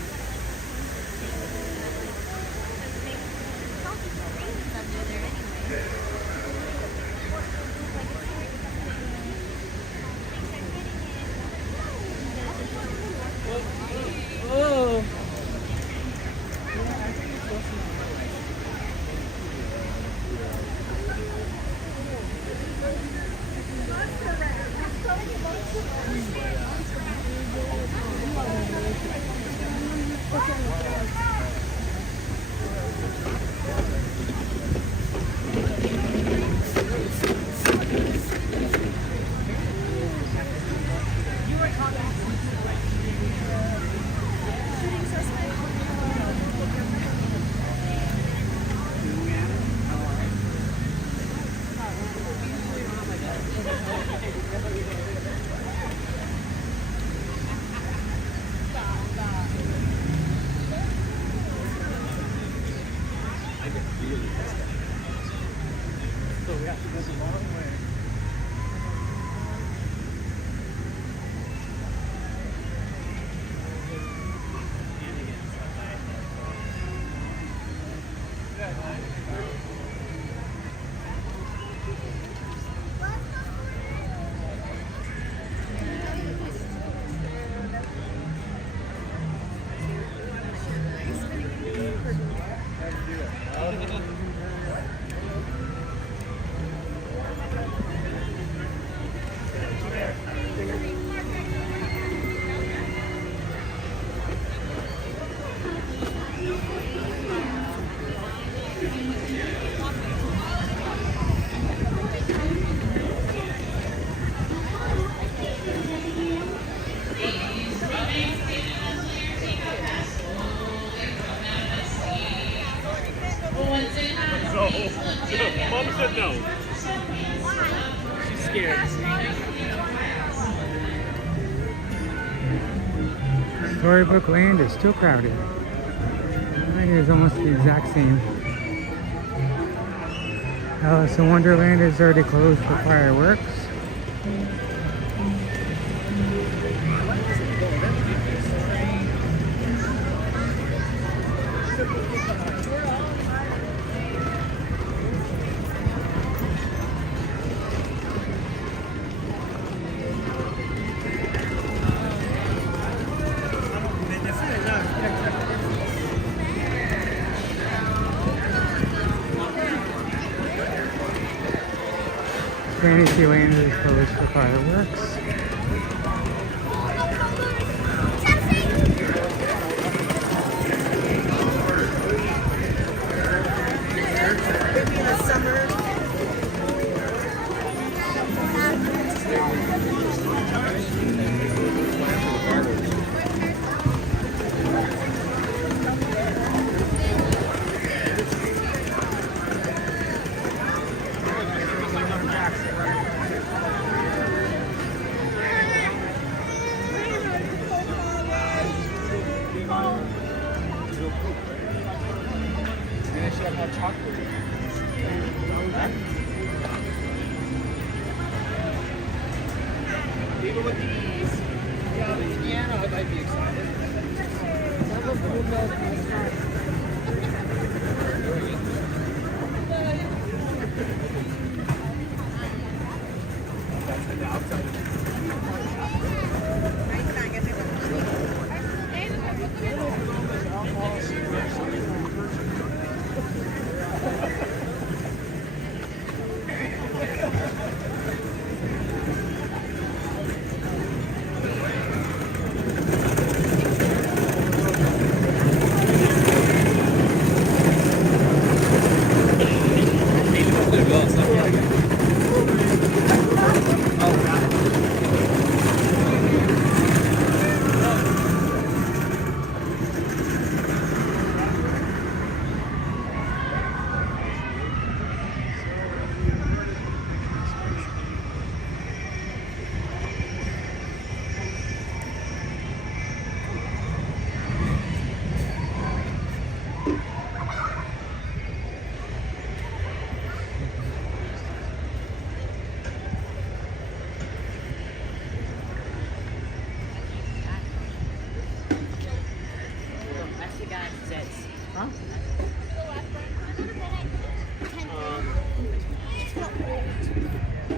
Oh. Mom said no. She's scared. Storybook Land is still crowded. It is almost the exact same. Alice in Wonderland is already closed for fireworks. Fantasyland is closed for fireworks. Even with these, yeah, I might be excited.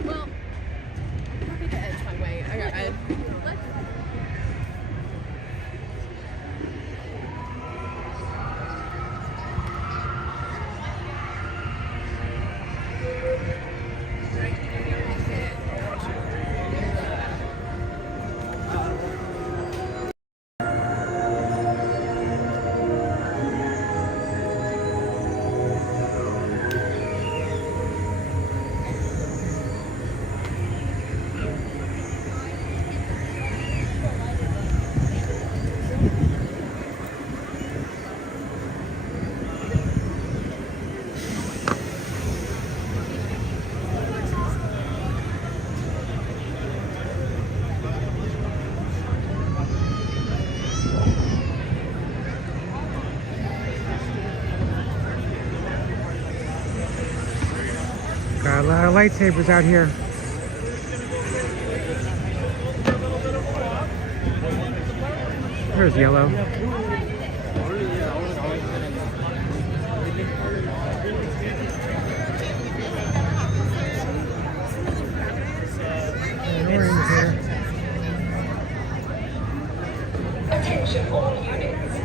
Well, I'll be the edge my way. I got Ed. Got a lot of lightsabers out here. There's yellow. And orange here. Attention all units.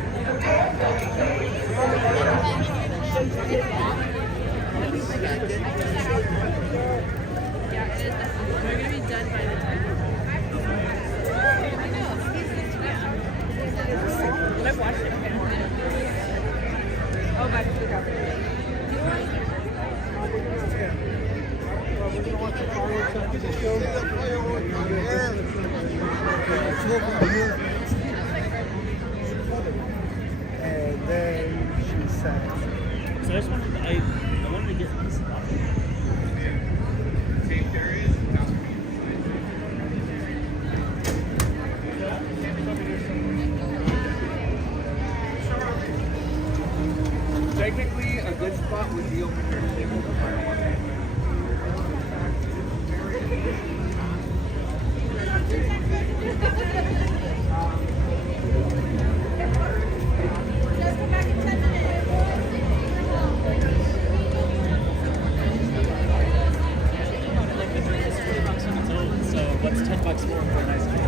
Prepare They're gonna be done by the time. I've watched it. Oh, back to the government. We're gonna watch the fireworks after the show. And then she sang. So I just wanted to, I wanted to get this. Technically, a good spot would be over here to table the fireworks. So what's $10 more for a nice drink?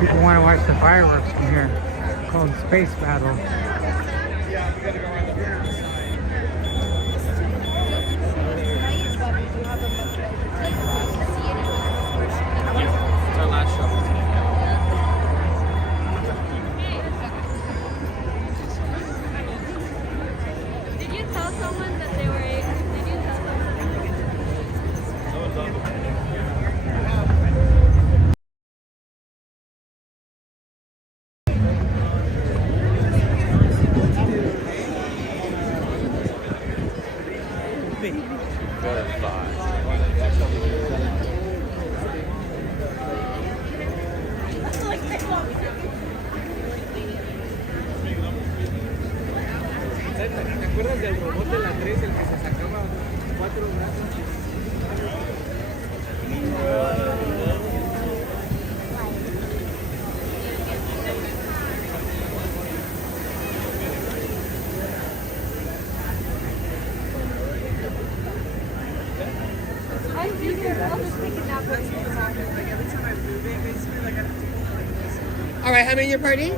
People want to watch the fireworks from here. It's called Space Battle. It's our last show. Did you tell someone that they were? Did you tell ¿Te acuerdas del robot de la 3, el que se sacaba 4 brazos? I'm bigger. I'll just take a nap. All right, how many your party?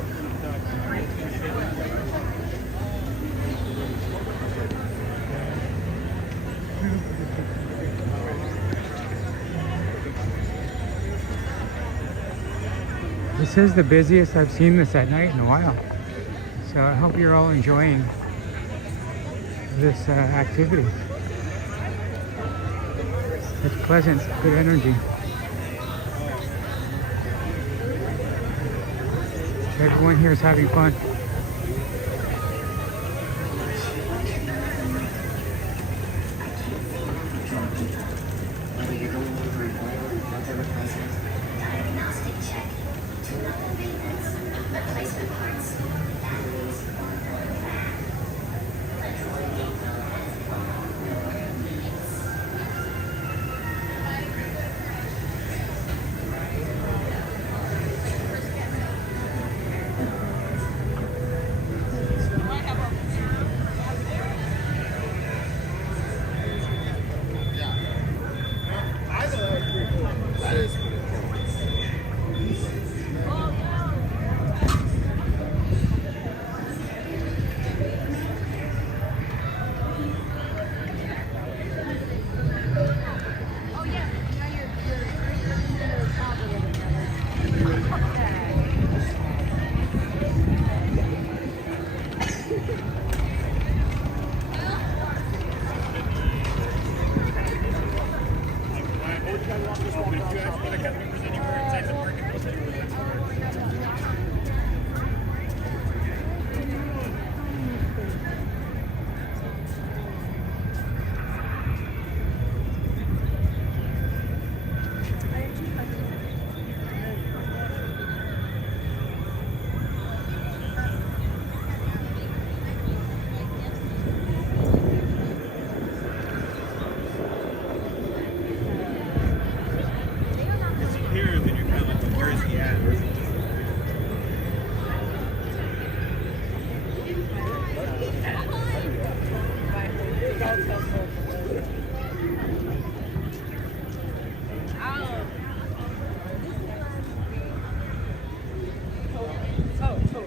This is the busiest I've seen this at night in a while. So I hope you're all enjoying this activity. It's pleasant, good energy. Everyone here is having fun.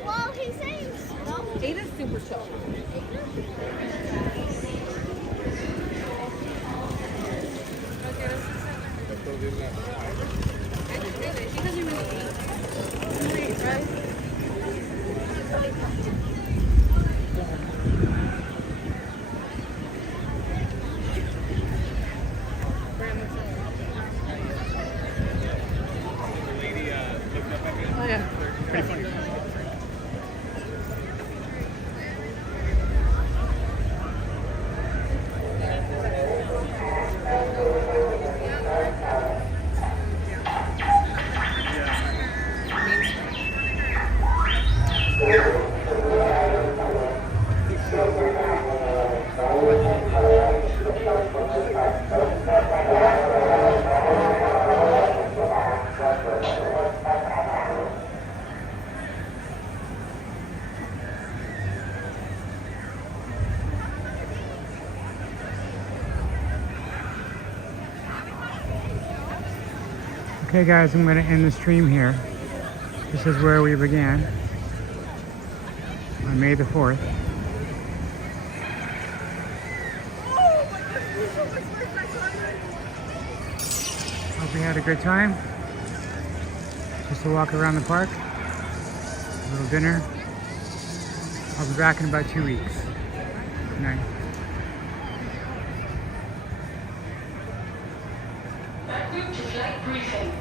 Well, he's saying slow. Ada's super chill. She doesn't really eat. Right? Oh yeah. Pretty funny. Okay guys, I'm going to end the stream here. This is where we began on May the 4th. Hope you had a good time. Just a walk around the park, a little dinner. I'll be back in about 2 weeks. Good night. Back to flight briefing.